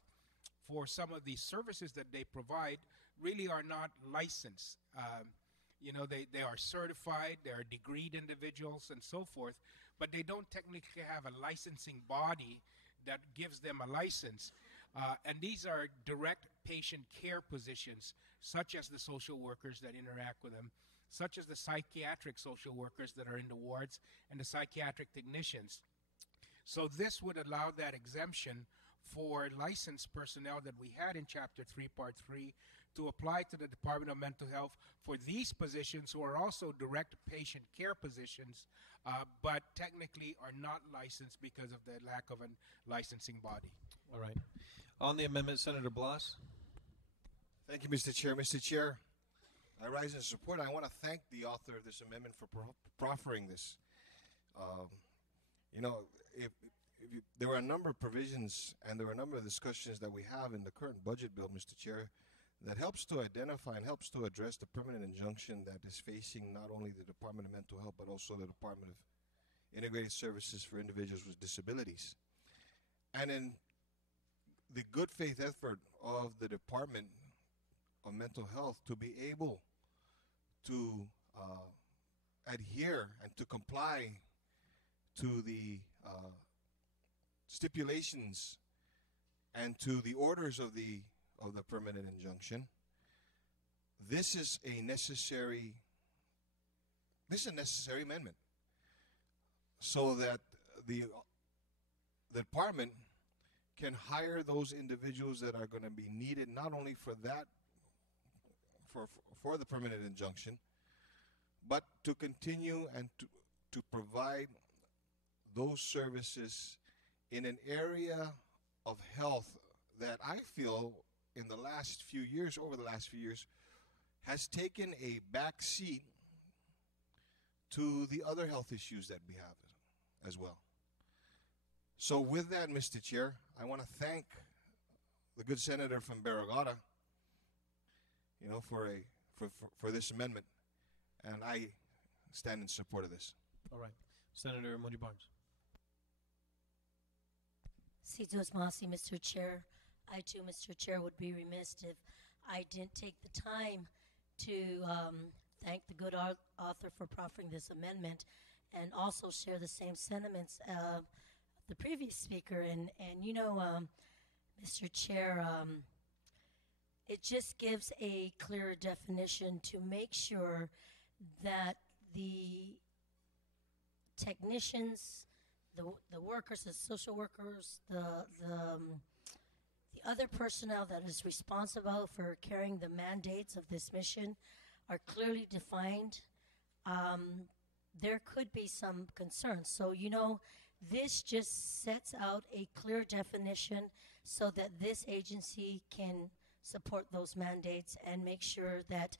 for some of the services that they provide really are not licensed. They are certified, they are degreed individuals and so forth, but they don't technically have a licensing body that gives them a license. And these are direct patient care positions, such as the social workers that interact with them, such as the psychiatric social workers that are in the wards, and the psychiatric technicians. So this would allow that exemption for licensed personnel that we had in Chapter 3, Part 3, to apply to the Department of Mental Health for these positions who are also direct patient care positions, but technically are not licensed because of the lack of a licensing body. All right. On the amendment, Senator Blas? Thank you, Mr. Chair. Mr. Chair, I rise in support. I want to thank the author of this amendment for proffering this. There were a number of provisions and there were a number of discussions that we have in the current budget bill, Mr. Chair, that helps to identify and helps to address the permanent injunction that is facing not only the Department of Mental Health, but also the Department of Integrated Services for Individuals with Disabilities. And in the good faith effort of the Department of Mental Health to be able to adhere and to comply to the stipulations and to the orders of the permanent injunction. This is a necessary amendment so that the department can hire those individuals that are going to be needed not only for that for the permanent injunction, but to continue and to provide those services in an area of health that I feel over the last few years, has taken a back seat to the other health issues that we have as well. So with that, Mr. Chair, I want to thank the good senator from Barragata, for this amendment, and I stand in support of this. All right. Senator Moody Barnes. Cizos Masi, Mr. Chair. I too, Mr. Chair, would be remiss if I didn't take the time to thank the good author for proffering this amendment and also share the same sentiments of the previous speaker. And Mr. Chair, it just gives a clearer definition to make sure that the technicians, the workers, the social workers, the other personnel that is responsible for carrying the mandates of this mission are clearly defined. There could be some concerns. So, this just sets out a clear definition so that this agency can support those mandates and make sure that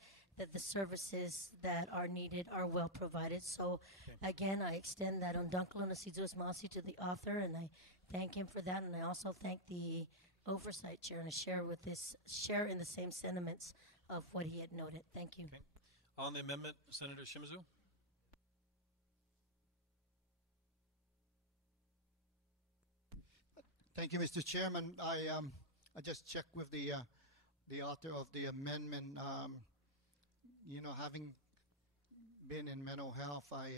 the services that are needed are well provided. So, again, I extend that undankalo na Cizos Masi to the author, and I thank him for that, and I also thank the Oversight Chair, and I share in the same sentiments of what he had noted. Thank you. Okay. On the amendment, Senator Shimizu. Thank you, Mr. Chairman. I just checked with the author of the amendment. Having been in mental health, I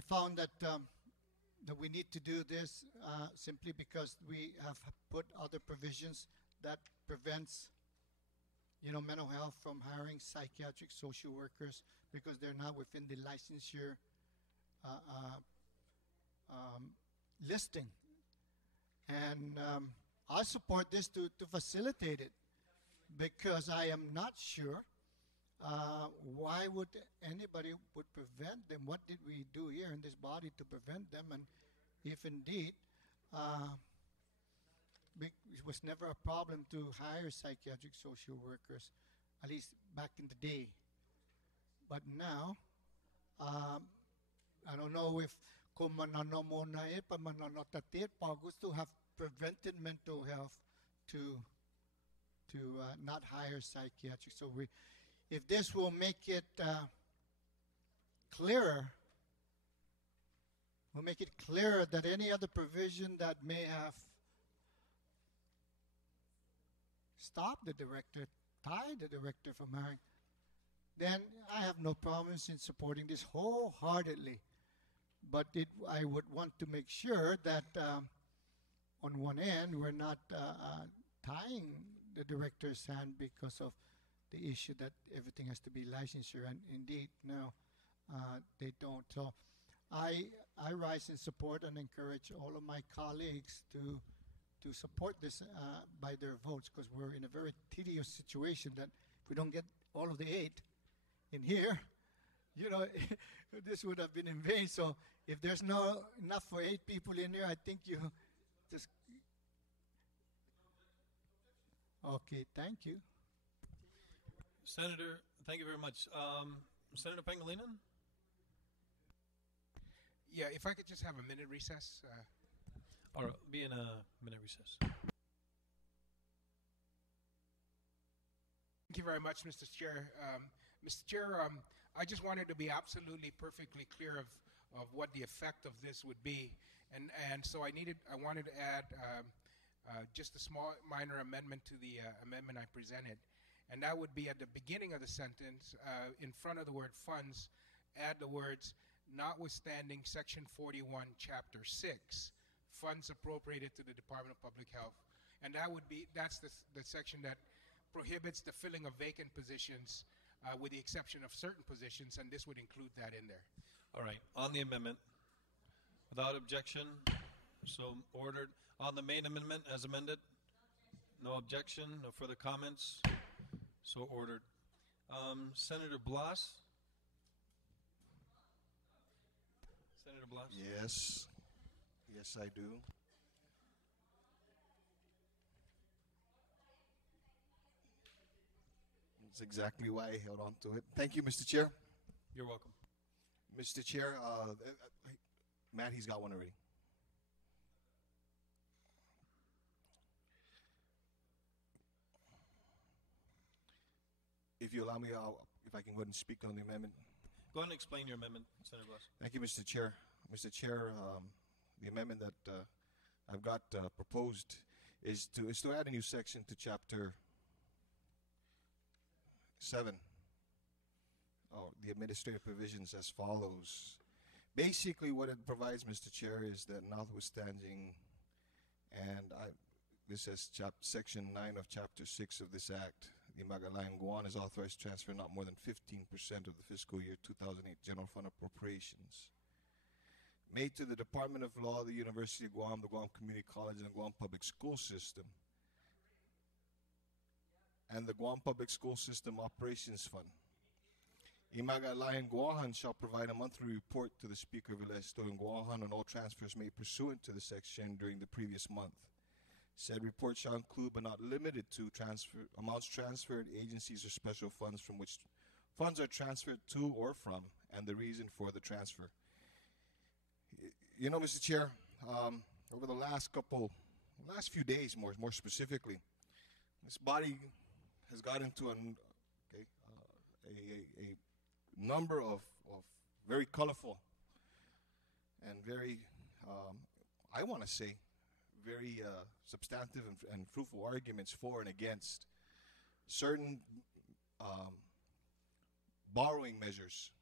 found that we need to do this simply because we have put other provisions that prevents mental health from hiring psychiatric social workers because they're not within the licensure listing. And I support this to facilitate it because I am not sure why would anybody would prevent them. What did we do here in this body to prevent them? And if indeed it was never a problem to hire psychiatric social workers, at least back in the day. But now, I don't know if kung mananomonay pa mananotatir pagus to have prevented mental health to not hire psychiatric. So if this will make it clearer, will make it clearer that any other provision that may have stopped the director, tied the director from hiring, then I have no problems in supporting this wholeheartedly. But I would want to make sure that on one end, we're not tying the director's hand because of the issue that everything has to be licensure, and indeed, no, they don't. So I rise in support and encourage all of my colleagues to support this by their votes, because we're in a very tedious situation that if we don't get all of the 8 in here, this would have been in vain. So if there's no enough for 8 people in here, I think you just... Okay, thank you. Senator, thank you very much. Senator Pangilinan? Yeah, if I could just have a minute recess. All right, be in a minute recess. Thank you very much, Mr. Chair. Mr. Chair, I just wanted to be absolutely perfectly clear of what the effect of this would be. And so I wanted to add just a small minor amendment to the amendment I presented. And that would be at the beginning of the sentence, in front of the word funds, add the words, notwithstanding Section 41, Chapter 6, funds appropriated to the Department of Public Health. And that's the section that prohibits the filling of vacant positions with the exception of certain positions, and this would include that in there. All right, on the amendment, without objection, so ordered. On the main amendment as amended, no objection, no further comments, so ordered. Senator Blas? Senator Blas? Yes. Yes, I do. That's exactly why I held on to it. Thank you, Mr. Chair. You're welcome. Mr. Chair, Matt, he's got one already. If you allow me, if I can go ahead and speak on the amendment. Go ahead and explain your amendment, Senator Blas. Thank you, Mr. Chair. Mr. Chair, the amendment that I've got proposed is to add a new section to Chapter 7. The administrative provisions as follows. Basically, what it provides, Mr. Chair, is that notwithstanding, and this is Section 9 of Chapter 6 of this Act, the Imagalayan Guam is authorized to transfer not more than 15% of the fiscal year 2008 general fund appropriations made to the Department of Law, the University of Guam, the Guam Community College, and the Guam Public School System, and the Guam Public School System Operations Fund. Imagalayan Guahan shall provide a monthly report to the Speaker of the Legislature in Guahan on all transfers made pursuant to the section during the previous month. Said report shall include, but not limited to, amounts transferred, agencies or special funds from which funds are transferred to or from, and the reason for the transfer. You know, Mr. Chair, over the last few days, more specifically, this body has got into a number of very colorful and very, I want to say, very substantive and fruitful arguments for and against certain borrowing measures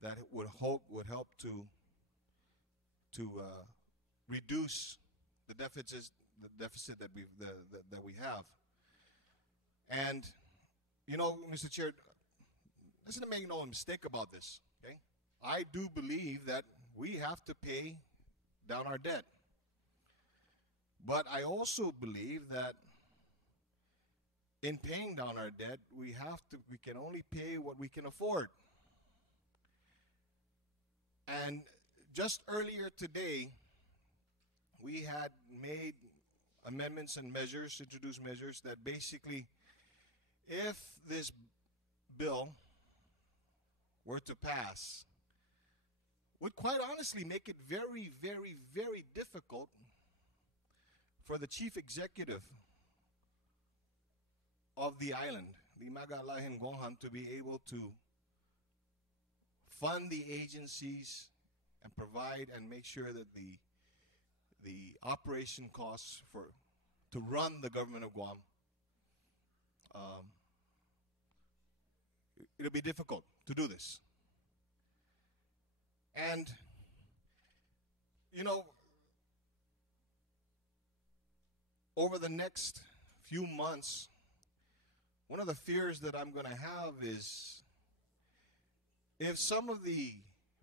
that would help to reduce the deficit that we have. And you know, Mr. Chair, let's not make no mistake about this. Okay, I do believe that we have to pay down our debt. But I also believe that in paying down our debt, we can only pay what we can afford. And just earlier today, we had made amendments and measures, introduced measures that basically, if this bill were to pass, would quite honestly make it very, very, very difficult for the chief executive of the island, the Imagalayan Guam, to be able to fund the agencies and provide and make sure that the operation costs to run the government of Guam, it'll be difficult to do this. And, you know, over the next few months, one of the fears that I'm going to have is if some of the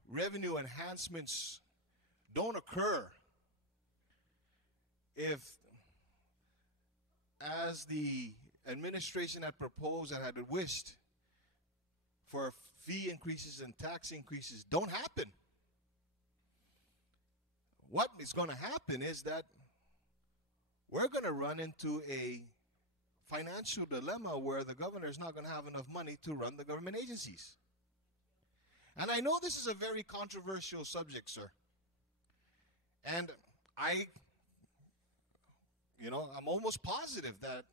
revenue enhancements don't occur, if, as the administration had proposed and had wished for fee increases and tax increases don't happen, what is going to happen is that we're going to run into a financial dilemma where the governor is not going to have enough money to run the government agencies. And I know this is a very controversial subject, sir. And I'm almost positive that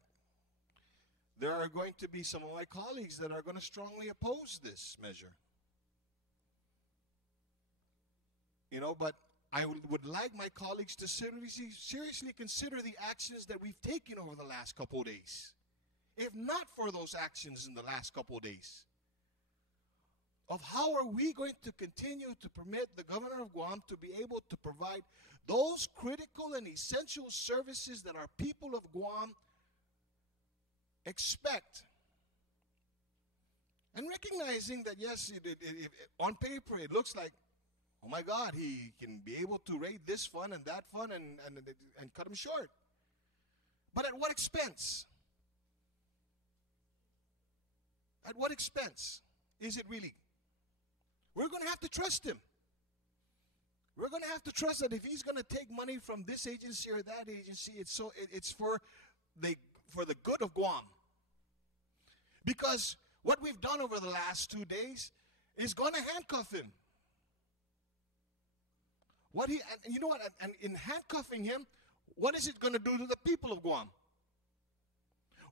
there are going to be some of my colleagues that are going to strongly oppose this measure. You know, but I would like my colleagues to seriously consider the actions that we've taken over the last couple of days. If not for those actions in the last couple of days, of how are we going to continue to permit the governor of Guam to be able to provide those critical and essential services that our people of Guam expect? And recognizing that, yes, on paper it looks like, oh my God, he can be able to raid this fund and that fund and cut them short. But at what expense? At what expense is it really? We're going to have to trust him. We're going to have to trust that if he's going to take money from this agency or that agency, it's for the good of Guam. Because what we've done over the last 2 days is going to handcuff him. And you know what? And in handcuffing him, what is it going to do to the people of Guam?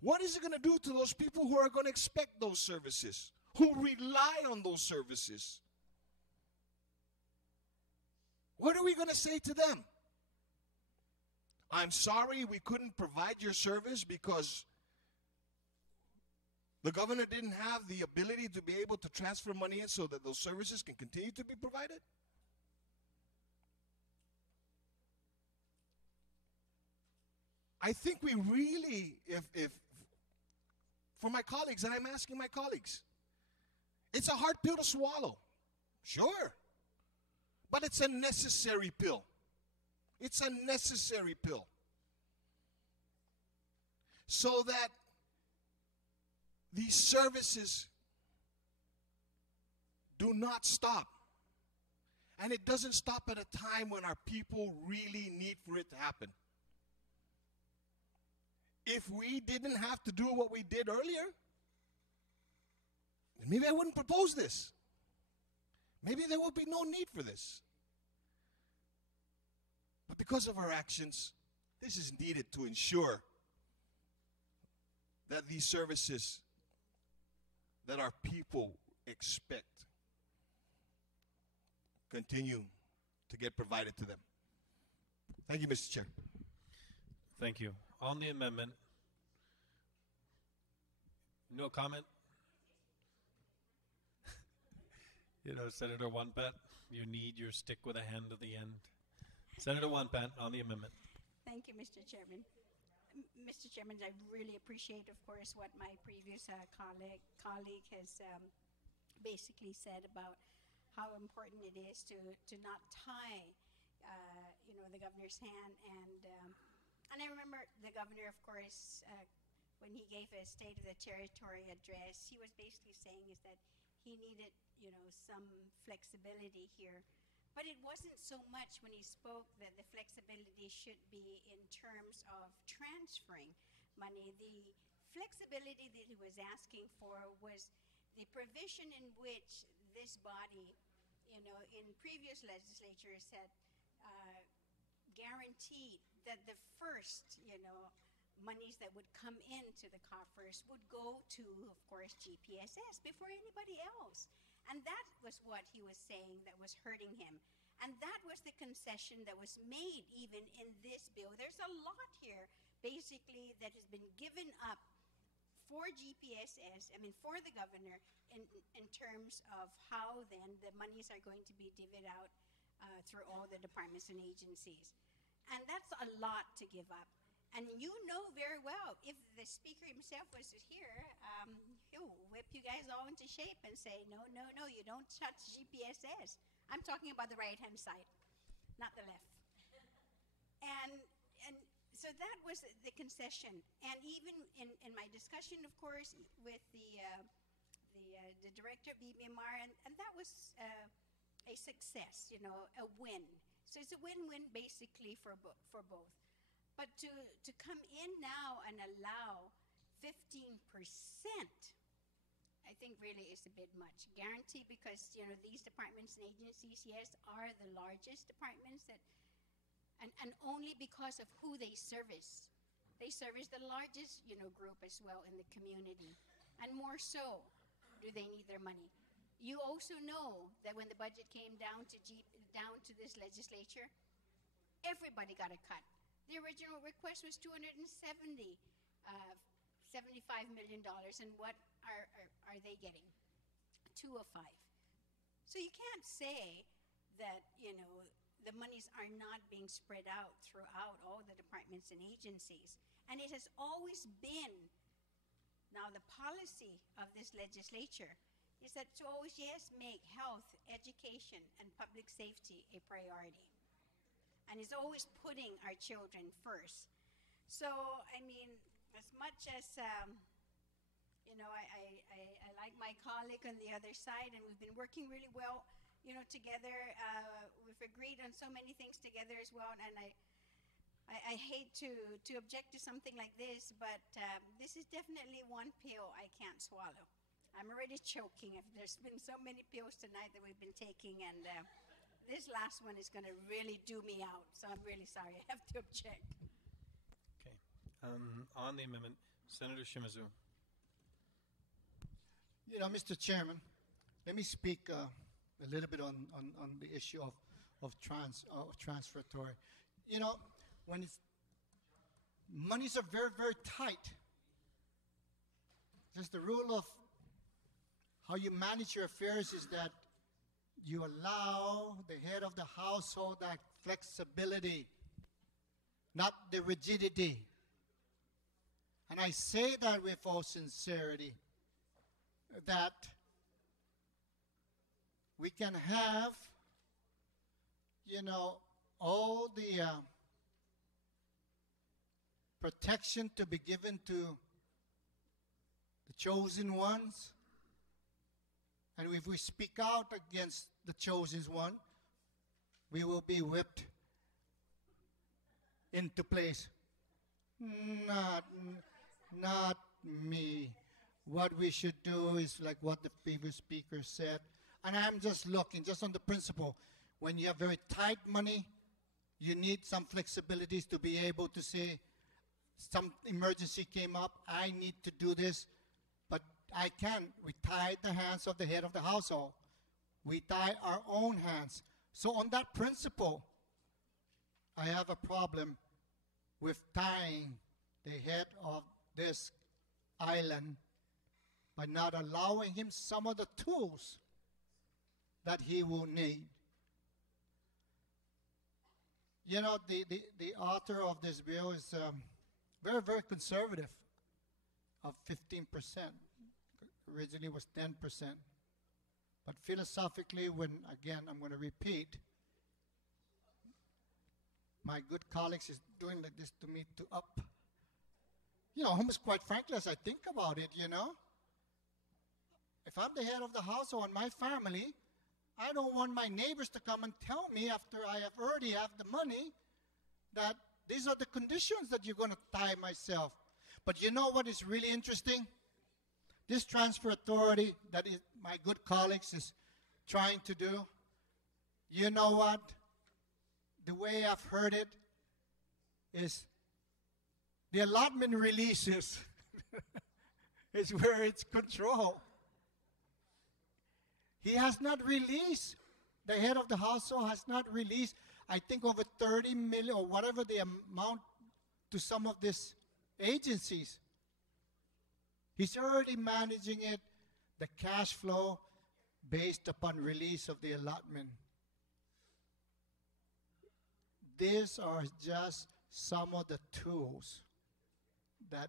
What is it going to do to those people who are going to expect those services, who rely on those services? What are we going to say to them? I'm sorry we couldn't provide your service because the governor didn't have the ability to be able to transfer money in so that those services can continue to be provided? I think we really, if for my colleagues, and I'm asking my colleagues, it's a hard pill to swallow, sure, but it's a necessary pill. It's a necessary pill. So that these services do not stop. And it doesn't stop at a time when our people really need for it to happen. If we didn't have to do what we did earlier, then maybe I wouldn't propose this. Maybe there would be no need for this. But because of our actions, this is needed to ensure that these services that our people expect continue to get provided to them. Thank you, Mr. Chair. Thank you. On the amendment, no comment? Senator Wonpat, you need your stick with a hand at the end. Senator Wonpat, on the amendment. Thank you, Mr. Chairman. Mr. Chairman, I really appreciate, of course, what my previous colleague has basically said about how important it is to not tie, the governor's hand. And I remember the governor, of course, when he gave a State of the Territory address, he was basically saying is that he needed, some flexibility here. But it wasn't so much when he spoke that the flexibility should be in terms of transferring money. The flexibility that he was asking for was the provision in which this body, in previous legislatures had guaranteed that the first, monies that would come into the coffers would go to, of course, GPSS before anybody else. And that was what he was saying that was hurting him. And that was the concession that was made even in this bill. There's a lot here, basically, that has been given up for GPSS, for the governor, in terms of how then the monies are going to be divvied out through all the departments and agencies. And that's a lot to give up. And you know very well, if the speaker himself was here, he'll whip you guys all into shape and say, no, you don't touch GPSS. I'm talking about the right-hand side, not the left. And so that was the concession. And even in my discussion, of course, with the director of BBMR, and that was a success, a win. So it's a win-win basically for both. But to come in now and allow 15%, I think really is a bit much. Guarantee, because these departments and agencies, yes, are the largest departments that, and only because of who they service. They service the largest group as well in the community, and more so do they need their money. You also know that when the budget came down to down to this legislature, everybody got a cut. The original request was $275 million, and what are they getting? 205. So you can't say that, the monies are not being spread out throughout all the departments and agencies. And it has always been, now the policy of this legislature is that to always, yes, make health, education, and public safety a priority. And it's always putting our children first. So, I mean, as much as, I like my colleague on the other side, and we've been working really well, together. We've agreed on so many things together as well, and I hate to object to something like this, but this is definitely one pill I can't swallow. I'm already choking. There's been so many pills tonight that we've been taking, and this last one is going to really do me out, so I'm really sorry. I have to object. Okay. On the amendment, Senator Shimizu. Mr. Chairman, let me speak a little bit on the issue of transferatory. When monies are very, very tight, just the rule of how you manage your affairs is that you allow the head of the household that flexibility, not the rigidity. And I say that with all sincerity, that we can have, all the protection to be given to the chosen ones. And if we speak out against the chosen one, we will be whipped into place. Not me. What we should do is like what the previous speaker said. And I'm just looking, just on the principle, when you have very tight money, you need some flexibilities to be able to say, some emergency came up, I need to do this, but I can't. We tie the hands of the head of the household. We tie our own hands. So on that principle, I have a problem with tying the head of this island by not allowing him some of the tools that he will need. The author of this bill is very, very conservative, of 15%. Originally was 10%. But philosophically, again, I'm going to repeat, my good colleagues is doing like this to me to up. Almost quite frankly, as I think about it, if I'm the head of the household and my family, I don't want my neighbors to come and tell me after I have already have the money that these are the conditions that you're going to tie myself. But you know what is really interesting? This transfer authority that my good colleagues is trying to do, you know what? The way I've heard it is the allotment releases is where it's control. He has not released, the head of the household has not released, I think over 30 million or whatever the amount to some of these agencies. He's already managing it, the cash flow based upon release of the allotment. These are just some of the tools that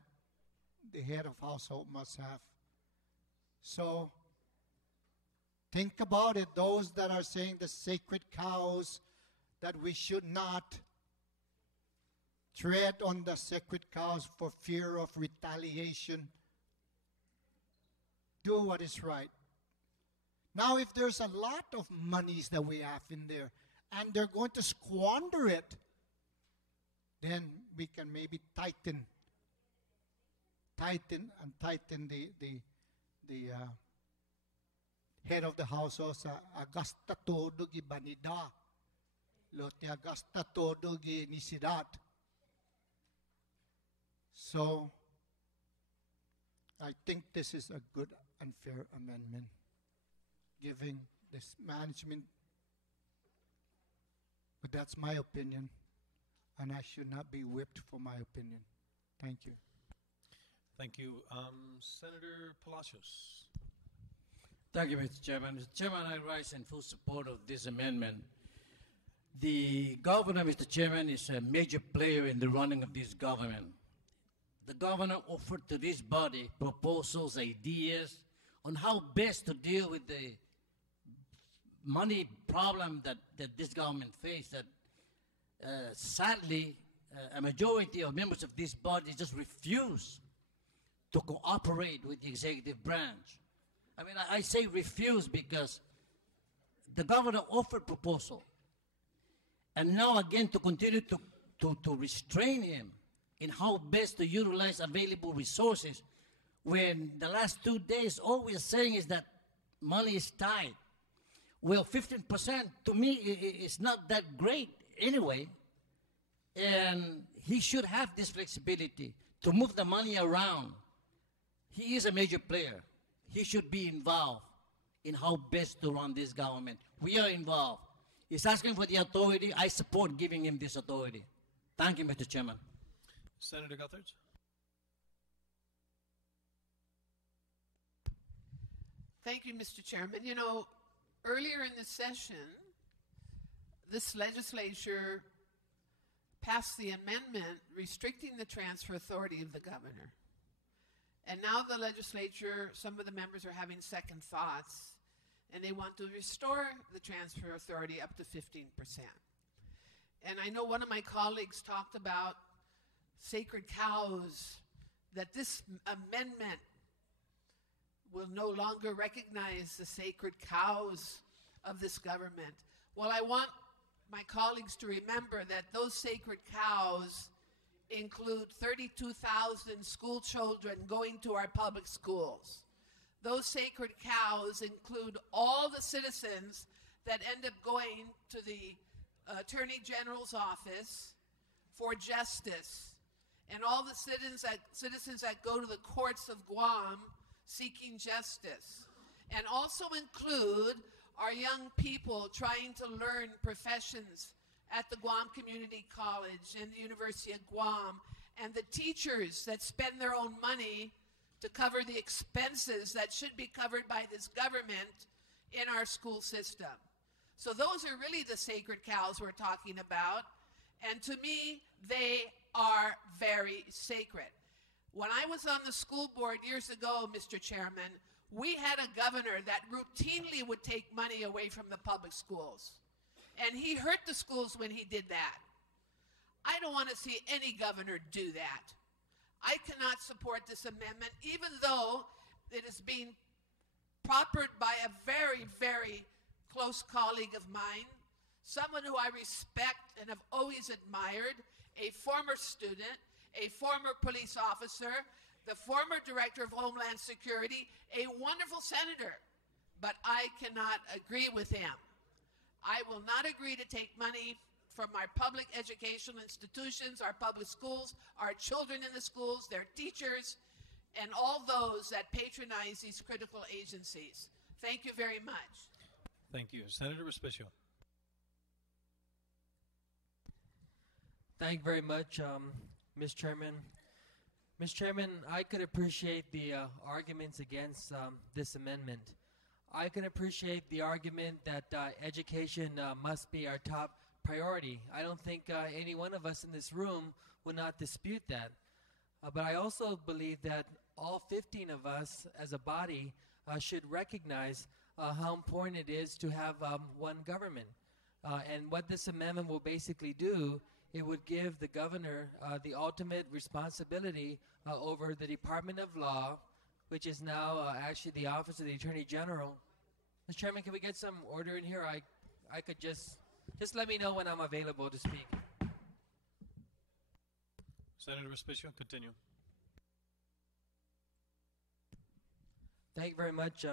the head of household must have. So, think about it, those that are saying the sacred cows, that we should not tread on the sacred cows for fear of retaliation. Do what is right. Now, if there's a lot of monies that we have in there, and they're going to squander it, then we can maybe tighten the head of the household sa agasta todo gi banida, lo te agasta todo gi nisidat. So, I think this is a good and fair amendment, giving this management But that's my opinion, and I should not be whipped for my opinion. Thank you. Thank you. Senator Palacios. Thank you, Mr. Chairman. Mr. Chairman, I rise in full support of this amendment. The governor, Mr. Chairman, is a major player in the running of this government. The governor offered to this body proposals, ideas on how best to deal with the money problem that this government faced. That sadly, a majority of members of this body just refuse to cooperate with the executive branch. I mean, I say refuse because the governor offered proposal. And now again to continue to restrain him in how best to utilize available resources when the last 2 days all we're saying is that money is tight. Well, 15% to me is not that great anyway. And he should have this flexibility to move the money around. He is a major player. He should be involved in how best to run this government. We are involved. He's asking for the authority. I support giving him this authority. Thank you, Mr. Chairman. Senator Guthers. Thank you, Mr. Chairman. You know, earlier in the session, this legislature passed the amendment restricting the transfer authority of the governor. And now the legislature, some of the members are having second thoughts, and they want to restore the transfer authority up to 15%. And I know one of my colleagues talked about sacred cows, that this amendment will no longer recognize the sacred cows of this government. Well, I want my colleagues to remember that those sacred cows include 32,000 school children going to our public schools. Those sacred cows include all the citizens that end up going to the Attorney General's office for justice, and all the citizens that go to the courts of Guam seeking justice, and also include our young people trying to learn professions at the Guam Community College and the University of Guam, and the teachers that spend their own money to cover the expenses that should be covered by this government in our school system. So those are really the sacred cows we're talking about, and to me, they are very sacred. When I was on the school board years ago, Mr. Chairman, we had a governor that routinely would take money away from the public schools. And he hurt the schools when he did that. I don't want to see any governor do that. I cannot support this amendment, even though it is being proffered by a very, very close colleague of mine, someone who I respect and have always admired, a former student, a former police officer, the former director of Homeland Security, a wonderful senator, but I cannot agree with him. I will not agree to take money from our public educational institutions, our public schools, our children in the schools, their teachers, and all those that patronize these critical agencies. Thank you very much. Thank you. Senator Respicio. Thank you very much, Mr. Chairman. Mr. Chairman, I could appreciate the arguments against this amendment. I can appreciate the argument that education must be our top priority. I don't think any one of us in this room will not dispute that. But I also believe that all 15 of us as a body should recognize how important it is to have one government. And what this amendment will basically do, it would give the governor the ultimate responsibility over the Department of Law, which is now actually the Office of the Attorney General. Mr. Chairman, can we get some order in here? I could just let me know when I'm available to speak. Senator Respicio, continue. Thank you very much,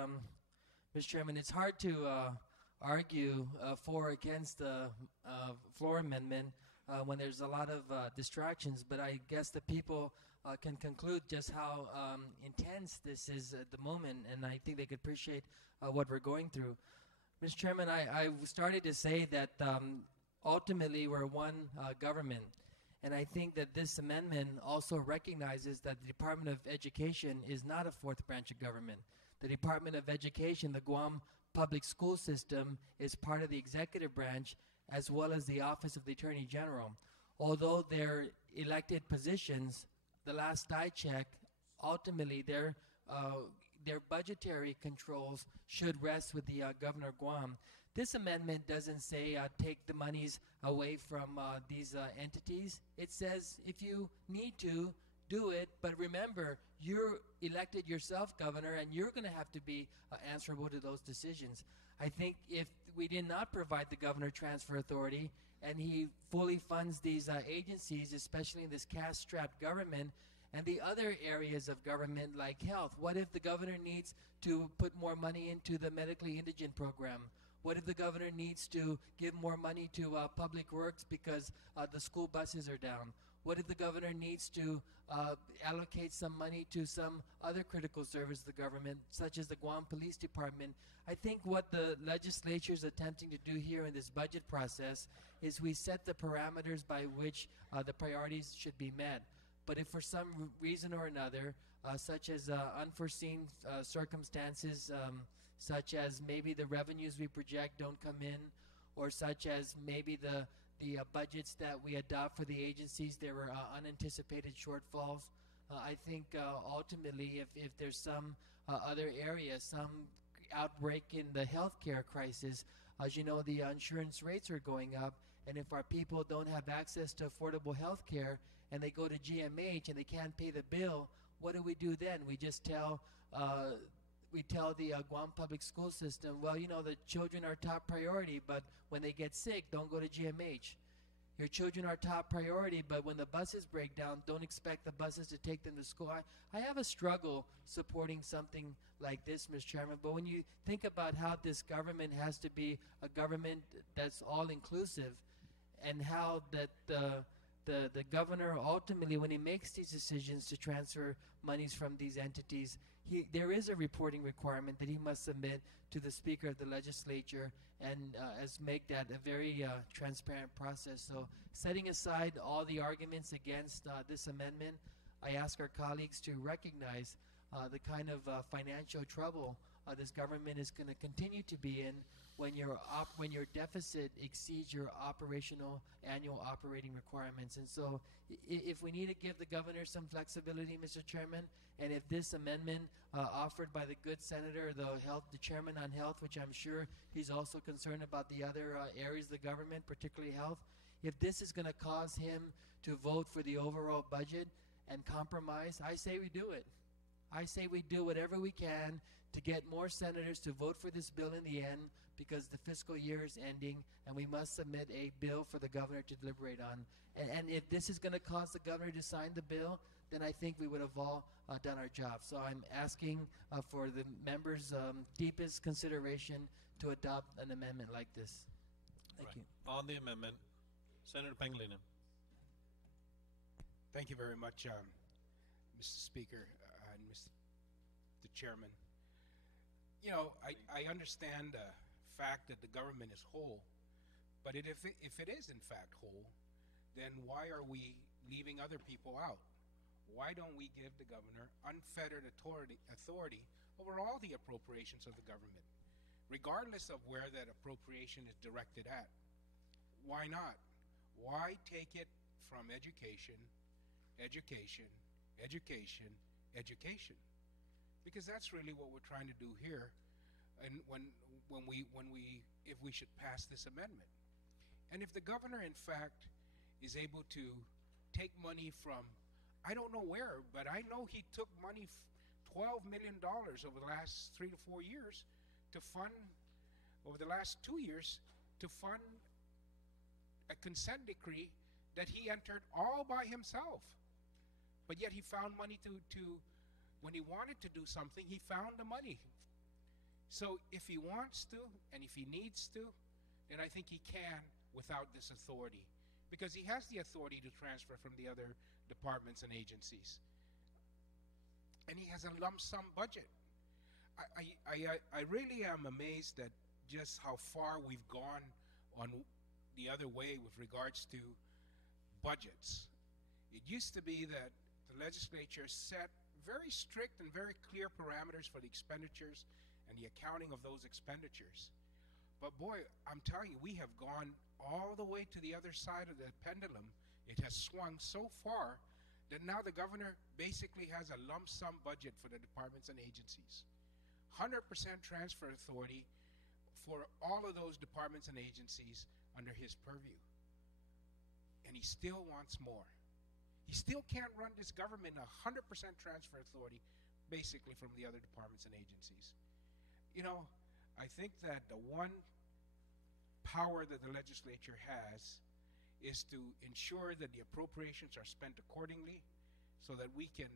Mr. Chairman. It's hard to argue for or against the floor amendment when there's a lot of distractions, but I guess the people can conclude just how intense this is at the moment, and I think they could appreciate what we're going through. Mr. Chairman, I started to say that ultimately we're one government. And I think that this amendment also recognizes that the Department of Education is not a fourth branch of government. The Department of Education, the Guam public school system, is part of the executive branch as well as the Office of the Attorney General. Although they're elected positions, the last I checked, ultimately their budgetary controls should rest with the Governor of Guam. This amendment doesn't say take the monies away from these entities. It says if you need to, do it, but remember, you're elected yourself, Governor, and you're going to have to be answerable to those decisions. I think if we did not provide the Governor transfer authority and he fully funds these agencies, especially in this cash-strapped government, and the other areas of government like health, what if the Governor needs to put more money into the medically indigent program? What if the Governor needs to give more money to public works because the school buses are down? What if the Governor needs to allocate some money to some other critical service of the government, such as the Guam Police Department? I think what the legislature is attempting to do here in this budget process is we set the parameters by which the priorities should be met. But if for some reason or another, such as unforeseen circumstances, such as maybe the revenues we project don't come in, or such as maybe the budgets that we adopt for the agencies, there were unanticipated shortfalls. I think ultimately if there's some other area, some outbreak in the healthcare crisis, as you know, the insurance rates are going up, and if our people don't have access to affordable health care and they go to GMH and they can't pay the bill, what do we do then? We just tell the Guam public school system, well, you know, the children are top priority, but when they get sick, don't go to GMH. Your children are top priority, but when the buses break down, don't expect the buses to take them to school. I have a struggle supporting something like this, Mr. Chairman, but when you think about how this government has to be a government that's all-inclusive, and how that the governor ultimately, when he makes these decisions to transfer monies from these entities, there is a reporting requirement that he must submit to the Speaker of the Legislature, and as make that a very transparent process. So setting aside all the arguments against this amendment, I ask our colleagues to recognize the kind of financial trouble this government is going to continue to be in when your deficit exceeds your operational annual operating requirements. And so if we need to give the governor some flexibility, Mr. Chairman, and if this amendment offered by the good senator, the chairman on health, which I'm sure he's also concerned about the other areas of the government, particularly health, if this is going to cause him to vote for the overall budget and compromise, I say we do it. I say we do whatever we can to get more senators to vote for this bill in the end, because the fiscal year is ending and we must submit a bill for the governor to deliberate on. And if this is going to cause the governor to sign the bill, then I think we would have all done our job. So I'm asking for the members' deepest consideration to adopt an amendment like this. Thank you. On the amendment, Senator Pangilinan. Thank you very much, Mr. Speaker and Mr. Chairman. You know, I understand the fact that the government is whole, but if it is in fact whole, then why are we leaving other people out? Why don't we give the governor unfettered authority over all the appropriations of the government, regardless of where that appropriation is directed at? Why not? Why take it from education, education, education, education? Because that's really what we're trying to do here, and if we should pass this amendment. And if the governor, in fact, is able to take money from, I don't know where, but I know he took money, $12 million over the last 3 to 4 years to fund, over the last 2 years, to fund a consent decree that he entered all by himself. But yet he found money to when he wanted to do something, he found the money. So if he wants to, and if he needs to, then I think he can without this authority, because he has the authority to transfer from the other departments and agencies. And he has a lump sum budget. I really am amazed at just how far we've gone on the other way with regards to budgets. It used to be that the legislature set very strict and very clear parameters for the expenditures and the accounting of those expenditures. But boy, I'm telling you, we have gone all the way to the other side of the pendulum. It has swung so far that now the governor basically has a lump sum budget for the departments and agencies. 100% transfer authority for all of those departments and agencies under his purview. And he still wants more. He still can't run this government 100% transfer authority basically from the other departments and agencies. You know, I think that the one power that the legislature has is to ensure that the appropriations are spent accordingly so that we can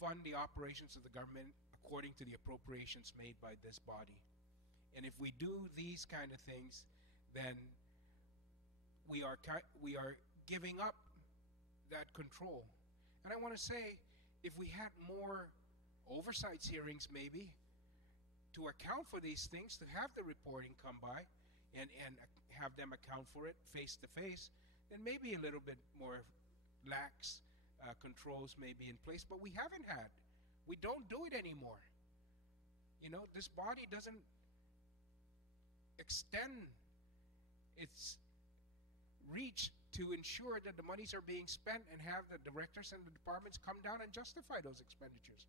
fund the operations of the government according to the appropriations made by this body. And if we do these kind of things, then we are giving up that control. And I want to say, if we had more oversight hearings maybe to account for these things, to have the reporting come by and have them account for it face to face, then maybe a little bit more lax controls may be in place, but we haven't had. We don't do it anymore. You know, this body doesn't extend its reach to ensure that the monies are being spent and have the directors and the departments come down and justify those expenditures.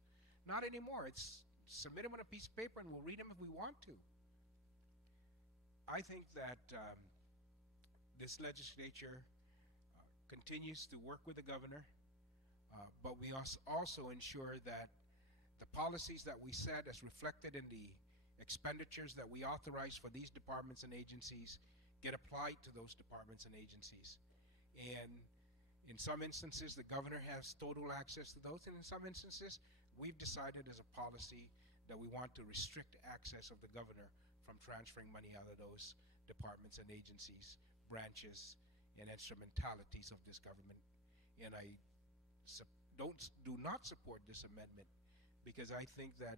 Not anymore. It's submit them on a piece of paper and we'll read them if we want to. I think that this legislature continues to work with the governor, but we also ensure that the policies that we set as reflected in the expenditures that we authorize for these departments and agencies get applied to those departments and agencies. And in some instances, the governor has total access to those, and in some instances, we've decided as a policy that we want to restrict access of the governor from transferring money out of those departments and agencies, branches, and instrumentalities of this government. And I do not support this amendment because I think that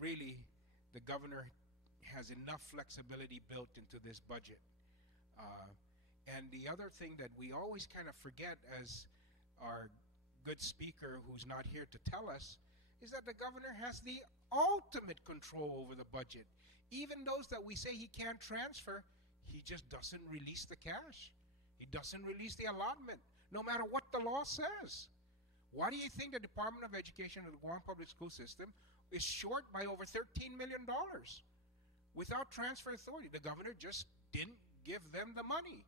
really the governor has enough flexibility built into this budget. And the other thing that we always kind of forget as our good speaker who's not here to tell us is that the governor has the ultimate control over the budget. Even those that we say he can't transfer, he just doesn't release the cash. He doesn't release the allotment, no matter what the law says. Why do you think the Department of Education of the Guam Public School System is short by over $13 million without transfer authority? The governor just didn't give them the money.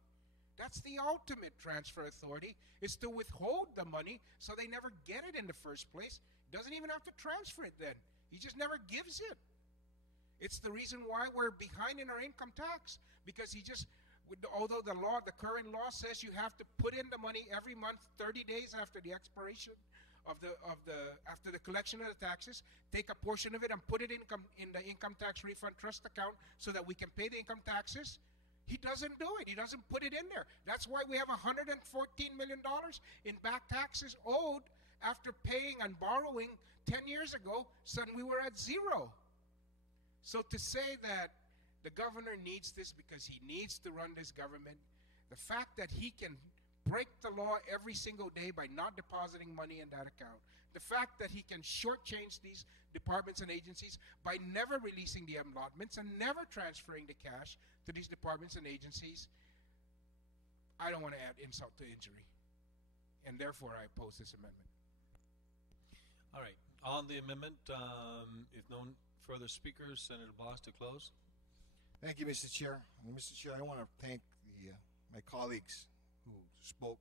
That's the ultimate transfer authority, is to withhold the money so they never get it in the first place. Doesn't even have to transfer it then. He just never gives it. It's the reason why we're behind in our income tax, because he just, although the current law says you have to put in the money every month, 30 days after the expiration after the collection of the taxes, take a portion of it and put it in the income tax refund trust account so that we can pay the income taxes. He doesn't do it. He doesn't put it in there. That's why we have $114 million in back taxes owed after paying and borrowing 10 years ago, suddenly we were at zero. So to say that the governor needs this because he needs to run this government, the fact that he can break the law every single day by not depositing money in that account, the fact that he can shortchange these departments and agencies by never releasing the allotments and never transferring the cash to these departments and agencies, I don't want to add insult to injury. And therefore, I oppose this amendment. All right. On the amendment, if no further speakers, Senator Blas to close. Thank you, Mr. Chair. Mr. Chair, I want to thank my colleagues who spoke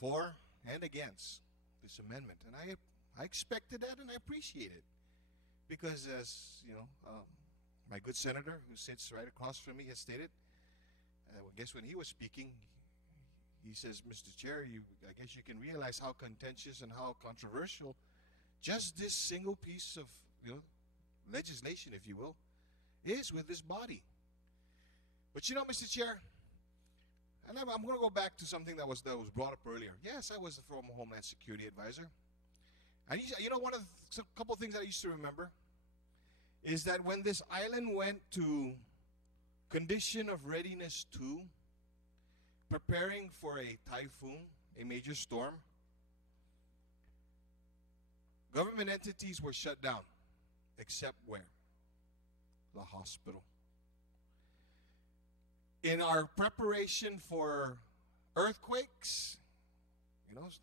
for and against this amendment. And I expected that and I appreciate it. Because as, you know, my good senator who sits right across from me has stated, I guess when he was speaking, he says, Mr. Chair, I guess you can realize how contentious and how controversial just this single piece of legislation, if you will, is with this body. But you know, Mr. Chair, and I'm going to go back to something that was brought up earlier. Yes, I was the former Homeland Security Advisor. And you know, a couple of things that I used to remember is that when this island went to condition of readiness 2, preparing for a typhoon, a major storm. Government entities were shut down, except where? The hospital. In our preparation for earthquakes,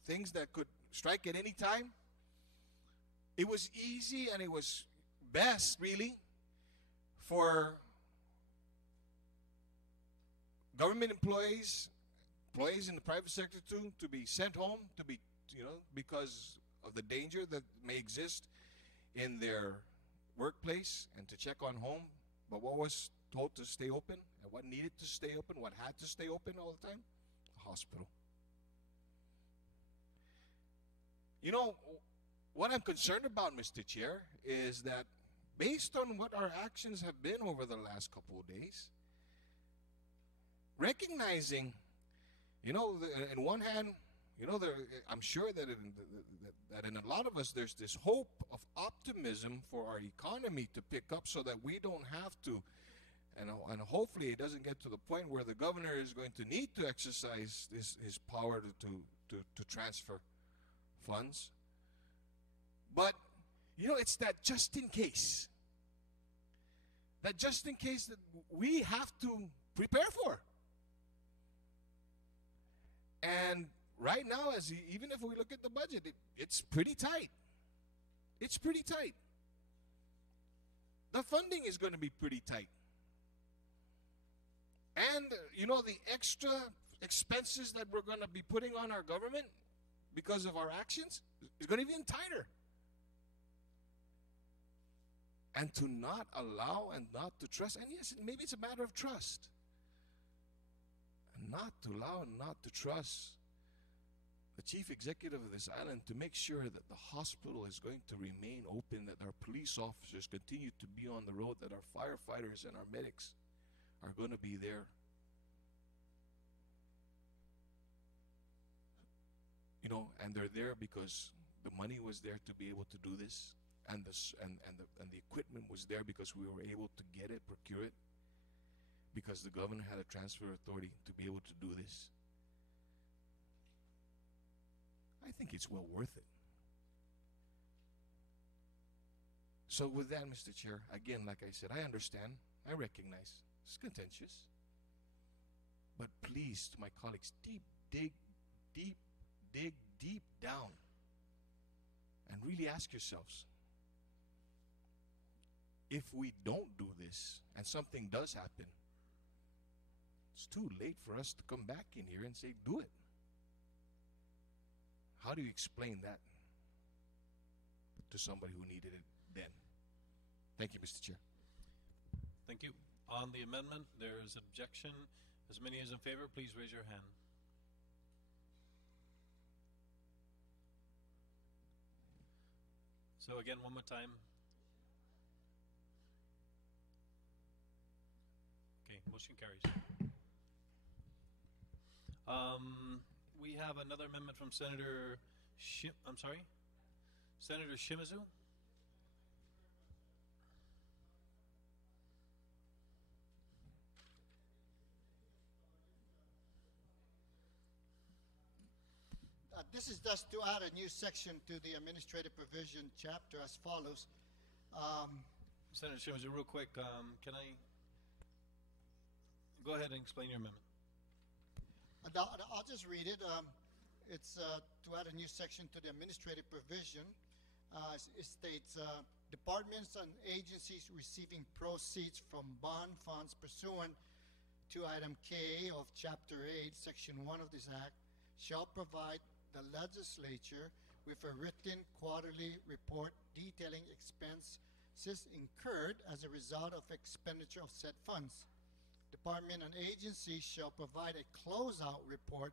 things that could strike at any time, it was easy and it was best, really, for government employees in the private sector too, to be sent home, because of the danger that may exist in their workplace, and to check on home. But what was told to stay open, and what needed to stay open, what had to stay open all the time? The hospital. What I'm concerned about, Mr. Chair, is that based on what our actions have been over the last couple of days, recognizing, in one hand, I'm sure that in a lot of us there's this hope of optimism for our economy to pick up so that we don't have to, and hopefully it doesn't get to the point where the governor is going to need to exercise his power to transfer funds. But, it's that just in case. That just in case that we have to prepare for. And right now, even if we look at the budget, it's pretty tight. It's pretty tight. The funding is going to be pretty tight. And, the extra expenses that we're going to be putting on our government because of our actions is going to be even tighter. And to not allow and not to trust, and yes, maybe it's a matter of trust. And not to allow and not to trust the chief executive of this island to make sure that the hospital is going to remain open, that our police officers continue to be on the road, that our firefighters and our medics are going to be there. And they're there because the money was there to be able to do this, and the equipment was there because we were able to get it, procure it, because the governor had a transfer authority to be able to do this. I think it's well worth it. So with that, Mr. Chair, again, like I said, I understand, I recognize, it's contentious. But please, to my colleagues, dig deep down and really ask yourselves, if we don't do this and something does happen, it's too late for us to come back in here and say, do it. How do you explain that to somebody who needed it then? Thank you, Mr. Chair. Thank you. On the amendment, there is objection. As many as in favor, please raise your hand. So again, one more time. Okay, motion carries. We have another amendment from Senator Senator Shimizu. This is just to add a new section to the administrative provision chapter as follows. Senator Shimizu, real quick, can I go ahead and explain your amendment? I'll just read it. It's to add a new section to the administrative provision. It states, departments and agencies receiving proceeds from bond funds pursuant to item K of Chapter 8, Section 1 of this Act shall provide the legislature with a written quarterly report detailing expenses incurred as a result of expenditure of said funds. Department and agency shall provide a closeout report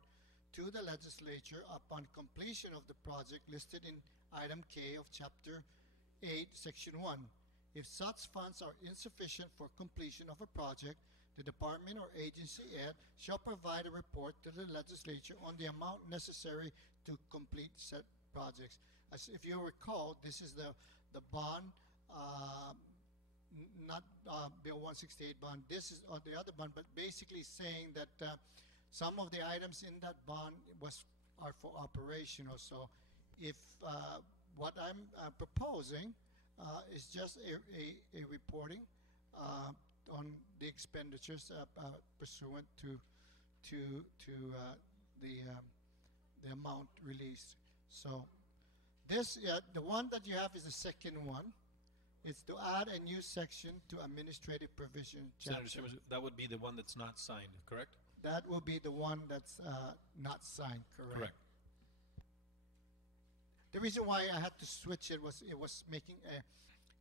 to the legislature upon completion of the project listed in item K of Chapter 8, Section 1. If such funds are insufficient for completion of a project, the department or agency shall provide a report to the legislature on the amount necessary to complete said projects. As if you recall, this is the bond not Bill 168 bond. This is on the other bond, but basically saying that some of the items in that bond are for operational. So if what I'm proposing is just a reporting on the expenditures pursuant to the amount released. So this, the one that you have is the second one. It's to add a new section to administrative provision chapter. Senator Shimizu, that would be the one that's not signed, correct? That will be the one that's not signed, correct? Correct. The reason why I had to switch it was making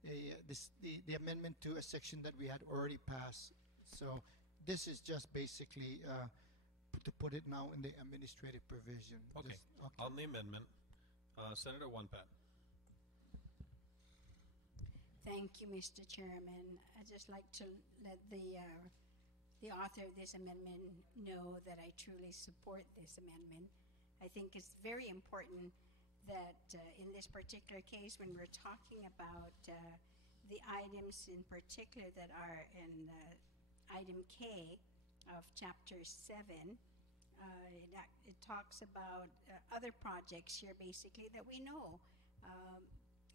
the amendment to a section that we had already passed. So this is just basically to put it now in the administrative provision. Okay. Just, On the amendment, Senator Wonpat. Thank you, Mr. Chairman. I'd just like to let the author of this amendment know that I truly support this amendment. I think it's very important that in this particular case, when we're talking about the items in particular that are in item K of Chapter 7, it talks about other projects here basically that we know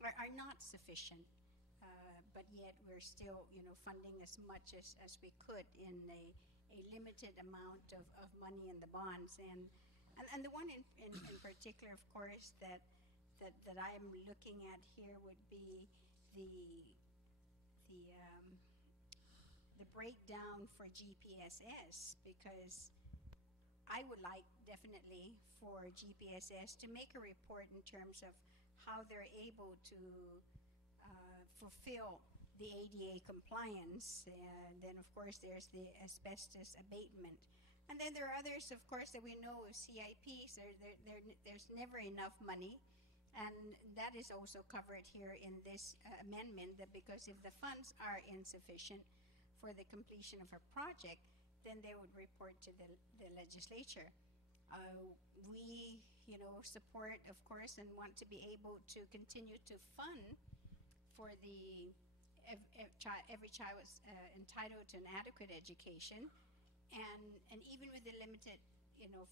are not sufficient. But yet we're still, funding as much as we could in a limited amount of money in the bonds. And the one in particular, of course, that I am looking at here would be the breakdown for GPSS, because I would like definitely for GPSS to make a report in terms of how they're able to fulfill the ADA compliance. And then, of course, there's the asbestos abatement. And then there are others, of course, that we know of CIPs. There's never enough money. And that is also covered here in this amendment, that because if the funds are insufficient for the completion of a project, then they would report to the legislature. We, support, of course, and want to be able to continue to fund for every child is entitled to an adequate education, and even with the limited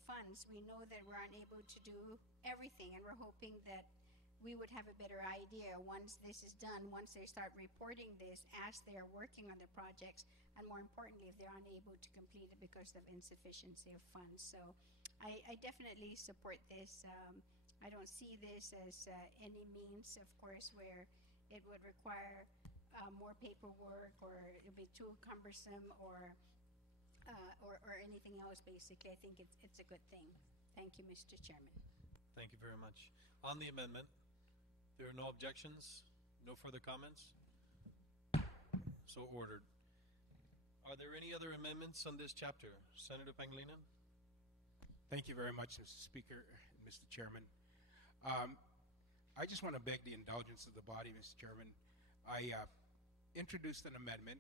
funds, we know that we're unable to do everything, and we're hoping that we would have a better idea once this is done, once they start reporting this as they're working on the projects, and more importantly, if they're unable to complete it because of insufficiency of funds. So I definitely support this. I don't see this as any means, of course, where it would require more paperwork, or it would be too cumbersome, or anything else. Basically, I think it's a good thing. Thank you, Mr. Chairman. Thank you very much. On the amendment, there are no objections, no further comments? So ordered. Are there any other amendments on this chapter? Senator Pangilinan? Thank you very much, Mr. Speaker, Mr. Chairman. I just want to beg the indulgence of the body, Mr. Chairman. I introduced an amendment,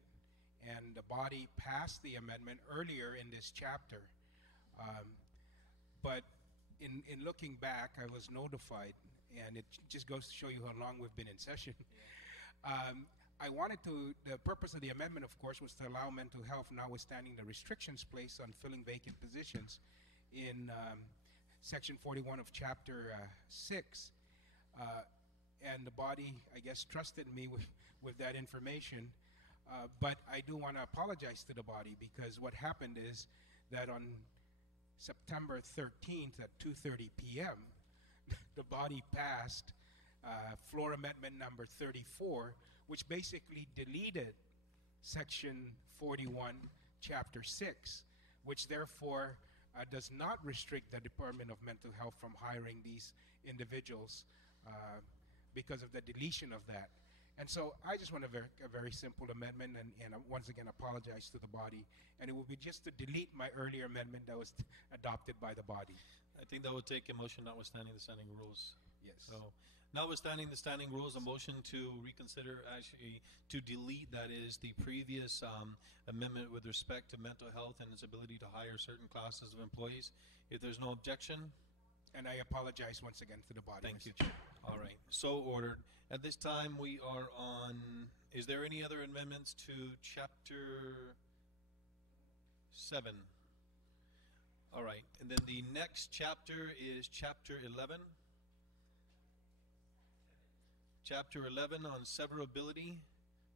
and the body passed the amendment earlier in this chapter. But in looking back, I was notified, and it just goes to show you how long we've been in session. The purpose of the amendment, of course, was to allow mental health, notwithstanding the restrictions placed on filling vacant positions in Section 41 of Chapter 6. And the body, I guess, trusted me with that information. But I do want to apologize to the body, because what happened is that on September 13th at 2:30 p.m., the body passed floor amendment number 34, which basically deleted Section 41, Chapter 6, which therefore does not restrict the Department of Mental Health from hiring these individuals because of the deletion of that. And so I just want a very simple amendment, and once again apologize to the body. And it will be just to delete my earlier amendment that was adopted by the body. I think that would take a motion notwithstanding the standing rules. Yes. So, notwithstanding the standing rules, a motion to reconsider, actually, to delete, that is, the previous amendment with respect to mental health and its ability to hire certain classes of employees. If there's no objection, And I apologize once again to the body. Thank you, Mr. Chair. All right, so ordered. At this time, we are on, is there any other amendments to Chapter 7? All right, and then the next chapter is Chapter 11. Chapter 11 on severability,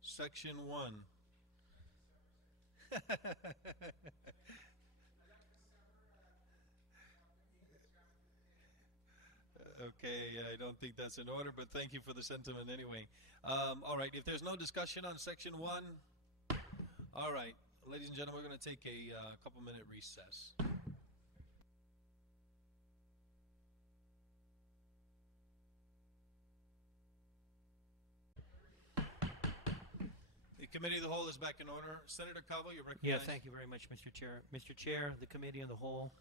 Section 1. Okay, I don't think that's in order, but thank you for the sentiment anyway. All right, if there's no discussion on Section 1, all right, ladies and gentlemen, we're going to take a couple-minute recess. The Committee of the Whole is back in order. Senator Calvo, you're recognized. Yeah, thank you very much, Mr. Chair. Mr. Chair, the Committee of the Whole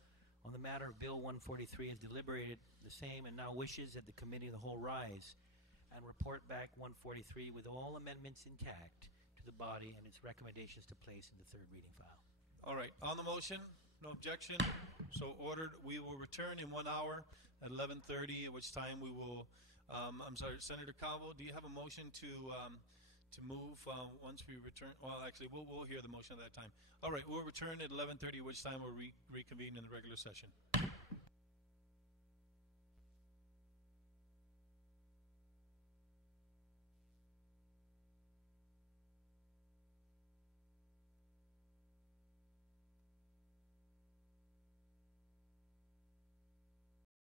on the matter of Bill 143 has deliberated the same and now wishes that the Committee of the Whole rise and report back 143 with all amendments intact to the body and its recommendations to place in the third reading file. All right, on the motion, no objection, so ordered. We will return in 1 hour at 11:30, at which time we will, I'm sorry, Senator Calvo, do you have a motion to move once we return? Well, actually, we'll hear the motion at that time. All right, we'll return at 11:30, at which time we'll reconvene in the regular session.